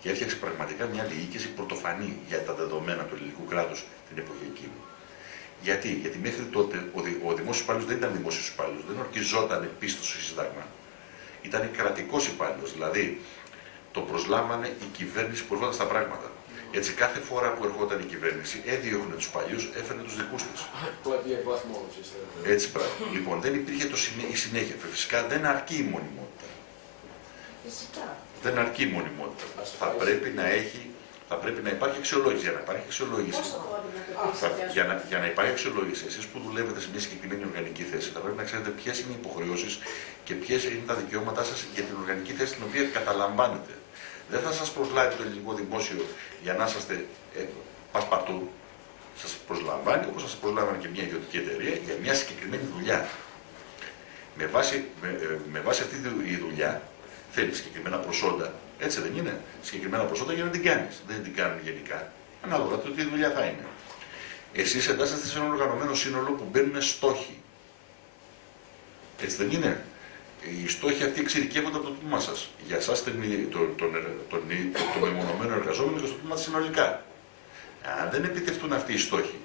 Και έφτιαξε πραγματικά μια διοίκηση πρωτοφανή για τα δεδομένα του ελληνικού κράτους την εποχή εκείνη. Γιατί μέχρι τότε ο δημόσιος υπάλληλος δεν ήταν δημόσιος υπάλληλος, δεν ορκιζόταν πίστος στο Σύνταγμα. Ήταν κρατικός υπάλληλος, δηλαδή το προσλάμβανε η κυβέρνηση που ερχόταν στα πράγματα. Έτσι, κάθε φορά που ερχόταν η κυβέρνηση, έδιωχνε τους παλιούς, έφερε τους δικούς της. Έτσι, πράγμα. Λοιπόν, δεν υπήρχε η συνέχεια. Φυσικά δεν αρκεί η μονιμότητα. Φυσικά. Δεν αρκεί η μονιμότητα. Θα πρέπει να υπάρχει αξιολόγηση. Για να υπάρχει αξιολόγηση, για να υπάρχει αξιολόγηση, εσείς που δουλεύετε σε μια συγκεκριμένη οργανική θέση, θα πρέπει να ξέρετε ποιες είναι οι υποχρεώσεις και ποιες είναι τα δικαιώματά σας για την οργανική θέση την οποία καταλαμβάνετε. Δεν θα σας προσλάβει το ελληνικό δημόσιο για να είσαστε πασπαρτού. Σας προσλαμβάνει όπως σας προσλάβανε και μια ιδιωτική εταιρεία για μια συγκεκριμένη δουλειά. Με βάση αυτή τη δουλειά θέλει συγκεκριμένα προσόντα. Έτσι δεν είναι? Συγκεκριμένα προσόντα για να την κάνεις. Δεν την κάνουν γενικά. Ανάλογα το τι δουλειά θα είναι. Εσείς εντάσσεστε σε ένα οργανωμένο σύνολο που μπαίνουν στόχοι. Έτσι δεν είναι? Οι στόχοι αυτοί εξειδικεύονται από το τμήμα σας. Για εσάς τον μεμονωμένο εργαζόμενο και στο τμήμα συνολικά. Αν δεν επιτευχθούν αυτοί οι στόχοι,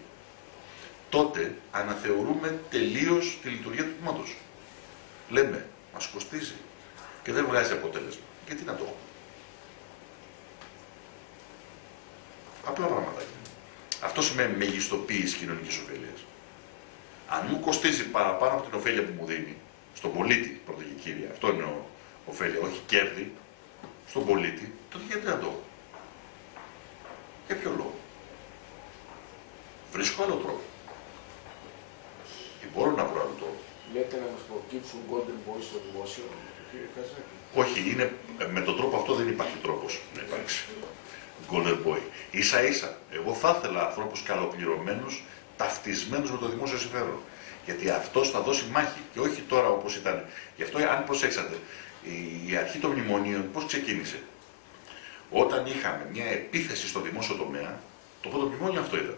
τότε αναθεωρούμε τελείως τη λειτουργία του τμήματος. Λέμε, μας κοστίζει και δεν βγάζει αποτέλεσμα. Γιατί να το έχουμε? Απλά πράγματα. Αυτό σημαίνει μεγιστοποίηση κοινωνικής ωφέλειας. Αν μου κοστίζει παραπάνω από την ωφέλεια που μου δίνει, στον πολίτη πρώτα και κύρια, αυτό είναι ωφέλεια, όχι κέρδη, στον πολίτη, τότε γιατί να το έχω? Για ποιο λόγο? Βρίσκω άλλο τρόπο. Ή μπορώ να βρω άλλο τρόπο. Λέτε να μας προκύψουν golden boys στο δημόσιο, κύριε Καζάκη? Όχι, με τον τρόπο αυτό δεν υπάρχει τρόπος να υπάρξει golden boy. Ίσα ίσα, εγώ θα ήθελα ανθρώπους καλοπληρωμένους, ταυτισμένους με το δημόσιο συμφέρον. Γιατί αυτός θα δώσει μάχη και όχι τώρα όπως ήταν. Γι' αυτό, αν προσέξατε, η αρχή των μνημονίων πώς ξεκίνησε? Όταν είχαμε μια επίθεση στο δημόσιο τομέα, το πρώτο μνημόνιο αυτό ήταν.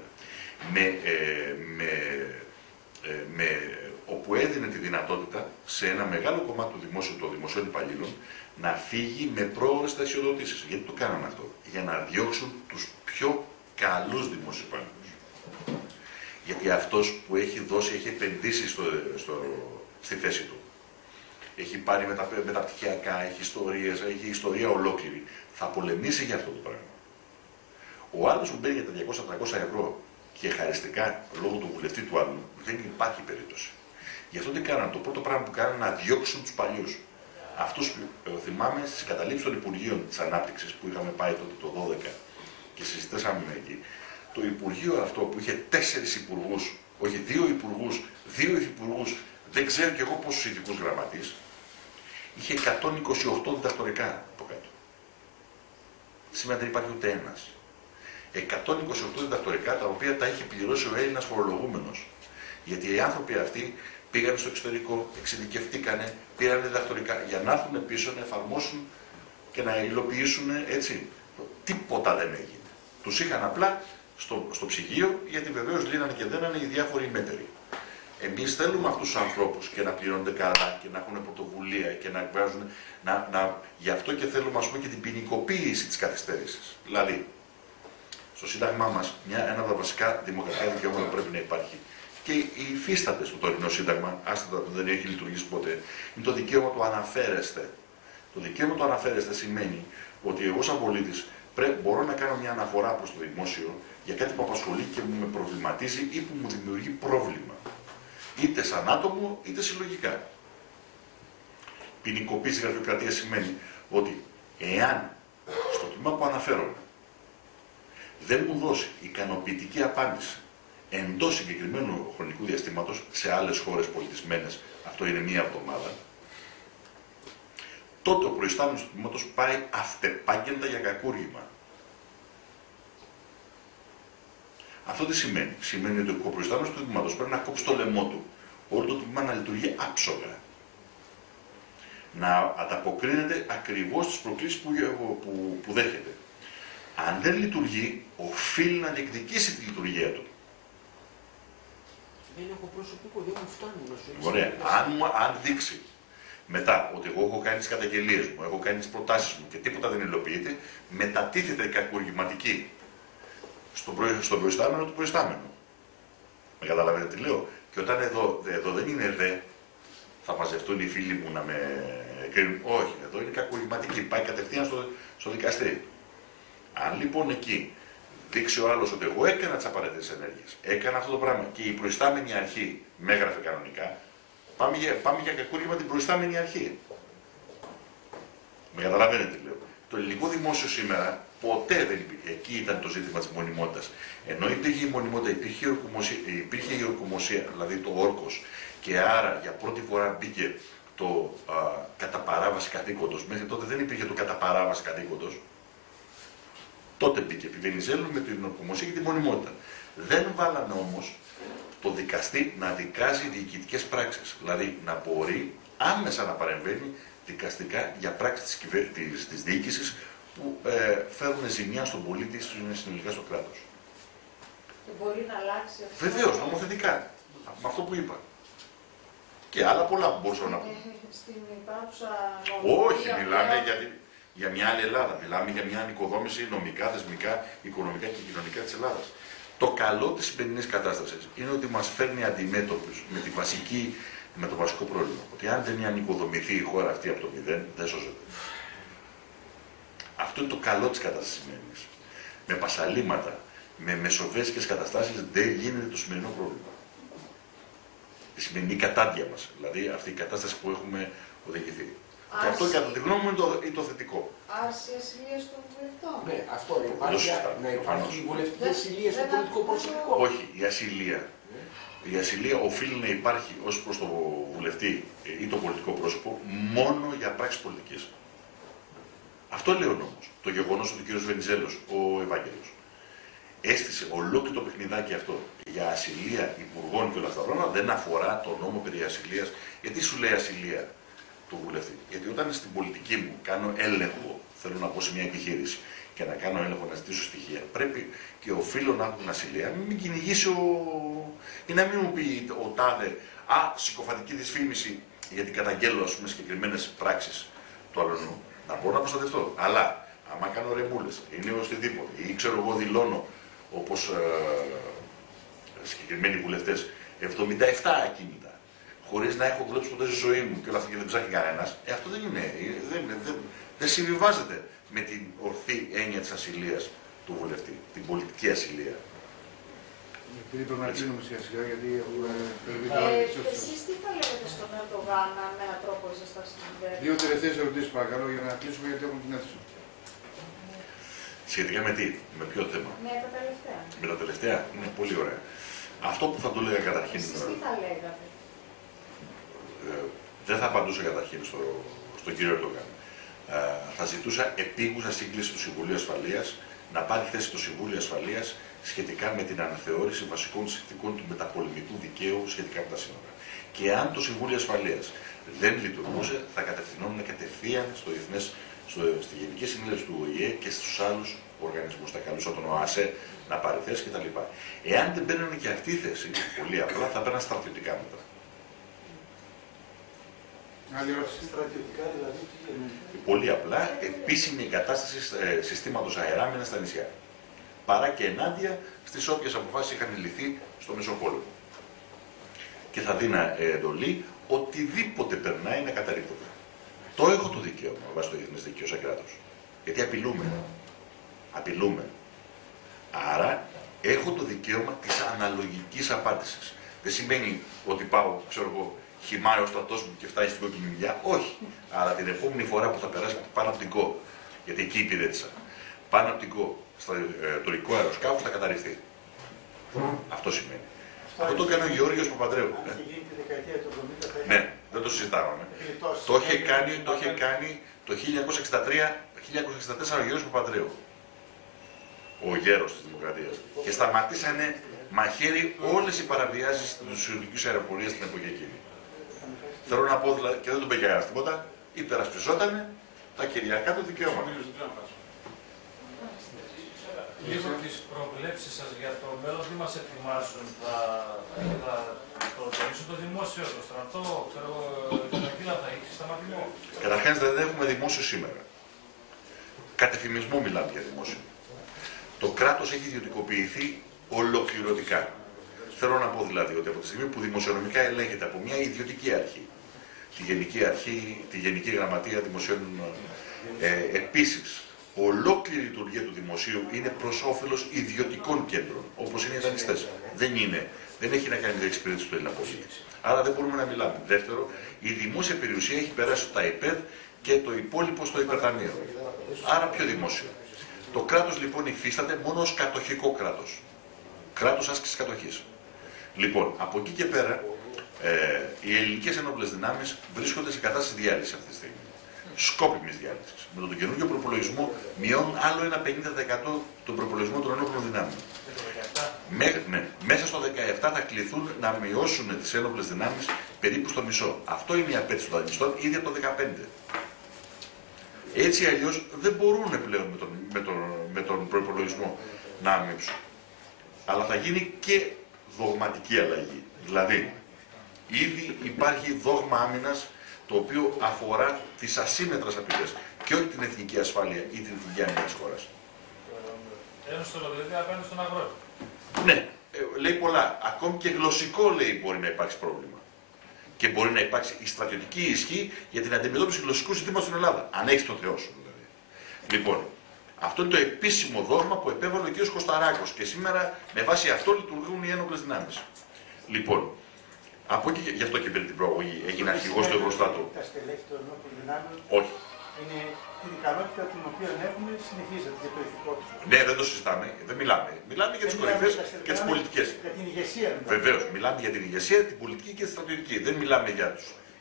Όπου έδινε τη δυνατότητα σε ένα μεγάλο κομμάτι των δημοσίων υπαλλήλων να φύγει με πρόορες ταξιοδοτήσεις. Γιατί το κάνανε αυτό? Για να διώξουν τους πιο καλούς δημόσιους υπαλλήλους. Γιατί αυτός που έχει δώσει, έχει επενδύσει στη θέση του. Έχει πάρει μεταπτυχιακά, έχει ιστορίες, έχει ιστορία ολόκληρη. Θα πολεμήσει για αυτό το πράγμα. Ο άλλος που μπαίνει για τα 200-300 ευρώ και χαριστικά λόγω του βουλευτή του άλλου, δεν υπάρχει περίπτωση. Γι' αυτό τι κάνανε? Το πρώτο πράγμα που κάνανε να διώξουν τους παλιούς. Αυτούς που θυμάμαι στις καταλήψεις των Υπουργείων της Ανάπτυξης που είχαμε πάει τότε το 2012 και συζητήσαμε εκεί. Το Υπουργείο αυτό που είχε 4 υπουργούς, όχι 2 υπουργούς, 2 υφυπουργούς, δεν ξέρω κι εγώ πόσους ειδικούς γραμματείς, είχε 128 διδακτορικά από κάτω. Σήμερα δεν υπάρχει ούτε ένας. 128 διδακτορικά τα οποία τα είχε πληρώσει ο Έλληνας φορολογούμενος. Γιατί οι άνθρωποι αυτοί πήγαν στο εξωτερικό, εξειδικευτήκανε, πήραν διδακτορικά για να έρθουν πίσω, να εφαρμόσουν και να υλοποιήσουν έτσι. Τίποτα δεν έγινε. Τους είχαν απλά στο ψυγείο, γιατί βεβαίως λύνανε και δένανε οι διάφοροι μέτεροι. Εμείς θέλουμε αυτούς τους ανθρώπους και να πληρώνονται καλά και να έχουν πρωτοβουλία και να βγάζουν. Γι' αυτό και θέλουμε, ας πούμε, και την ποινικοποίηση της καθυστέρησης. Δηλαδή, στο Σύνταγμά μας, ένα από τα βασικά δημοκρατικά δικαιώματα που πρέπει να υπάρχει και υφίσταται στο τωρινό Σύνταγμα, άστατα που δεν έχει λειτουργήσει ποτέ, είναι το δικαίωμα του αναφέρεστε. Το δικαίωμα του αναφέρεστε σημαίνει ότι εγώ, σαν πολίτης, μπορώ να κάνω μια αναφορά προς το δημόσιο για κάτι που απασχολεί και μου με προβληματίζει ή που μου δημιουργεί πρόβλημα. Είτε σαν άτομο, είτε συλλογικά. Ποινικοποίηση γραφειοκρατίας σημαίνει ότι εάν στο τμήμα που αναφέρομαι δεν μου δώσει ικανοποιητική απάντηση εντός συγκεκριμένου χρονικού διαστήματος, σε άλλες χώρες πολιτισμένες αυτό είναι μία εβδομάδα, τότε ο προϊστάμενος του τμήματος πάει αυτεπάγγελτα για κακούργημα. Αυτό τι σημαίνει? Σημαίνει ότι ο προϊστάμενος του τμήματος πρέπει να κόψει το λαιμό του, όλο το τμήμα να λειτουργεί άψογα. Να ανταποκρίνεται ακριβώς στις προκλήσεις που δέχεται. Αν δεν λειτουργεί, οφείλει να διεκδικήσει τη λειτουργία του. Δεν έχω προσωπικό, δεν μου φτάνει να σου Ωραία. Αν δείξει μετά ότι εγώ έχω κάνει τις καταγγελίες μου, έχω κάνει τις προτάσεις μου και τίποτα δεν υλοποιείται, μετατίθεται η κακουργηματική στον προϊστάμενο του προϊστάμενου. Με καταλαβαίνετε τι λέω? Και όταν εδώ δεν είναι δε, θα μαζευτούν οι φίλοι μου να με κρίνουν. Όχι, εδώ είναι κακουργηματική. Πάει κατευθείαν στο δικαστήριο. Αν λοιπόν εκεί δείξει ο άλλος ότι εγώ έκανα τις απαραίτητες ενέργειες, έκανα αυτό το πράγμα και η προϊστάμενη αρχή με έγραφε κανονικά, πάμε για κακούργημα την προϊστάμενη αρχή. Με καταλαβαίνετε τι λέω? Το ελληνικό δημόσιο σήμερα ποτέ δεν υπήρχε. Εκεί ήταν το ζήτημα της μονιμότητας. Ενώ υπήρχε η μονιμότητα, υπήρχε η ορκομοσία, δηλαδή το όρκος, και άρα για πρώτη φορά μπήκε το κατά παράβαση καθήκοντος. Μέχρι τότε δεν υπήρχε το κατά παράβαση καθήκοντος. Τότε μπήκε επί Βενιζέλου με την ορκομοσία και τη μονιμότητα. Δεν βάλανε όμως το δικαστή να δικάζει διοικητικές πράξεις. Δηλαδή να μπορεί άμεσα να παρεμβαίνει δικαστικά για πράξεις της διοίκησης που φέρουν ζημιά στον πολίτη συνολικά στο κράτος. Και μπορεί να αλλάξει αυτό. Βεβαίως, νομοθετικά. Με αυτό που είπα. Και άλλα πολλά που μπορούσα να πω. Στην υπάρχουσα Όχι, μιλάμε για μια άλλη Ελλάδα. Μιλάμε για μια ανοικοδόμηση νομικά, θεσμικά, οικονομικά και κοινωνικά της Ελλάδας. Το καλό της σημερινής κατάστασης είναι ότι μας φέρνει αντιμέτωπους με το βασικό πρόβλημα. Ότι αν δεν ανοικοδομηθεί η χώρα αυτή από το μηδέν, δεν σώζεται. Αυτό είναι το καλό της κατάστασης σημερινής. Με πασαλήματα, με μεσοβέζικες καταστάσεις δεν γίνεται το σημερινό πρόβλημα. Η σημερινή κατάντια μας, δηλαδή αυτή η κατάσταση που έχουμε οδηγηθεί. Και αυτό κατά τη γνώμη μου είναι το θετικό. Άρση ασυλίας των βουλευτών. Ναι, αυτό να υπάρχει βουλευτική ασυλία στο πολιτικό προσωπικό. Όχι, η ασυλία οφείλει να υπάρχει ως προς το βουλευτή ή το πολιτικό πρόσωπο μόνο για πράξεις πολιτικής. Αυτό λέει ο νόμος. Το γεγονός ότι ο κ. Βενιζέλος, ο Ευάγγελος, έστησε ολόκληρο το παιχνιδάκι αυτό για ασυλία υπουργών και όλα αυτά τα πράγματα, δεν αφορά το νόμο περί ασυλίας. Γιατί σου λέει ασυλία του βουλευτή? Γιατί όταν στην πολιτική μου κάνω έλεγχο, θέλω να πω σε μια επιχείρηση και να κάνω έλεγχο, να ζητήσω στοιχεία, πρέπει και οφείλω να έχω την ασυλία, μην με κυνηγήσει ή να μην μου πει ο τάδε συκοφαντική δυσφήμιση γιατί καταγγέλλω συγκεκριμένες πράξεις του αλλονού. Να μπορώ να προστατευτώ. Αλλά άμα κάνω ρεμούλες, είναι οτιδήποτε, ή ξέρω εγώ δηλώνω όπως συγκεκριμένοι βουλευτές 77 ακίνητα, χωρίς να έχω δουλέψει ποτέ στη ζωή μου και όλα αυτά και δεν ψάχνει κανένας, αυτό δεν είναι. Δεν συμβιβάζεται με την ορθή έννοια της ασυλίας του βουλευτή, την πολιτική ασυλία. Επειδή πρέπει να κλείνουμε σιγά σιγά, γιατί έχουμε εσείς τι θα λέγατε στον Ερντογάν αν με έναν τρόπο ήσασταν στην κυβέρνηση? Δύο τελευταίες ερωτήσεις παρακαλώ για να κλείσουμε, γιατί έχουμε την αίθουσα. Σχετικά με τι, με ποιο θέμα? Ναι, τα τελευταία. Με τα τελευταία, είναι πολύ ωραία. Αυτό που θα το έλεγα καταρχήν. Εσείς τι θα λέγατε? Δεν θα απαντούσα καταρχήν στον κύριο Ερντογάν. Θα ζητούσα επίγουσα σύγκληση του Συμβουλίου Ασφαλείας, να πάρει θέση το Συμβούλιο Ασφαλείας σχετικά με την αναθεώρηση βασικών συνθηκών του μεταπολεμικού δικαίου σχετικά με τα σύνορα. Και αν το Συμβούλιο Ασφαλείας δεν λειτουργούσε, θα κατευθυνόμουν κατευθείαν στη Γενική Συνέλευση του ΟΗΕ και στους άλλους οργανισμούς. Θα καλούσα τον ΟΑΣΕ να πάρει θέση κτλ. Εάν δεν παίρνανε και αυτή η θέση, πολύ απλά θα παίρναν στρατιωτικά μέτρα. Άλλη ερώτηση. Στρατιωτικά δηλαδή. Πολύ απλά, επίσημη εγκατάσταση συστήματος αεράμενας στα νησιά. Παρά και ενάντια στις όποιες αποφάσεις είχαν ληφθεί στο Μεσοπόλεμο. Και θα δίνα εντολή οτιδήποτε περνάει να καταρρίπτεται. Το έχω το δικαίωμα βάσει το διεθνές δίκαιο σαν κράτος. Γιατί απειλούμε. Άρα έχω το δικαίωμα της αναλογικής απάντησης. Δεν σημαίνει ότι πάω, ξέρω εγώ, χυμάει ο στρατός μου και φτάσει στην κόκκινη μιλιά. Όχι. Αλλά την επόμενη φορά που θα περάσει πάνω από την ΚΟ, γιατί εκεί υπηρέτησα, πάνω από την ΚΟ, στο τουρκικό αεροσκάφος θα καταρριφθεί. Αυτό σημαίνει. Αυτό το έκανε ο Γεώργιος Παπανδρέου. Αν είχε γίνει τη δεκαετία του 70, ναι, δεν το συζητάμε. Το είχε κάνει το 1964 ο Γέρος Παπανδρέου, ο γέρος της Δημοκρατίας, και σταματήσανε μαχαίρι όλες οι παραβιάσεις του Συλλογικής Αεροπορίας στην εποχή εκείνη. Θέλω να πω δηλαδή, και δεν τον πήγε κανένας τίποτα, υπερασπιζότανε τα κυριακά του δικαιώματα. Λίγο τις προβλέψεις σας για το μέλλον, τι μας ετοιμάζουν, θα το τονίσουν το δημόσιο, το στρατό, ξέρω, την Αγγίλα θα έχει σταματημό. Καταρχάς δεν έχουμε δημόσιο σήμερα. Κατ' εφημισμό μιλάμε για δημόσιο. Το κράτος έχει ιδιωτικοποιηθεί ολοκληρωτικά. Θέλω να πω δηλαδή ότι από τη στιγμή που δημοσιονομικά ελέγχεται από μια ιδιωτική αρχή, τη Γενική Γραμματεία Δημοσίων, επίσης, ολόκληρη λειτουργία του δημοσίου είναι προς όφελος ιδιωτικών κέντρων, όπως είναι οι δανειστές. Δεν έχει να κάνει με την εξυπηρέτηση του Έλληνα πολίτη. Άρα δεν μπορούμε να μιλάμε. Δεύτερο, η δημόσια περιουσία έχει περάσει στα ΕΠΕΔ και το υπόλοιπο στο υπερταμείο. Άρα πιο δημόσιο. Το κράτος λοιπόν υφίσταται μόνο ως κατοχικό κράτος. Κράτος άσκησης κατοχής. Λοιπόν, από εκεί και πέρα, οι ελληνικές ενόπλες δυνάμεις βρίσκονται σε κατάσταση διάλυσης αυτή τη στιγμή. Σκόπιμης διάλυσης. Με τον καινούργιο προπολογισμό μειώνουν άλλο ένα 50% τον προπολογισμό των ενόπλων δυνάμεων. Μέσα στο 2017 θα κληθούν να μειώσουν τις ένοπλες δυνάμεις περίπου στο μισό. Αυτό είναι η απέτηση των δανειστών ήδη από το 2015. Έτσι αλλιώς δεν μπορούν πλέον με τον προϋπολογισμό να αμύψουν. Αλλά θα γίνει και δογματική αλλαγή. Δηλαδή, ήδη υπάρχει δόγμα άμυνας το οποίο αφορά τις ασύμμετρες απειλές και όχι την εθνική ασφάλεια ή την εθνική άμυνα της χώρας. Ένωση δηλαδή απέναντι στον αγρότη. Ναι, λέει πολλά. Ακόμη και γλωσσικό λέει μπορεί να υπάρξει πρόβλημα. Και μπορεί να υπάρξει η στρατιωτική ισχύ για την αντιμετώπιση γλωσσικού ζητήματος στην Ελλάδα. Αν έχει τον Θεό σου δηλαδή. Λοιπόν, αυτό είναι το επίσημο δόγμα που επέβαλε ο κ. Κωσταράκος και σήμερα με βάση αυτό λειτουργούν οι ένοπλες δυνάμεις. Λοιπόν, από εκεί, γι' αυτό και πριν την προαγωγή έγινε αρχηγός του Ευρωστάτου. Τα στελέχη των ενόπλων δυνάμεων. Όχι. Είναι την ικανότητα την οποία έχουμε, συνεχίζεται για το ηθικό του. Ναι, δεν το συζητάμε, δεν μιλάμε. Μιλάμε για τις κορυφές και τις πολιτικές. Για την ηγεσία. Βεβαίως, μιλάμε για την ηγεσία, την πολιτική και τη στρατιωτική. Δεν μιλάμε για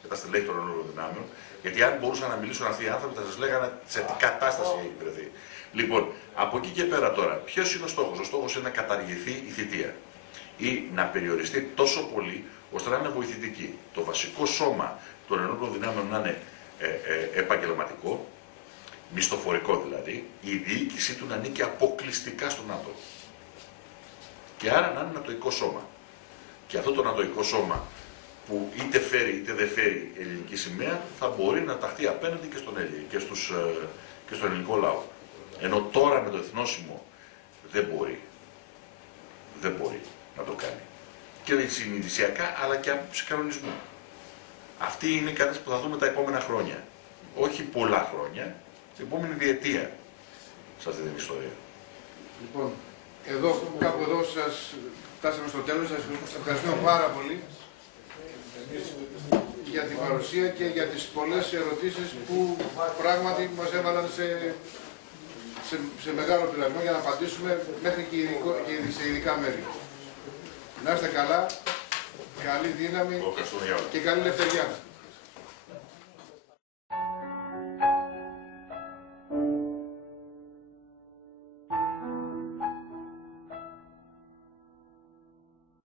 τα στελέχη των ενόπλων δυνάμεων. Γιατί αν μπορούσαν να μιλήσουν αυτοί οι άνθρωποι, θα σας λέγανε σε τι κατάσταση έχει βρεθεί. Λοιπόν, από εκεί και πέρα τώρα, ποιος είναι ο στόχος? Ο στόχος είναι να καταργηθεί η θητεία ή να περιοριστεί τόσο πολύ ώστε να είναι βοηθητική. Το βασικό σώμα των ενόπλων δυνάμεων να είναι επαγγελματικό, μισθοφορικό δηλαδή, η διοίκησή του να ανήκει αποκλειστικά στο ΝΑΤΟ. Και άρα να είναι νατοϊκό σώμα. Και αυτό το νατοϊκό σώμα που είτε φέρει είτε δεν φέρει ελληνική σημαία θα μπορεί να ταχθεί απέναντι και στον Έλληνα και στον ελληνικό λαό. Ενώ τώρα με το εθνόσημο δεν μπορεί. Δεν μπορεί να το κάνει. Και συνειδησιακά αλλά και από κανονισμού. Αυτή είναι η κατάσταση που θα δούμε τα επόμενα χρόνια. Όχι πολλά χρόνια, την επόμενη διετία σε αυτή την ιστορία. Λοιπόν, κάπου εδώ σας φτάσαμε στο τέλος. Σας ευχαριστώ πάρα πολύ για την παρουσία και για τις πολλές ερωτήσεις που πράγματι μας έβαλαν σε μεγάλο πειρασμό για να απαντήσουμε μέχρι και σε ειδικά μέρη. Να είστε καλά, καλή δύναμη και καλή ελευθεριά.